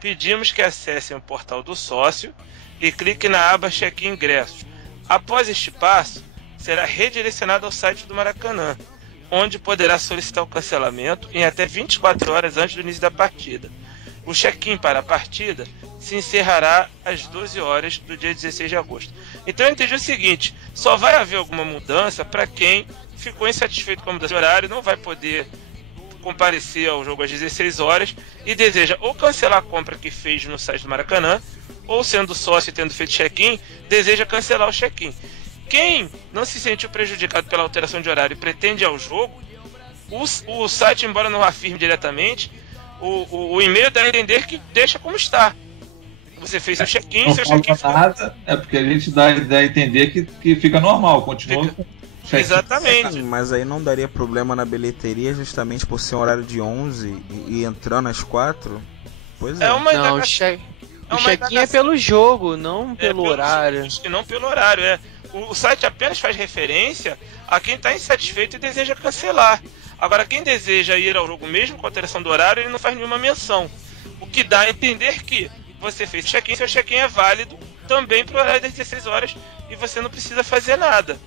pedimos que acessem o portal do sócio e cliquem na aba Check-in Ingressos. Após este passo, será redirecionado ao site do Maracanã, onde poderá solicitar o cancelamento em até 24 horas antes do início da partida. O check-in para a partida se encerrará às 12 horas do dia 16 de agosto. Então eu entendi o seguinte, só vai haver alguma mudança para quem ficou insatisfeito com a mudança de horário, não vai poder comparecer ao jogo às 16 horas e deseja ou cancelar a compra que fez no site do Maracanã, ou sendo sócio e tendo feito check-in, deseja cancelar o check-in. Quem não se sentiu prejudicado pela alteração de horário e pretende ir ao jogo, o site, embora não afirme diretamente, o e-mail dá a entender que deixa como está. Você fez seu check-in, seu check-in ficou... nada, porque a gente dá a entender que fica normal, continua. Exatamente. Mas aí não daria problema na bilheteria justamente por ser um horário de 11 e entrando às 4? Pois é. Não, o check-in é pelo jogo, não pelo horário. E não pelo horário, O site apenas faz referência a quem está insatisfeito e deseja cancelar. Agora, quem deseja ir ao jogo mesmo com a alteração do horário, ele não faz nenhuma menção. O que dá a entender que você fez check-in, seu check-in é válido também para o horário das 16 horas e você não precisa fazer nada.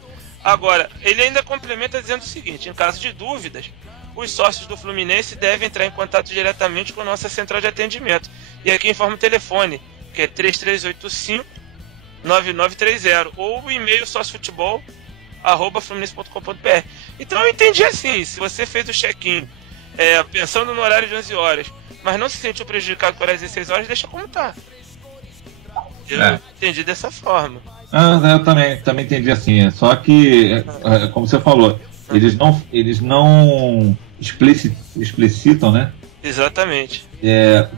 Agora, ele ainda complementa dizendo o seguinte, em caso de dúvidas, os sócios do Fluminense devem entrar em contato diretamente com a nossa central de atendimento. E aqui informa o telefone, que é 3385-9930, ou o e-mail sociofutebol@fluminense.com.br. Então eu entendi assim, se você fez o check-in pensando no horário de 11 horas, mas não se sentiu prejudicado por as 16 horas, deixa como tá. Eu entendi dessa forma. Eu também entendi assim. Só que, como você falou, eles não explicitam, né? Exatamente.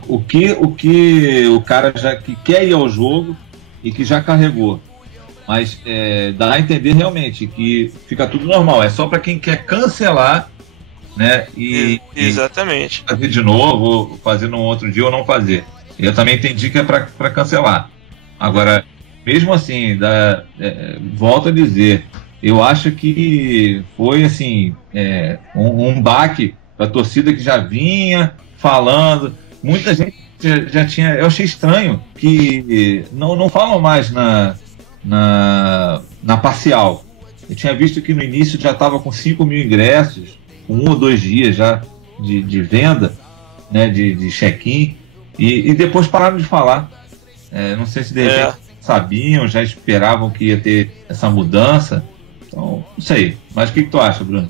O que o cara já que quer ir ao jogo e que já carregou. Mas dá a entender realmente que fica tudo normal. É só para quem quer cancelar, né? Exatamente. E fazer de novo, ou fazer num outro dia ou não fazer. Eu também entendi que é para cancelar. Agora, mesmo assim, volto a dizer, eu acho que foi assim um baque para a torcida que já vinha falando. Muita gente já tinha. Eu achei estranho que não falam mais na parcial. Eu tinha visto que no início já estava com 5 mil ingressos, com 1 ou 2 dias já de venda, né, de check-in, e depois pararam de falar. Não sei se de repente sabiam, já esperavam que ia ter essa mudança. Então, não sei. Mas o que tu acha, Bruno?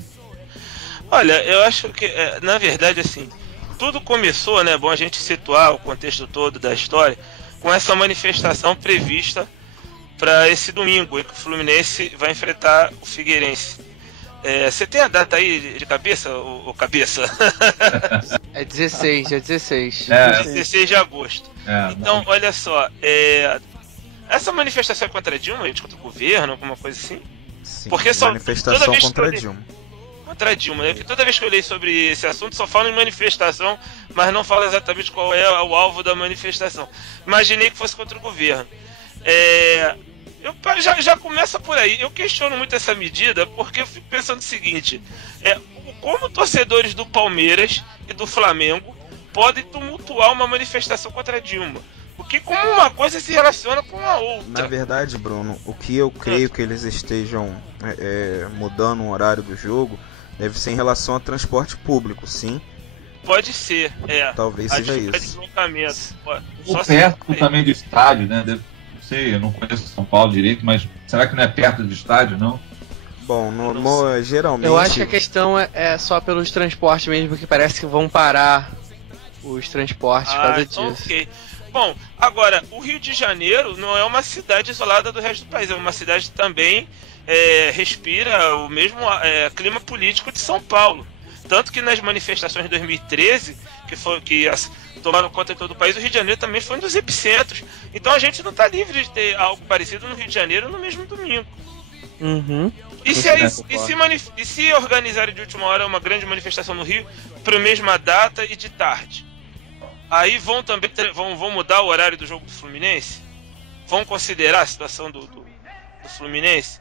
Olha, eu acho que, na verdade, assim, tudo começou, né? Bom a gente situar o contexto todo da história com essa manifestação prevista para esse domingo, em que o Fluminense vai enfrentar o Figueirense. Você tem a data aí de cabeça, ou cabeça? É 16, é 16. 16 de agosto. Então, olha só, essa manifestação é contra a Dilma, gente, contra o governo, alguma coisa assim? Sim, porque manifestação contra a Dilma. Contra a Dilma, né? Porque toda vez que eu leio sobre esse assunto só falo em manifestação, mas não falo exatamente qual é o alvo da manifestação. Imaginei que fosse contra o governo. Eu já começa por aí. Eu questiono muito essa medida porque eu fico pensando o seguinte: como torcedores do Palmeiras e do Flamengo podem tumultuar uma manifestação contra a Dilma? Porque como uma coisa se relaciona com a outra. Na verdade, Bruno, o que eu creio que eles estejam mudando o horário do jogo deve ser em relação ao transporte público, sim. Pode ser, Talvez seja isso. Ou perto também do estádio, né? Não sei, eu não conheço São Paulo direito, mas será que não é perto do estádio, não? Bom, geralmente... Eu acho que a questão é só pelos transportes mesmo, porque parece que vão parar os transportes por causa disso. Ok. Bom, agora, o Rio de Janeiro não é uma cidade isolada do resto do país, é uma cidade que também respira o mesmo clima político de São Paulo. Tanto que nas manifestações de 2013, que tomaram conta de todo o país, o Rio de Janeiro também foi um dos epicentros. Então a gente não está livre de ter algo parecido no Rio de Janeiro no mesmo domingo. Uhum. E se organizarem de última hora uma grande manifestação no Rio para a mesma data e de tarde? Aí vão mudar o horário do jogo do Fluminense? Vão considerar a situação do Fluminense?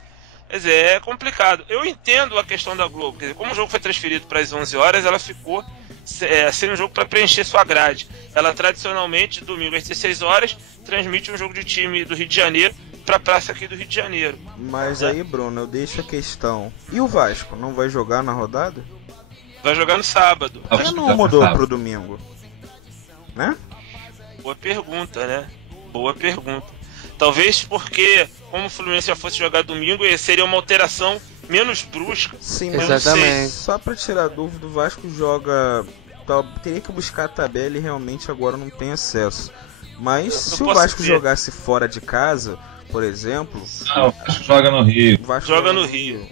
Quer dizer, é complicado. Eu entendo a questão da Globo. Quer dizer, como o jogo foi transferido para as 11 horas, ela ficou sendo um jogo para preencher sua grade. Ela tradicionalmente, domingo às 16 horas, transmite um jogo de time do Rio de Janeiro para a praça aqui do Rio de Janeiro. Mas aí, Bruno, eu deixo a questão. E o Vasco, não vai jogar na rodada? Vai jogar no sábado. Por que não mudou pro domingo? Né? Boa pergunta, né? Boa pergunta. Talvez porque, como o Fluminense já fosse jogar domingo, seria uma alteração menos brusca. Sim, mas exatamente. Só pra tirar a dúvida, o Vasco joga... Teria que buscar a tabela e realmente agora não tem acesso. Mas se o Vasco jogasse fora de casa, por exemplo... Não, o Vasco joga no Rio. Joga no Rio.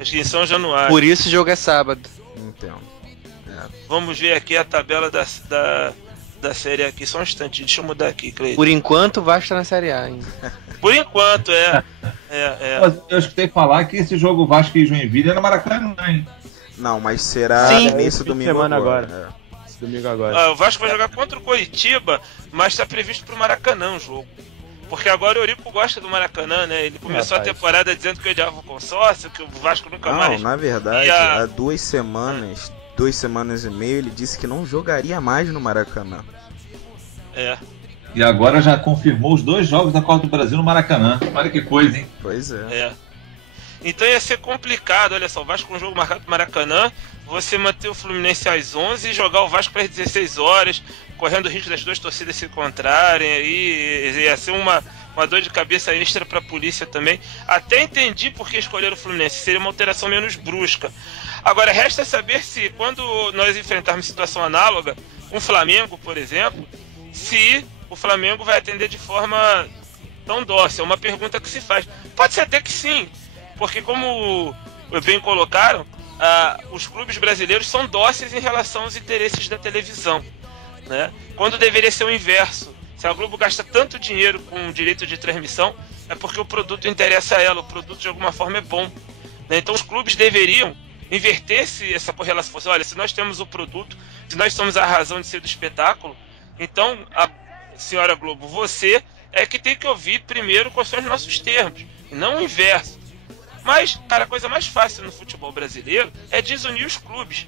Acho que em São Januário. Por isso o jogo é sábado. Entendo. Vamos ver aqui a tabela da série aqui, só um instantinho, deixa eu mudar aqui, Cleiton. Por enquanto o Vasco tá na Série A ainda. Por enquanto, Mas eu escutei falar que esse jogo Vasco e Joinville é no Maracanã, hein? Não, mas será nesse domingo agora. Esse domingo agora. O Vasco vai jogar contra o Coritiba, mas está previsto pro Maracanã o jogo. Porque agora o Eurico gosta do Maracanã, né? Ele começou a temporada dizendo que odiava o consórcio, que o Vasco nunca mais... Não, na verdade, há 2 semanas... 2 semanas e meia, ele disse que não jogaria mais no Maracanã. E agora já confirmou os 2 jogos da Copa do Brasil no Maracanã. Olha que coisa, hein? Pois é. Então ia ser complicado, olha só, o Vasco com um jogo marcado no Maracanã, você manter o Fluminense às 11 e jogar o Vasco para as 16 horas, correndo o risco das 2 torcidas se encontrarem, aí ia ser uma dor de cabeça extra para a polícia também. Até entendi porque escolheram o Fluminense, seria uma alteração menos brusca. Agora, resta saber se, quando nós enfrentarmos situação análoga, um Flamengo, por exemplo, se o Flamengo vai atender de forma tão dócil? É uma pergunta que se faz. Pode ser até que sim, porque como bem colocaram, os clubes brasileiros são dóceis em relação aos interesses da televisão, né? Quando deveria ser o inverso. Se a Globo gasta tanto dinheiro com o direito de transmissão, é porque o produto interessa a ela, o produto de alguma forma é bom, né? Então os clubes deveriam inverter essa correlação. Olha, se nós temos o produto, se nós somos a razão de ser do espetáculo, então, a senhora Globo, você é que tem que ouvir primeiro quais são os nossos termos, e não o inverso. Mas, cara, a coisa mais fácil no futebol brasileiro é desunir os clubes,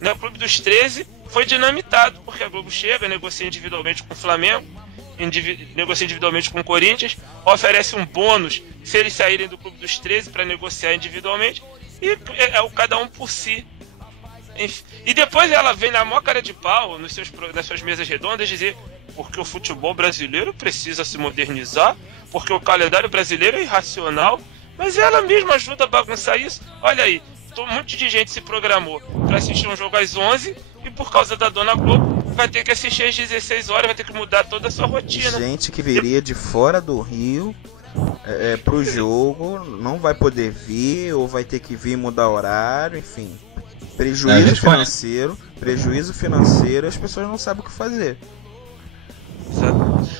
né? O Clube dos 13 foi dinamitado, porque a Globo chega, negocia individualmente com o Flamengo, negocia individualmente com o Corinthians, oferece um bônus se eles saírem do Clube dos 13 para negociar individualmente, e é o cada um por si. E depois ela vem na maior cara de pau nas suas mesas redondas dizer porque o futebol brasileiro precisa se modernizar, porque o calendário brasileiro é irracional, mas ela mesma ajuda a bagunçar isso. Olha aí, um monte de gente se programou para assistir um jogo às 11 e por causa da Dona Globo vai ter que assistir às 16 horas, vai ter que mudar toda a sua rotina. Gente que viria de fora do Rio pro jogo, não vai poder vir, ou vai ter que vir e mudar horário, enfim. Prejuízo financeiro, as pessoas não sabem o que fazer.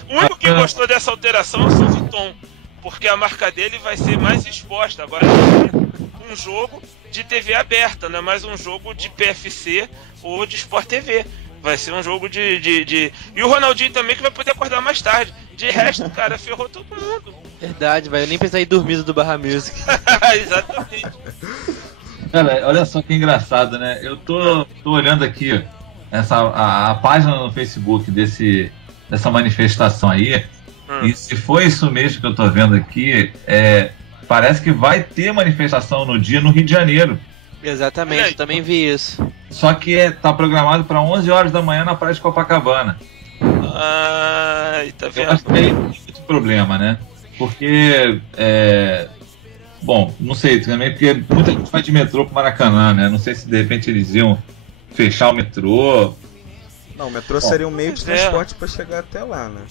O único que gostou dessa alteração é o São Viton, porque a marca dele vai ser mais exposta. Agora é um jogo de TV aberta, não é mais um jogo de PFC ou de Sport TV. Vai ser um jogo de... E o Ronaldinho também, que vai poder acordar mais tarde. De resto, cara, ferrou todo mundo. Verdade, vai. Eu nem pensei em dormir do Barra Music. Exatamente. Cara, olha só que engraçado, né? Eu tô olhando aqui a página no Facebook dessa manifestação aí, e se for isso mesmo que eu tô vendo aqui, parece que vai ter manifestação no dia no Rio de Janeiro. Exatamente, eu também vi isso. Só que tá programado para 11 horas da manhã na praia de Copacabana. Ai, tá vendo? Eu acho que tem muito problema, né? Porque, bom, não sei também, porque muita gente vai de metrô pro Maracanã, né? Não sei se de repente eles iam fechar o metrô. Não, o metrô seria um meio de transporte para chegar até lá, né?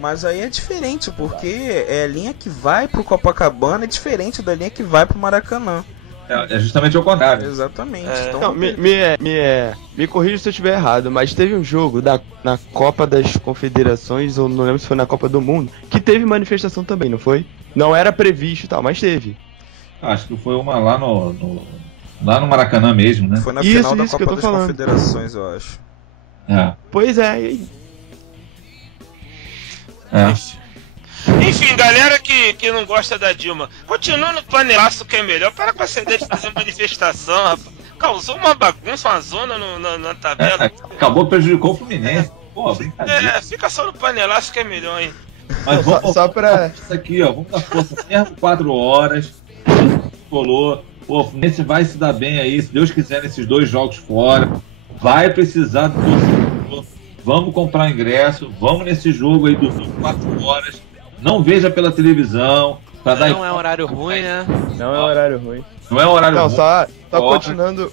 Mas aí é diferente, porque a linha que vai pro Copacabana é diferente da linha que vai pro Maracanã. É justamente o contrário. Exatamente. Então, não, me corrija se eu estiver errado, mas teve um jogo na Copa das Confederações, ou não lembro se foi na Copa do Mundo, que teve manifestação também, não foi? Não era previsto e tal, mas teve. Acho que foi uma lá no Maracanã mesmo, né? Foi na final da Copa das Confederações, eu acho. Pois é. Enfim, galera que não gosta da Dilma, continua no panelaço que é melhor. Para com essa ideia de fazer manifestação, rapaz. Causou uma bagunça, uma zona na tabela. Acabou, prejudicou o Fluminense. Pô, brincadeira. Fica só no panelaço que é melhor, hein. Mas vamos só pra... isso aqui, ó. Vamos dar força mesmo 4 horas. Colou. Pô, o Fluminense vai se dar bem aí, se Deus quiser, nesses 2 jogos fora. Vai precisar do torcedor. Vamos comprar ingresso. Vamos nesse jogo aí, dormir 4 horas. Não veja pela televisão. Não é um horário ruim, né? Não é um horário ruim. Não é um horário ruim. Só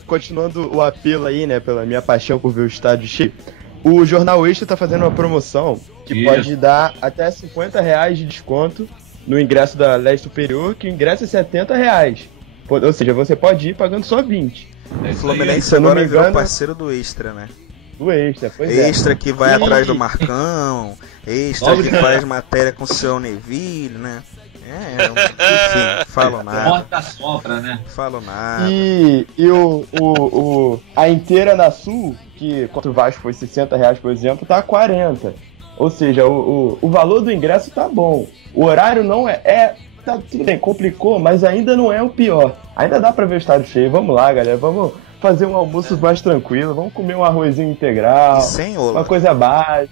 continuando o apelo aí, né, pela minha paixão por ver o estádio cheio. O Jornal Extra tá fazendo uma promoção que pode dar até R$50 de desconto no ingresso da Leste Superior, que o ingresso é R$70. Ou seja, você pode ir pagando só 20. O Fluminense agora virou parceiro do Extra, né? Do Extra, pois é. Extra que vai atrás do Marcão, Extra que faz matéria com o seu Neville, né? Enfim, falo nada. Porta sopra, né? Falo nada. E a inteira na Sul, que contra o Vasco foi R$60, por exemplo, tá 40. Ou seja, o valor do ingresso tá bom. O horário não tá tudo bem, complicou, mas ainda não é o pior. Ainda dá pra ver o estádio cheio. Vamos lá, galera, vamos fazer um almoço mais tranquilo, vamos comer um arrozinho integral. E sem ola. Uma coisa básica.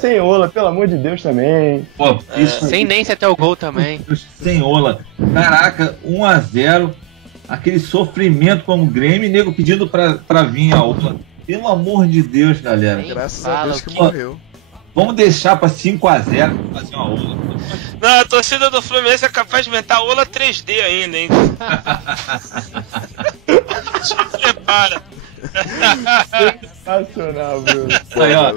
Sem ola, pelo amor de Deus também. Pô, isso sem nem se até o gol também. Sem ola. Caraca, 1-0. Aquele sofrimento como o Grêmio, nego pedindo pra vir a ola. Pelo amor de Deus, galera. Graças a Deus que morreu. Vamos deixar pra 5-0 pra fazer uma ola. Não, a torcida do Fluminense é capaz de inventar ola 3D ainda, hein? Se prepara. Sensacional, Bruno. Aí, ó,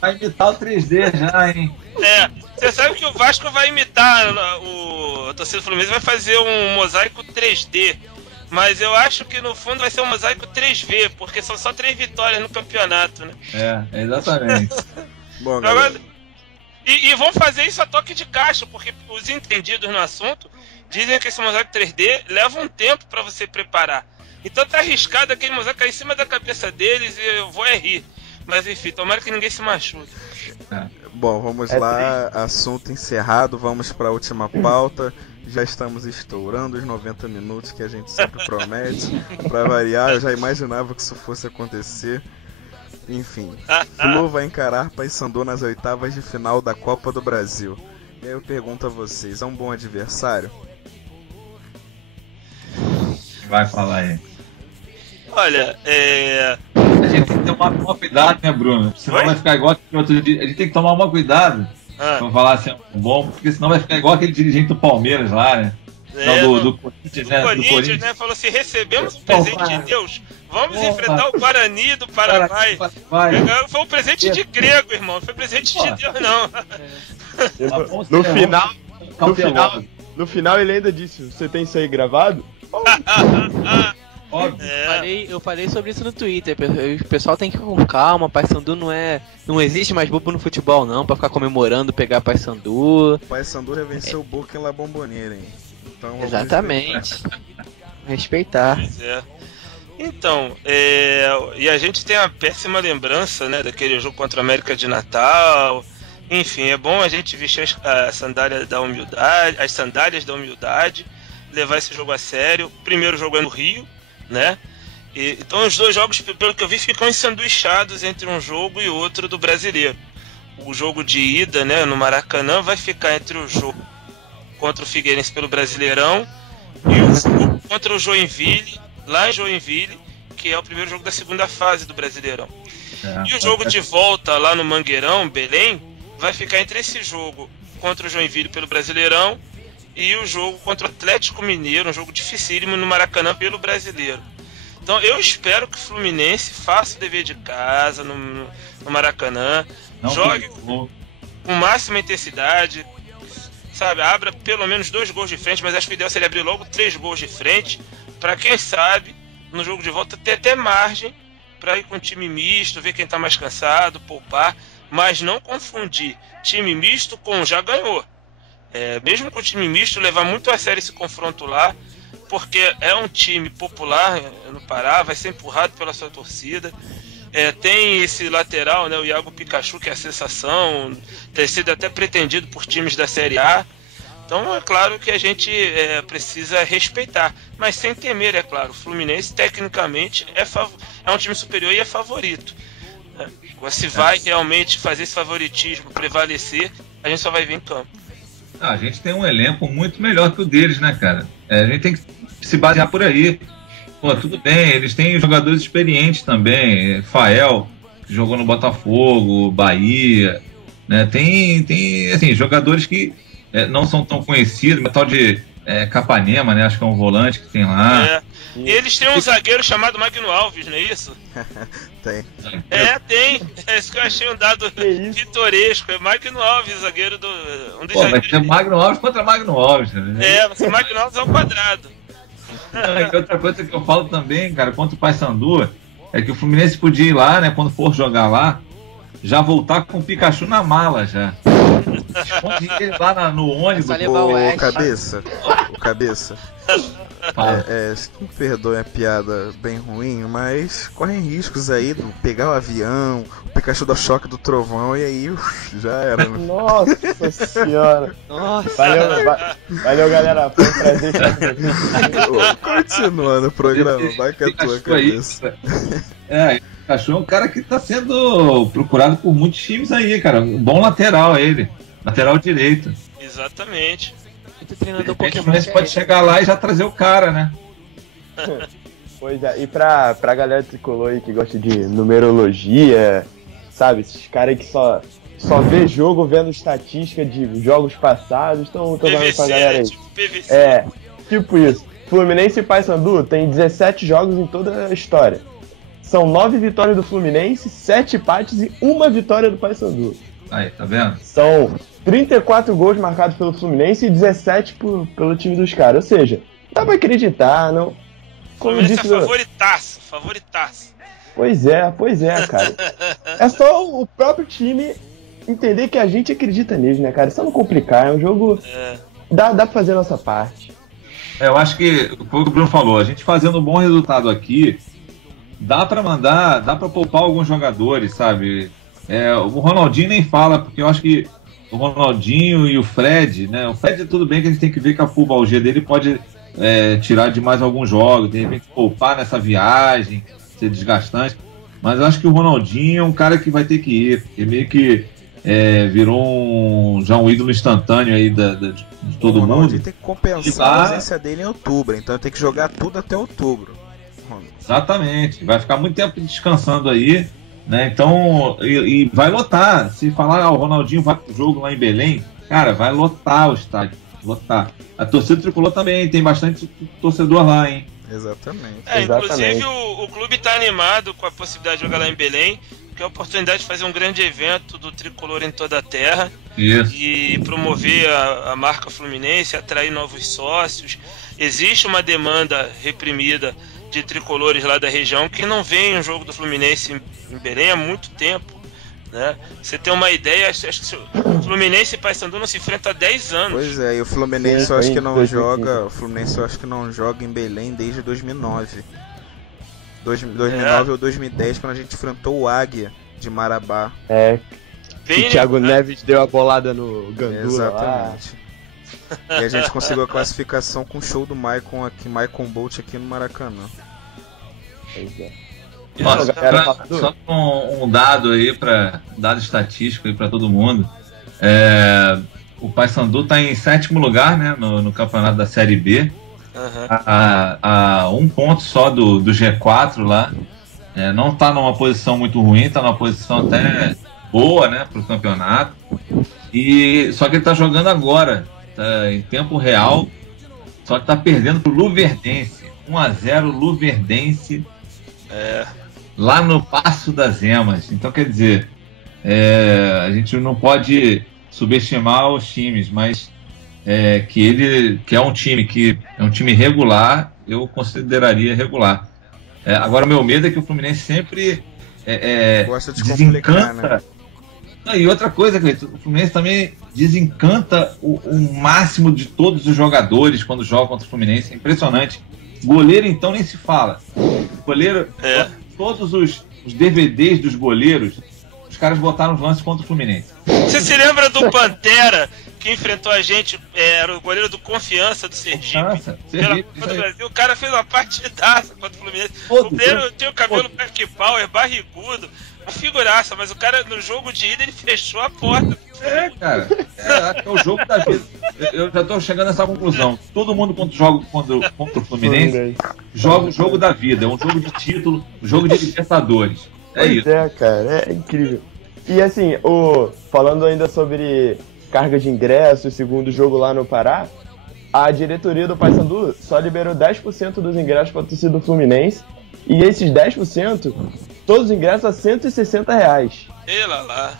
vai imitar o 3D já, hein? Você sabe que o Vasco vai imitar a torcida do Fluminense, vai fazer um mosaico 3D. Mas eu acho que no fundo vai ser um mosaico 3V, porque são só 3 vitórias no campeonato, né? Exatamente. Bom, galera. E vão fazer isso a toque de caixa, porque os entendidos no assunto dizem que esse mosaico 3D leva um tempo pra você preparar. Então tá arriscado aquele mosaico cair em cima da cabeça deles e eu vou rir. Mas enfim, tomara que ninguém se machuque. Bom, vamos lá, assunto encerrado, vamos para a última pauta. Já estamos estourando os 90 minutos que a gente sempre promete. Para variar, eu já imaginava que isso fosse acontecer. Enfim, Flu vai encarar Paysandu nas oitavas de final da Copa do Brasil. E aí eu pergunto a vocês, é um bom adversário? Vai falar aí. Olha, A gente tem que tomar cuidado, né, Bruno? Senão vai ficar igual aquele outro dia. A gente tem que tomar cuidado pra falar assim, bom, porque senão vai ficar igual aquele dirigente do Palmeiras lá, né? Do Corinthians, né? Do Corinthians, né? Falou assim, recebemos um presente de Deus. Vamos enfrentar o Guarani do Paraguai. Foi um presente de grego, irmão. Não foi presente de Deus, não. No final ele ainda disse, você tem isso aí gravado? Óbvio. Eu falei sobre isso no Twitter. O pessoal tem que ir com calma. Paysandu não existe mais bobo no futebol, não. Pra ficar comemorando, pegar Paysandu. O Paysandu já venceu o Boca em La Bombonera, hein? Então, exatamente. Respeitar. Então, e a gente tem a péssima lembrança, né, daquele jogo contra a América de Natal. Enfim, é bom a gente vestir as sandálias da humildade, levar esse jogo a sério. O primeiro jogo é no Rio, né? Então os dois jogos, pelo que eu vi, ficam ensanduichados entre um jogo e outro do Brasileiro. O jogo de ida, né, no Maracanã, vai ficar entre o jogo contra o Figueirense pelo Brasileirão e o jogo contra o Joinville, lá em Joinville, que é o primeiro jogo da segunda fase do Brasileirão. E o jogo de volta lá no Mangueirão, Belém, vai ficar entre esse jogo contra o Joinville pelo Brasileirão e o jogo contra o Atlético Mineiro, um jogo dificílimo no Maracanã pelo Brasileiro. Então eu espero que o Fluminense faça o dever de casa no Maracanã, jogue com máxima intensidade, sabe, abra pelo menos 2 gols de frente, mas acho que o ideal seria abrir logo 3 gols de frente, para quem sabe, no jogo de volta ter até margem para ir com time misto, ver quem tá mais cansado, poupar, mas não confundir time misto com já ganhou. Mesmo com o time misto, levar muito a sério esse confronto lá, porque é um time popular no Pará, vai ser empurrado pela sua torcida. Tem esse lateral, né, o Iago Pikachu, que é a sensação, tem sido até pretendido por times da Série A. Então é claro que a gente precisa respeitar, mas sem temer, é claro. O Fluminense tecnicamente é um time superior e é favorito. Se vai realmente fazer esse favoritismo prevalecer, a gente só vai ver em campo. A gente tem um elenco muito melhor que o deles, né, cara? A gente tem que se basear por aí. Pô, tudo bem, eles têm jogadores experientes também. Fael, que jogou no Botafogo, Bahia, né? Tem assim, jogadores que não são tão conhecidos, mas tal de Capanema, né? Acho que é um volante que tem lá. E eles têm um zagueiro chamado Magno Alves, não é isso? Tem. Tem. É isso que eu achei um dado pitoresco. É Magno Alves, zagueiro um dos zagueiros. Vai ser Magno Alves contra Magno Alves. Né? Vai ser Magno Alves ao quadrado. E outra coisa que eu falo também, cara, contra o Paysandu, é que o Fluminense podia ir lá, né, quando for jogar lá, já voltar com o Pikachu na mala já. Esconde ele lá no ônibus. O cabeça. Me perdoe a piada bem ruim, mas correm riscos aí de pegar o avião, o Pikachu dá choque do trovão e aí já era. Né? Nossa senhora! Nossa. Valeu, galera. Foi um prazer. Continuando o programa, vai com a tua cabeça. O Pikachu é um cara que tá sendo procurado por muitos times aí, cara. Um bom lateral ele. Lateral direito. Exatamente. O Fluminense pode chegar lá e já trazer o cara, né? Pois é, e pra galera tricolor aí que gosta de numerologia, sabe? Esses caras que só vê jogo vendo estatística de jogos passados, então tô falando pra galera aí. Tipo PVC. Tipo isso. Fluminense e Paysandu tem 17 jogos em toda a história. São 9 vitórias do Fluminense, 7 empates e 1 vitória do Paysandu. Aí, tá vendo? São 34 gols marcados pelo Fluminense e 17 pelo time dos caras. Ou seja, dá pra acreditar, não? Como Fluminense disse, é favoritaço. Pois é, cara. É só o próprio time entender que a gente acredita neles, né, cara? Só não complicar, é um jogo... Dá pra fazer a nossa parte. Eu acho que foi o que o Bruno falou, a gente fazendo um bom resultado aqui, dá pra poupar alguns jogadores, sabe? O Ronaldinho nem fala, porque eu acho que o Ronaldinho e o Fred, né? O Fred, tudo bem que a gente tem que ver que a pubalgia dele pode tirar de mais alguns jogos, de repente poupar nessa viagem, ser desgastante, mas eu acho que o Ronaldinho é um cara que vai ter que ir, porque meio que virou já um ídolo instantâneo aí de todo mundo. O Ronaldinho tem que compensar a ausência dele em outubro, então tem que jogar tudo até outubro. Exatamente, vai ficar muito tempo descansando aí, né? Então, e vai lotar. Se falar, o Ronaldinho vai pro jogo lá em Belém, cara, vai lotar o estádio, lotar. A torcida tricolor também, tem bastante torcedor lá, hein? Exatamente. Inclusive o clube tá animado com a possibilidade de jogar lá em Belém, que é a oportunidade de fazer um grande evento do tricolor em toda a terra. Isso. E promover a marca Fluminense, atrair novos sócios. Existe uma demanda reprimida de tricolores lá da região que não vem um jogo do Fluminense em Belém há muito tempo, né? Você tem uma ideia, acho que o Fluminense e Paysandu não se enfrentam há 10 anos. Pois é, e o Fluminense eu acho que não joga. O Fluminense eu acho que não joga em Belém desde 2009. 2009 ou 2010, quando a gente enfrentou o Águia de Marabá. O Thiago Neves deu a bolada no Gandula. Exatamente. E a gente conseguiu a classificação com o show do Maicon Bolt aqui no Maracanã. Só um dado aí, dado estatístico aí para todo mundo. O Paysandu tá em 7º lugar, né, no campeonato da Série B. A 1 ponto só do G4 lá. Não tá numa posição muito ruim, tá numa posição até boa, né, pro campeonato. Só que ele tá jogando agora, tá em tempo real, só que tá perdendo pro Luverdense. 1-0 Luverdense, lá no Passo das Emas. Então, quer dizer, a gente não pode subestimar os times, mas que é um time regular, eu consideraria regular. Agora, o meu medo é que o Fluminense sempre gosta de desencanta. complicar, né? E outra coisa, Cleiton, o Fluminense também desencanta o máximo de todos os jogadores quando joga contra o Fluminense. É impressionante. Goleiro, então, nem se fala. Goleiro, todos os DVDs dos goleiros, os caras botaram os lances contra o Fluminense. Você se lembra do Pantera, que enfrentou a gente, era o goleiro do Confiança do Sergipe? Pela Copa do Brasil, o cara fez uma partidaça contra o Fluminense. O goleiro tinha o cabelo black power, barrigudo, uma figuraça, mas o cara no jogo de ida ele fechou a porta. Cara, é o jogo da vida. Eu já tô chegando nessa conclusão. Todo mundo quando joga contra o Fluminense joga o jogo da vida, é um jogo de título, um jogo de Libertadores. Isso. Cara, é incrível. E assim, falando ainda sobre carga de ingressos, segundo jogo lá no Pará, a diretoria do Paysandu só liberou 10% dos ingressos para a torcida do Fluminense, e esses 10%, todos os ingressos a R$160. Ei lá.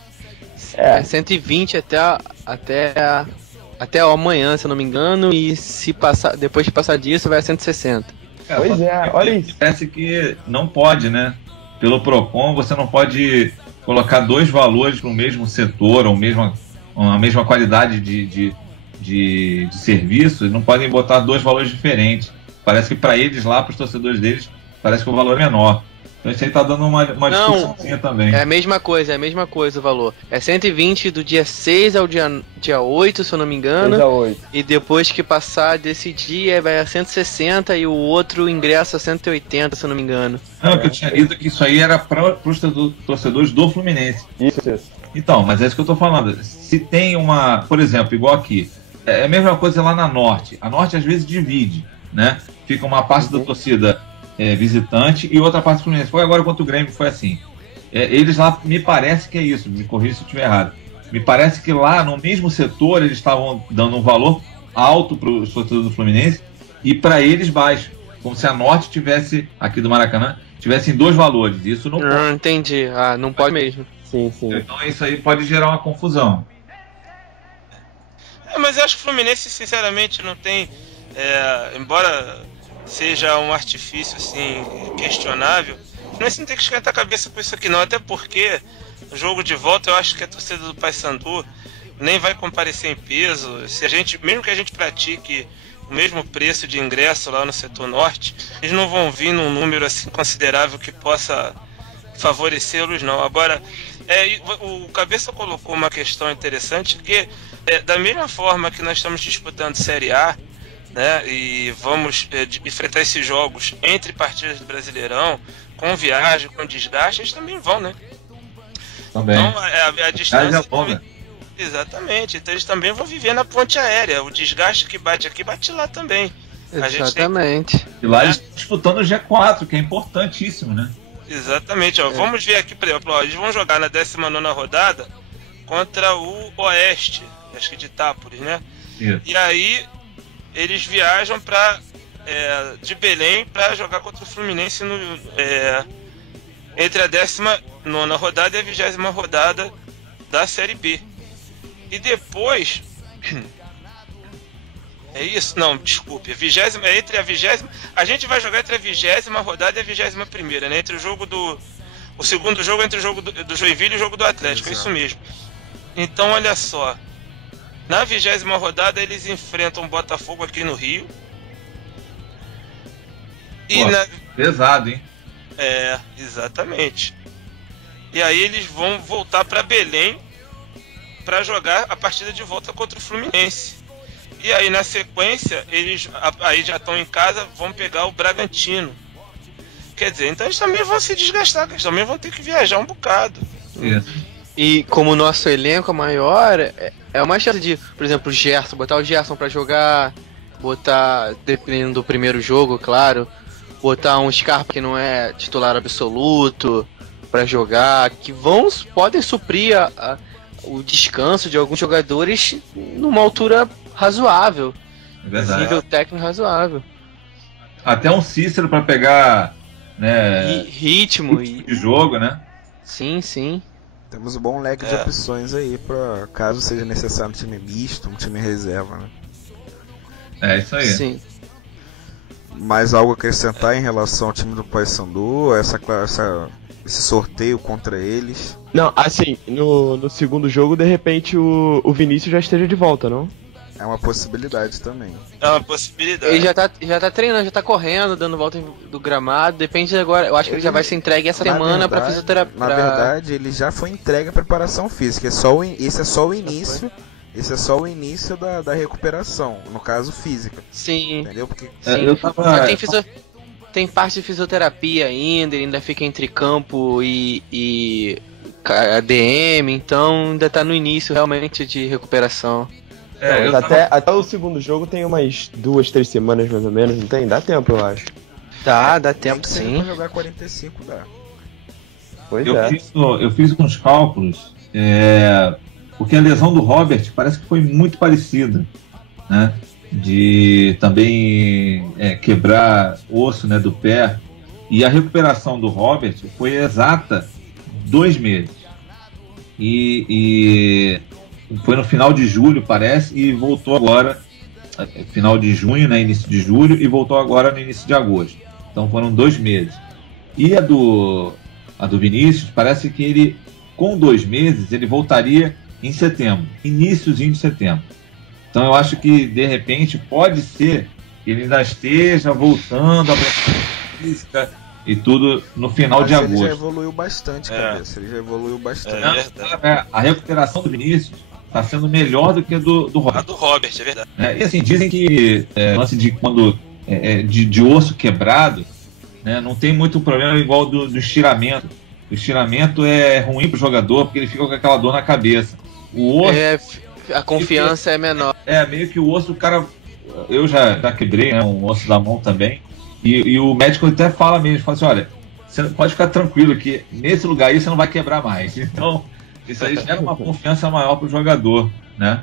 120 até amanhã, se eu não me engano, e depois de passar disso vai a 160. Pois olha isso. Parece que não pode, né? Pelo PROCON você não pode colocar dois valores no mesmo setor, ou a mesma qualidade de serviço, não podem botar dois valores diferentes. Parece que para eles lá, para os torcedores deles, parece que o valor é menor. Então isso aí tá dando uma discussãozinha também. É a mesma coisa o valor. É 120 do dia 6 ao dia 8, se eu não me engano. 6 a 8. E depois que passar desse dia vai a 160 e o outro ingresso a 180, se eu não me engano. Não, que eu tinha lido que isso aí era para os torcedores do Fluminense. Isso. Então, mas é isso que eu tô falando. Se tem por exemplo, igual aqui, é a mesma coisa lá na Norte. A Norte às vezes divide, né? Fica uma parte da torcida visitante e outra parte do Fluminense. Foi agora contra o Grêmio, foi assim. Eles lá, me parece que é isso, me corrija se eu estiver errado. Me parece que lá no mesmo setor eles estavam dando um valor alto para os torcedores do Fluminense e para eles baixo. Como se a Norte tivesse, aqui do Maracanã, tivessem dois valores. Isso não pode. Entendi. Não pode mesmo. Sim, sim. Então isso aí pode gerar uma confusão. Mas eu acho que o Fluminense, sinceramente, não tem... embora seja um artifício, assim, questionável, o Fluminense não tem que esquentar a cabeça com isso aqui não, até porque o jogo de volta eu acho que a torcida do Paysandu nem vai comparecer em peso. Se a gente, mesmo que a gente pratique o mesmo preço de ingresso lá no setor norte, eles não vão vir num número assim considerável que possa favorecê-los não. Agora, o Cabeça colocou uma questão interessante que da mesma forma que nós estamos disputando Série A, né, e vamos enfrentar esses jogos entre partidas do Brasileirão, com viagem, com desgaste, eles também vão, né? Também. Então a distância é longa. Exatamente, então eles também vão viver na ponte aérea. O desgaste que bate aqui, bate lá também. Exatamente. E lá eles estão disputando o G4, que é importantíssimo, né? Exatamente, vamos ver aqui, por exemplo, eles vão jogar na 19ª rodada contra o Oeste, acho que de Itápolis, né? Isso. E aí eles viajam de Belém para jogar contra o Fluminense entre a 19ª rodada e a 20ª rodada da Série B. E depois... É isso? Não, desculpe. Entre a 20ª... A gente vai jogar entre a 20ª rodada e a 21ª, né? Entre o jogo do... O segundo jogo entre o jogo do Joinville e o jogo do Atlético. Exato. É isso mesmo. Então, olha só. Na 20ª rodada, eles enfrentam o Botafogo aqui no Rio. E pesado, hein? Exatamente. E aí eles vão voltar para Belém para jogar a partida de volta contra o Fluminense. E aí na sequência eles aí já estão em casa, vão pegar o Bragantino. Quer dizer, então eles também vão se desgastar, eles também vão ter que viajar um bocado. E como o nosso elenco é maior, é uma chance de, por exemplo, botar o Gerson para jogar, botar, dependendo do primeiro jogo, claro, botar um Scarpa que não é titular absoluto para jogar, que podem suprir o descanso de alguns jogadores numa altura razoável, nível técnico razoável. Até um Cícero para pegar, né, ritmo de jogo, né? Sim. Temos um bom leque de opções aí para caso seja necessário um time misto, um time reserva, né? É isso aí. Sim. Mais algo a acrescentar em relação ao time do Paysandu, esse sorteio contra eles? Não, assim, no segundo jogo, de repente, o Vinícius já esteja de volta, não? É uma possibilidade também. É uma possibilidade. Ele já tá treinando, já tá correndo, dando volta do gramado. Depende agora. Eu acho que ele já vai ser entregue essa semana pra fisioterapia. Na verdade, ele já foi entregue à preparação física. Esse é só o início. Esse é só o início da recuperação, no caso física. Sim. Entendeu? Porque tem parte de fisioterapia ainda, ele ainda fica entre campo e ADM, então ainda tá no início realmente de recuperação. Até o segundo jogo tem umas 2-3 semanas mais ou menos, não tem? Dá tempo, eu acho. Dá tempo sim. Pra jogar 45 dá. Pois eu fiz uns cálculos, porque a lesão do Robert parece que foi muito parecida, né? De também quebrar osso, né, do pé. E a recuperação do Robert foi exata 2 meses. E foi no final de julho, parece, e voltou agora, final de junho, né, início de julho, e voltou agora no início de agosto. Então foram 2 meses. E a do Vinícius, parece que ele, com 2 meses, ele voltaria em setembro, iníciozinho de setembro. Então eu acho que, de repente, pode ser que ele ainda esteja voltando a física e tudo no final de agosto. Ele já evoluiu bastante, Cabeça. Ele já evoluiu bastante. A recuperação do Vinícius está sendo melhor do que a do Robert. A do Robert, é verdade. E assim, dizem que lance de quando de osso quebrado, né, não tem muito problema igual do estiramento. O estiramento é ruim pro jogador porque ele fica com aquela dor na cabeça. O osso... a confiança é menor. Meio que o osso do cara... Eu já quebrei, né, um osso da mão também. E o médico até fala mesmo, fala assim, olha, você pode ficar tranquilo que nesse lugar aí você não vai quebrar mais. Então, isso aí gera uma confiança maior pro jogador, né?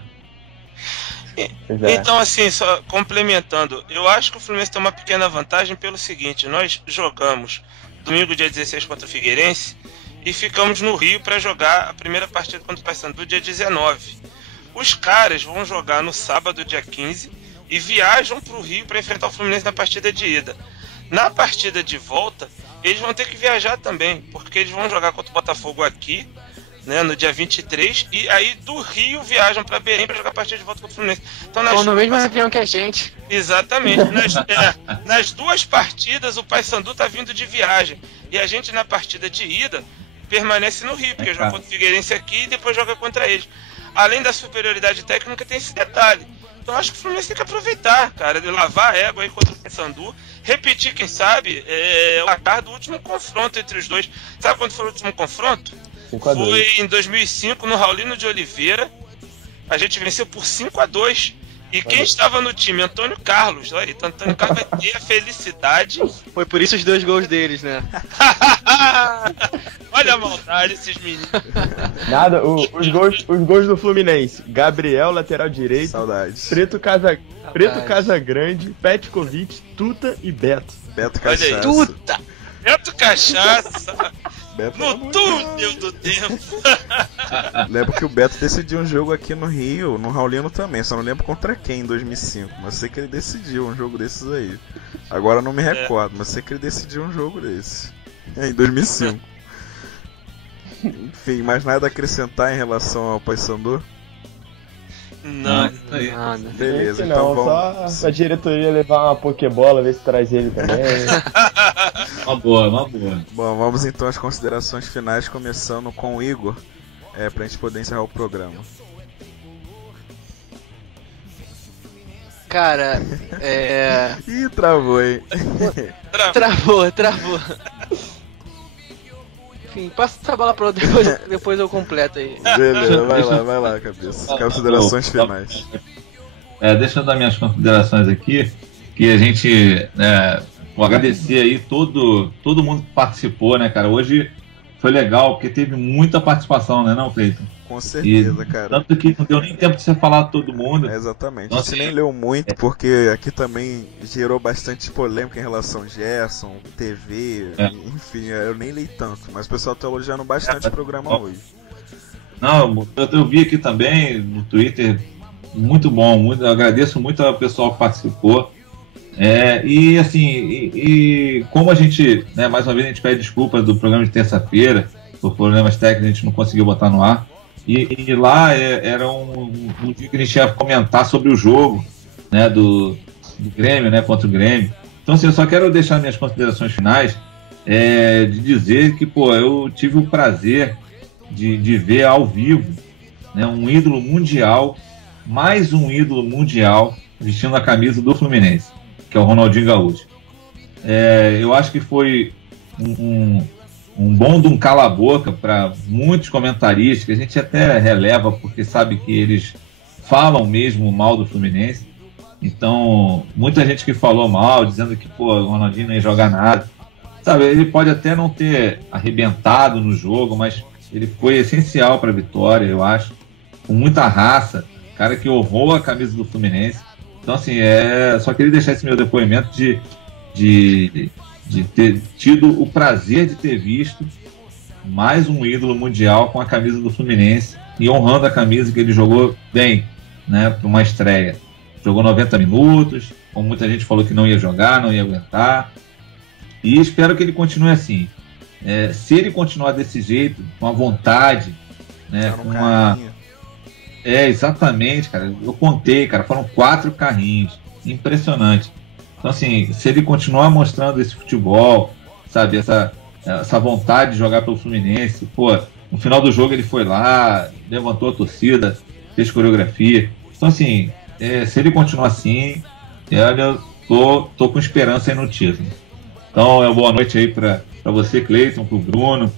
Então, assim, só complementando, eu acho que o Fluminense tem uma pequena vantagem pelo seguinte: nós jogamos domingo, dia 16, contra o Figueirense, e ficamos no Rio para jogar a primeira partida contra o Paysandu dia 19. Os caras vão jogar no sábado, dia 15, e viajam para o Rio para enfrentar o Fluminense na partida de ida. Na partida de volta, eles vão ter que viajar também, porque eles vão jogar contra o Botafogo aqui, né, no dia 23, e aí do Rio viajam para Belém para jogar a partida de volta contra o Fluminense. Então, no mesmo avião que a gente. Exatamente. Nas duas partidas, o Paysandu tá vindo de viagem, e a gente na partida de ida permanece no Rio, porque joga contra o Figueirense aqui e depois joga contra eles. Além da superioridade técnica, tem esse detalhe. Então acho que o Fluminense tem que aproveitar, cara, de lavar a égua aí contra o Paysandu, repetir, quem sabe, o placar do último confronto entre os dois. Sabe quando foi o último confronto? Foi em 2005, no Raulino de Oliveira. A gente venceu por 5-2. E quem estava no time? Antônio Carlos. Olha aí, Antônio Carlos vai ter a felicidade. Foi por isso os 2 gols deles, né? Olha a maldade desses meninos. Nada, os gols do Fluminense. Gabriel, lateral direito. Saudades. Preto Casagrande, Petkovic, Tuta e Beto. Beto Olha aí. Cachaça. Tuta! Beto Cachaça! Beto, No túnel do tempo! Lembro que o Beto decidiu um jogo aqui no Rio, no Raulino também. Só não lembro contra quem em 2005. Mas sei que ele decidiu um jogo desses aí. Agora eu não me recordo, mas sei que ele decidiu um jogo desse. Em 2005. Enfim, mais nada a acrescentar em relação ao Paysandu? Não. Nada. Beleza, não, então vamos. só a diretoria levar uma Pokébola, ver se traz ele também. Uma boa. Bom, vamos então às considerações finais, começando com o Igor, pra gente poder encerrar o programa. Cara, Ih, travou, hein? Travou. Enfim, passa essa bola pra outro, depois eu completo aí. Beleza, vai lá, cabeça. Considerações finais. Deixa eu dar minhas considerações aqui, que a gente vou agradecer aí todo mundo que participou, né, cara? Hoje foi legal, porque teve muita participação, né, não, Cleiton? Com certeza, cara. Tanto que não deu nem tempo de você falar de todo mundo. Exatamente. Nossa, Você nem leu muito, porque aqui também gerou bastante polêmica em relação a Gerson, TV, enfim, eu nem li tanto, mas o pessoal tá elogiando bastante o programa hoje. Não, eu vi aqui também no Twitter, muito bom, eu agradeço muito ao pessoal que participou. E assim, como a gente, né, mais uma vez a gente pede desculpas do programa de terça-feira, por problemas técnicos a gente não conseguiu botar no ar. E lá era um dia que a gente ia comentar sobre o jogo, né, do Grêmio, né, contra o Grêmio. Então, assim, eu só quero deixar minhas considerações finais, de dizer que, eu tive o prazer de ver ao vivo, né, um ídolo mundial, mais um ídolo mundial, vestindo a camisa do Fluminense, que é o Ronaldinho Gaúcho. Eu acho que foi um bom de um cala-boca para muitos comentaristas, que a gente até releva porque sabe que eles falam mesmo mal do Fluminense. Então, muita gente que falou mal, dizendo que o Ronaldinho não ia jogar nada. Sabe, ele pode até não ter arrebentado no jogo, mas ele foi essencial para a vitória, eu acho. Com muita raça, cara que honrou a camisa do Fluminense. Então, assim, só queria deixar esse meu depoimento de ter tido o prazer de ter visto mais um ídolo mundial com a camisa do Fluminense e honrando a camisa que ele jogou bem, né, para uma estreia. Jogou 90 minutos, como muita gente falou que não ia jogar, não ia aguentar, e espero que ele continue assim. Se ele continuar desse jeito, com a vontade, né, com uma... exatamente, cara, eu contei, cara, foram 4 carrinhos, impressionante. Então, assim, se ele continuar mostrando esse futebol, sabe, essa vontade de jogar pelo Fluminense, no final do jogo ele foi lá, levantou a torcida, fez coreografia. Então, assim, se ele continuar assim, eu tô com esperança aí no título. Então, boa noite aí pra você, Cleiton, pro Bruno,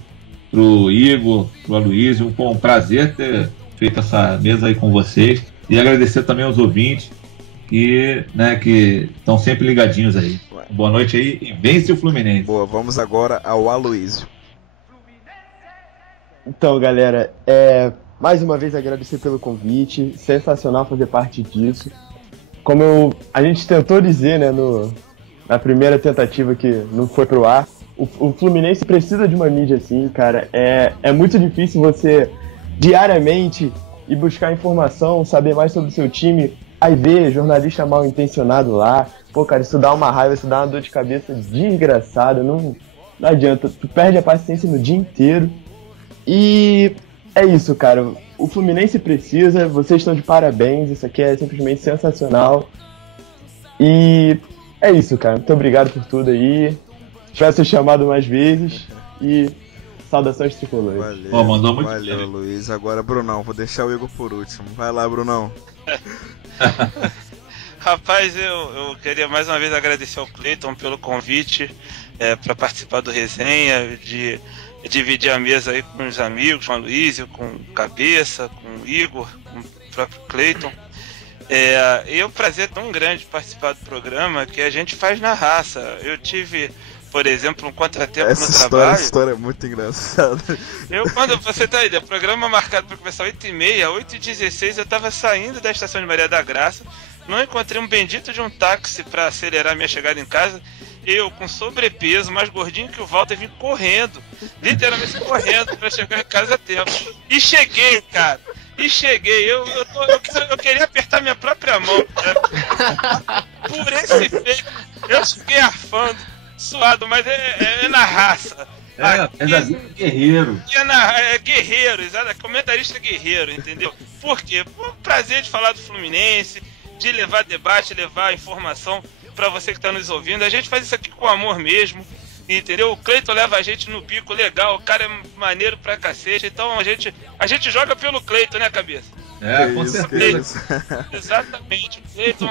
pro Igor, pro Aloysio. Um prazer ter feito essa mesa aí com vocês. E agradecer também aos ouvintes que estão sempre ligadinhos aí. Boa noite aí e vence o Fluminense. Boa, vamos agora ao Aloysio. Então, galera, mais uma vez agradecer pelo convite, sensacional fazer parte disso. Como a gente tentou dizer, né, na primeira tentativa que não foi pro ar, o Fluminense precisa de uma mídia assim, cara. É muito difícil você diariamente ir buscar informação, saber mais sobre o seu time, aí ver jornalista mal intencionado lá. Pô, cara, isso dá uma raiva, isso dá uma dor de cabeça desgraçada. Não adianta, tu perde a paciência no dia inteiro. E é isso, cara. O Fluminense precisa, vocês estão de parabéns, isso aqui é simplesmente sensacional. E é isso, cara. Muito obrigado por tudo aí. Espero ser chamado mais vezes. E saudações tricolores. Valeu, Pô, mandou muito valeu, bem. Luiz. Agora, Brunão, vou deixar o Igor por último. Vai lá, Brunão. Rapaz, eu queria mais uma vez agradecer ao Cleiton pelo convite para participar do resenha, de dividir a mesa aí com os amigos, com a Luísa, com o Cabeça, com o Igor, com o próprio Cleiton. E é um prazer tão grande participar do programa que a gente faz na raça. Eu tive, por exemplo, um contratempo no trabalho. Essa história é muito engraçada. Quando você tá aí, o programa marcado para começar 8h30, 8h16 eu tava saindo da estação de Maria da Graça, não encontrei um bendito de um táxi para acelerar minha chegada em casa. Eu, com sobrepeso, mais gordinho que o Walter, vim correndo, literalmente correndo para chegar em casa a tempo. E cheguei, cara. Eu queria apertar minha própria mão, cara. Por esse feito, eu fiquei arfando, suado, mas é na raça. Verdadeiro guerreiro. É guerreiro, exato, comentarista guerreiro, entendeu? Por quê? Por um prazer de falar do Fluminense, de levar debate, levar informação pra você que tá nos ouvindo. A gente faz isso aqui com amor mesmo, entendeu? O Cleiton leva a gente no pico legal, o cara é maneiro pra cacete, então a gente joga pelo Cleiton, né, Cabeça? Com certeza. Exatamente, o Cleiton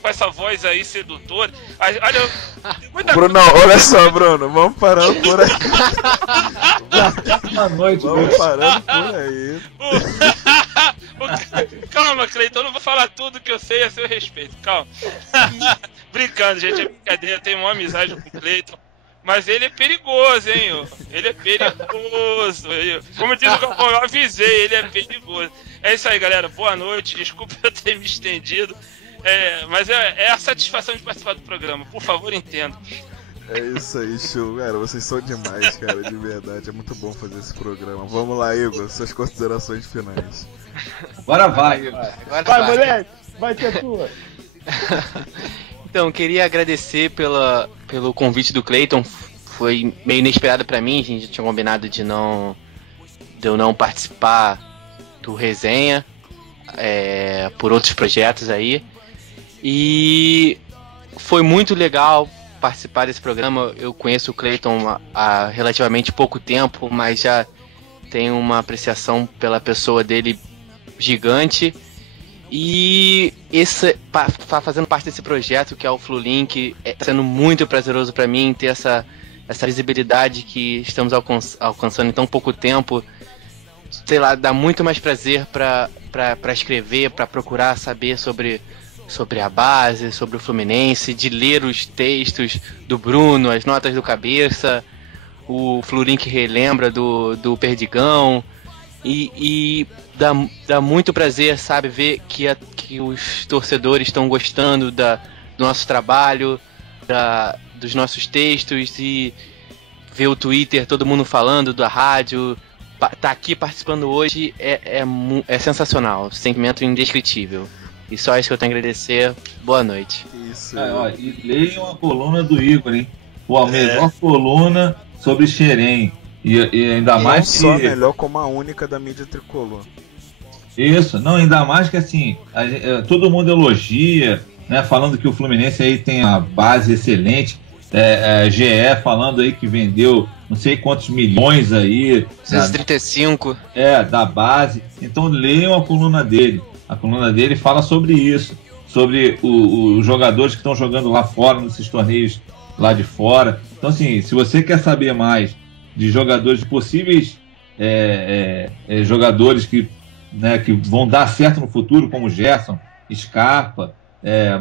com essa voz aí sedutora. Olha, Bruno, olha só, Bruno, vamos parando por aí. Boa noite, Vamos parando por aí. Calma, Cleiton, eu não vou falar tudo que eu sei a seu respeito, calma. Brincando, gente, é brincadeira, tenho uma amizade com o Cleiton. Mas ele é perigoso, hein? Ele é perigoso. Como diz o Galvão, eu avisei, ele é perigoso. É isso aí, galera. Boa noite. Desculpa eu ter me estendido. Mas é a satisfação de participar do programa. Por favor, entenda. É isso aí, show. Cara, vocês são demais, cara, de verdade. É muito bom fazer esse programa. Vamos lá, Igor, suas considerações finais. Agora vai. Vai, moleque! Vai ser tua! Então, queria agradecer pelo convite do Cleiton. Foi meio inesperado pra mim. A gente já tinha combinado de eu não participar do resenha por outros projetos aí. E foi muito legal participar desse programa. Eu conheço o Cleiton há relativamente pouco tempo, mas já tenho uma apreciação pela pessoa dele gigante. E fazendo parte desse projeto que é o FluLink, está sendo muito prazeroso para mim ter essa visibilidade que estamos alcançando em tão pouco tempo. Sei lá, dá muito mais prazer para escrever, para procurar saber sobre a base, sobre o Fluminense, de ler os textos do Bruno, as notas do Cabeça, o FluLink relembra do Perdigão. E dá muito prazer, sabe, ver que os torcedores estão gostando do nosso trabalho, dos nossos textos, e ver o Twitter, todo mundo falando da rádio, tá aqui participando hoje é sensacional, sentimento indescritível. E só isso que eu tenho a agradecer. Boa noite. Isso. E leiam a coluna do Igor, hein? A melhor coluna sobre Xerém. E ainda mais não que... só a melhor, como a única da mídia tricolor. Isso, não, ainda mais que assim, todo mundo elogia, né, falando que o Fluminense aí tem a base excelente, GE falando aí que vendeu não sei quantos milhões aí. 235. Da base. Então leiam a coluna dele. A coluna dele fala sobre isso, sobre os jogadores que estão jogando lá fora, nesses torneios lá de fora. Então assim, se você quer saber mais de jogadores, de possíveis jogadores que vão dar certo no futuro, como Gerson, Scarpa,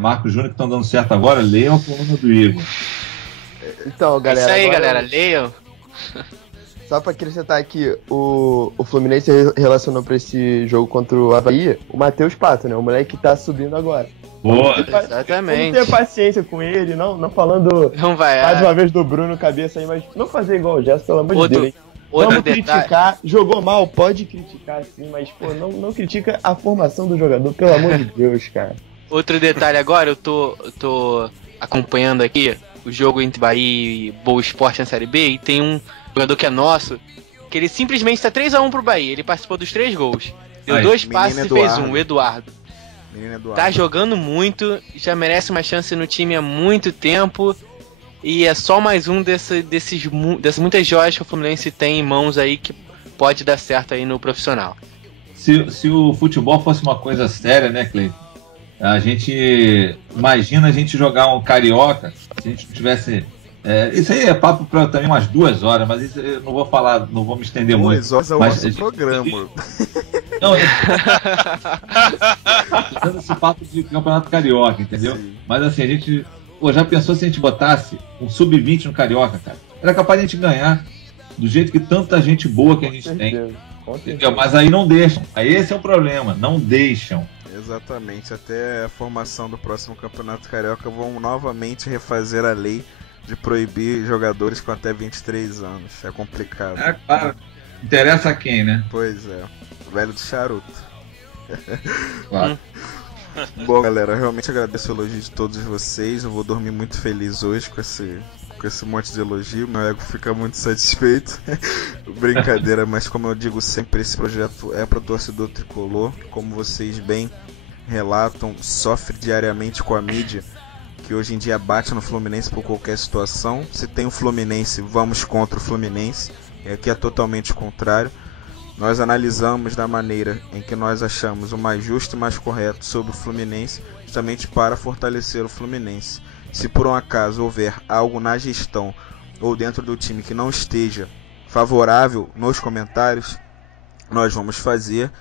Marco Júnior, que estão dando certo agora, leiam a coluna do Igor. Então, galera. Isso aí, agora... galera, leiam. Só pra acrescentar aqui, o Fluminense relacionou pra esse jogo contra o Avaí o Matheus Pato, né? O moleque que tá subindo agora. Boa. Exatamente. Vamos ter paciência com ele, não falando Não vai. mais uma vez do Bruno Cabeça aí, mas não fazer igual o Gerson, pelo amor de Deus. Hein? Outro Vamos detalhe. criticar, jogou mal, pode criticar sim, mas pô, não critica a formação do jogador, pelo amor de Deus, cara. Outro detalhe agora, eu tô acompanhando aqui o jogo entre Bahia e Boa Esporte na Série B e tem um jogador que é nosso, que ele simplesmente tá 3-1 pro Bahia, ele participou dos 3 gols. Deu Aí, 2 passes e fez Eduardo. o Eduardo. Menino Eduardo. Tá jogando muito, já merece uma chance no time há muito tempo. E é só mais um dessas muitas joias que o Fluminense tem em mãos aí que pode dar certo aí no profissional. Se o futebol fosse uma coisa séria, né, Cleiton? A gente imagina a gente jogar um carioca, se a gente não tivesse. Isso aí é papo para também umas 2 horas, mas isso eu não vou falar, não vou me estender muito. 2 horas é o Mas nosso programa. Não, esse papo de campeonato carioca, entendeu? Sim. Mas assim, a gente. Pô, já pensou se a gente botasse um sub-20 no carioca, cara? Era capaz de a gente ganhar. Do jeito que tanta gente boa que a gente tem. Com certeza. Entendeu? Mas aí não deixam. Aí esse é o problema, não deixam. Exatamente, até a formação do próximo Campeonato Carioca vão novamente refazer a lei de proibir jogadores com até 23 anos. É complicado. É claro. Interessa a quem, né? Pois é, o velho do charuto. Claro. Bom, galera, eu realmente agradeço o elogio de todos vocês. Eu vou dormir muito feliz hoje com esse monte de elogio. Meu ego fica muito satisfeito. Brincadeira, mas como eu digo sempre, esse projeto é para o torcedor tricolor. Como vocês bem relatam, sofre diariamente com a mídia, que hoje em dia bate no Fluminense por qualquer situação. Se tem o Fluminense, vamos contra o Fluminense. E aqui é totalmente o contrário. Nós analisamos da maneira em que nós achamos o mais justo e mais correto sobre o Fluminense, justamente para fortalecer o Fluminense. Se por um acaso houver algo na gestão ou dentro do time que não esteja favorável nos comentários, nós vamos fazer,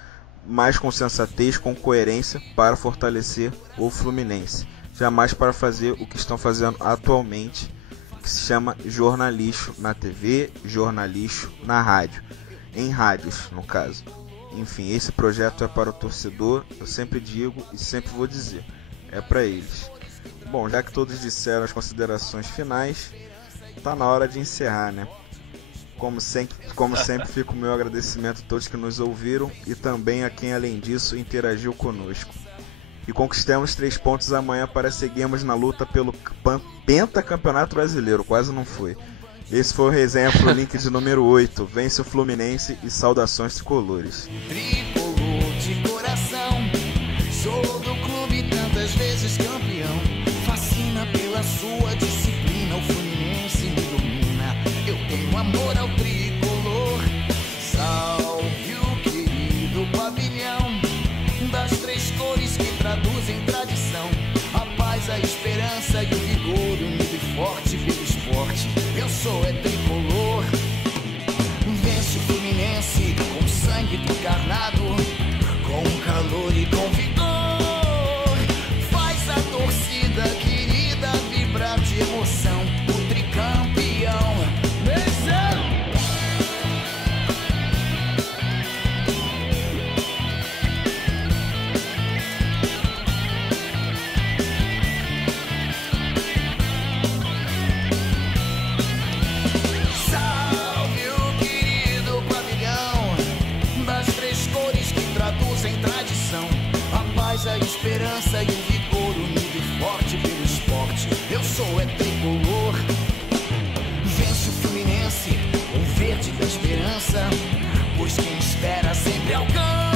mas com sensatez, com coerência, para fortalecer o Fluminense. Jamais para fazer o que estão fazendo atualmente, que se chama jornalixo na TV, jornalixo na rádio. Em rádios, no caso. Enfim, esse projeto é para o torcedor, eu sempre digo e sempre vou dizer, é para eles. Bom, já que todos disseram as considerações finais, tá na hora de encerrar, né? Como sempre fica o meu agradecimento a todos que nos ouviram e também a quem, além disso, interagiu conosco. E conquistemos 3 pontos amanhã para seguirmos na luta pelo pentacampeonato brasileiro, quase não foi. Esse foi o Resenha Pro Link de número 8. Vence o Fluminense e saudações tricolores. Tricolor de coração, sou do clube tantas vezes campeão. Fascina pela sua disciplina, o Fluminense me domina. Eu tenho amor ao tricolor. Salve o querido pavilhão das 3 cores que traduzem tradição. A paz, a esperança e o vigor, unido e forte pelo esporte. Eu sou tricolor. Vence o Fluminense com sangue encarnado, com calor e com vigor. Faz a torcida querida vibrar de emoção. O tricampeão venceu. A esperança e o vigor, unido e forte pelo esporte. Eu sou tricolor. Vence o Fluminense, o verde da esperança, pois quem espera sempre alcança.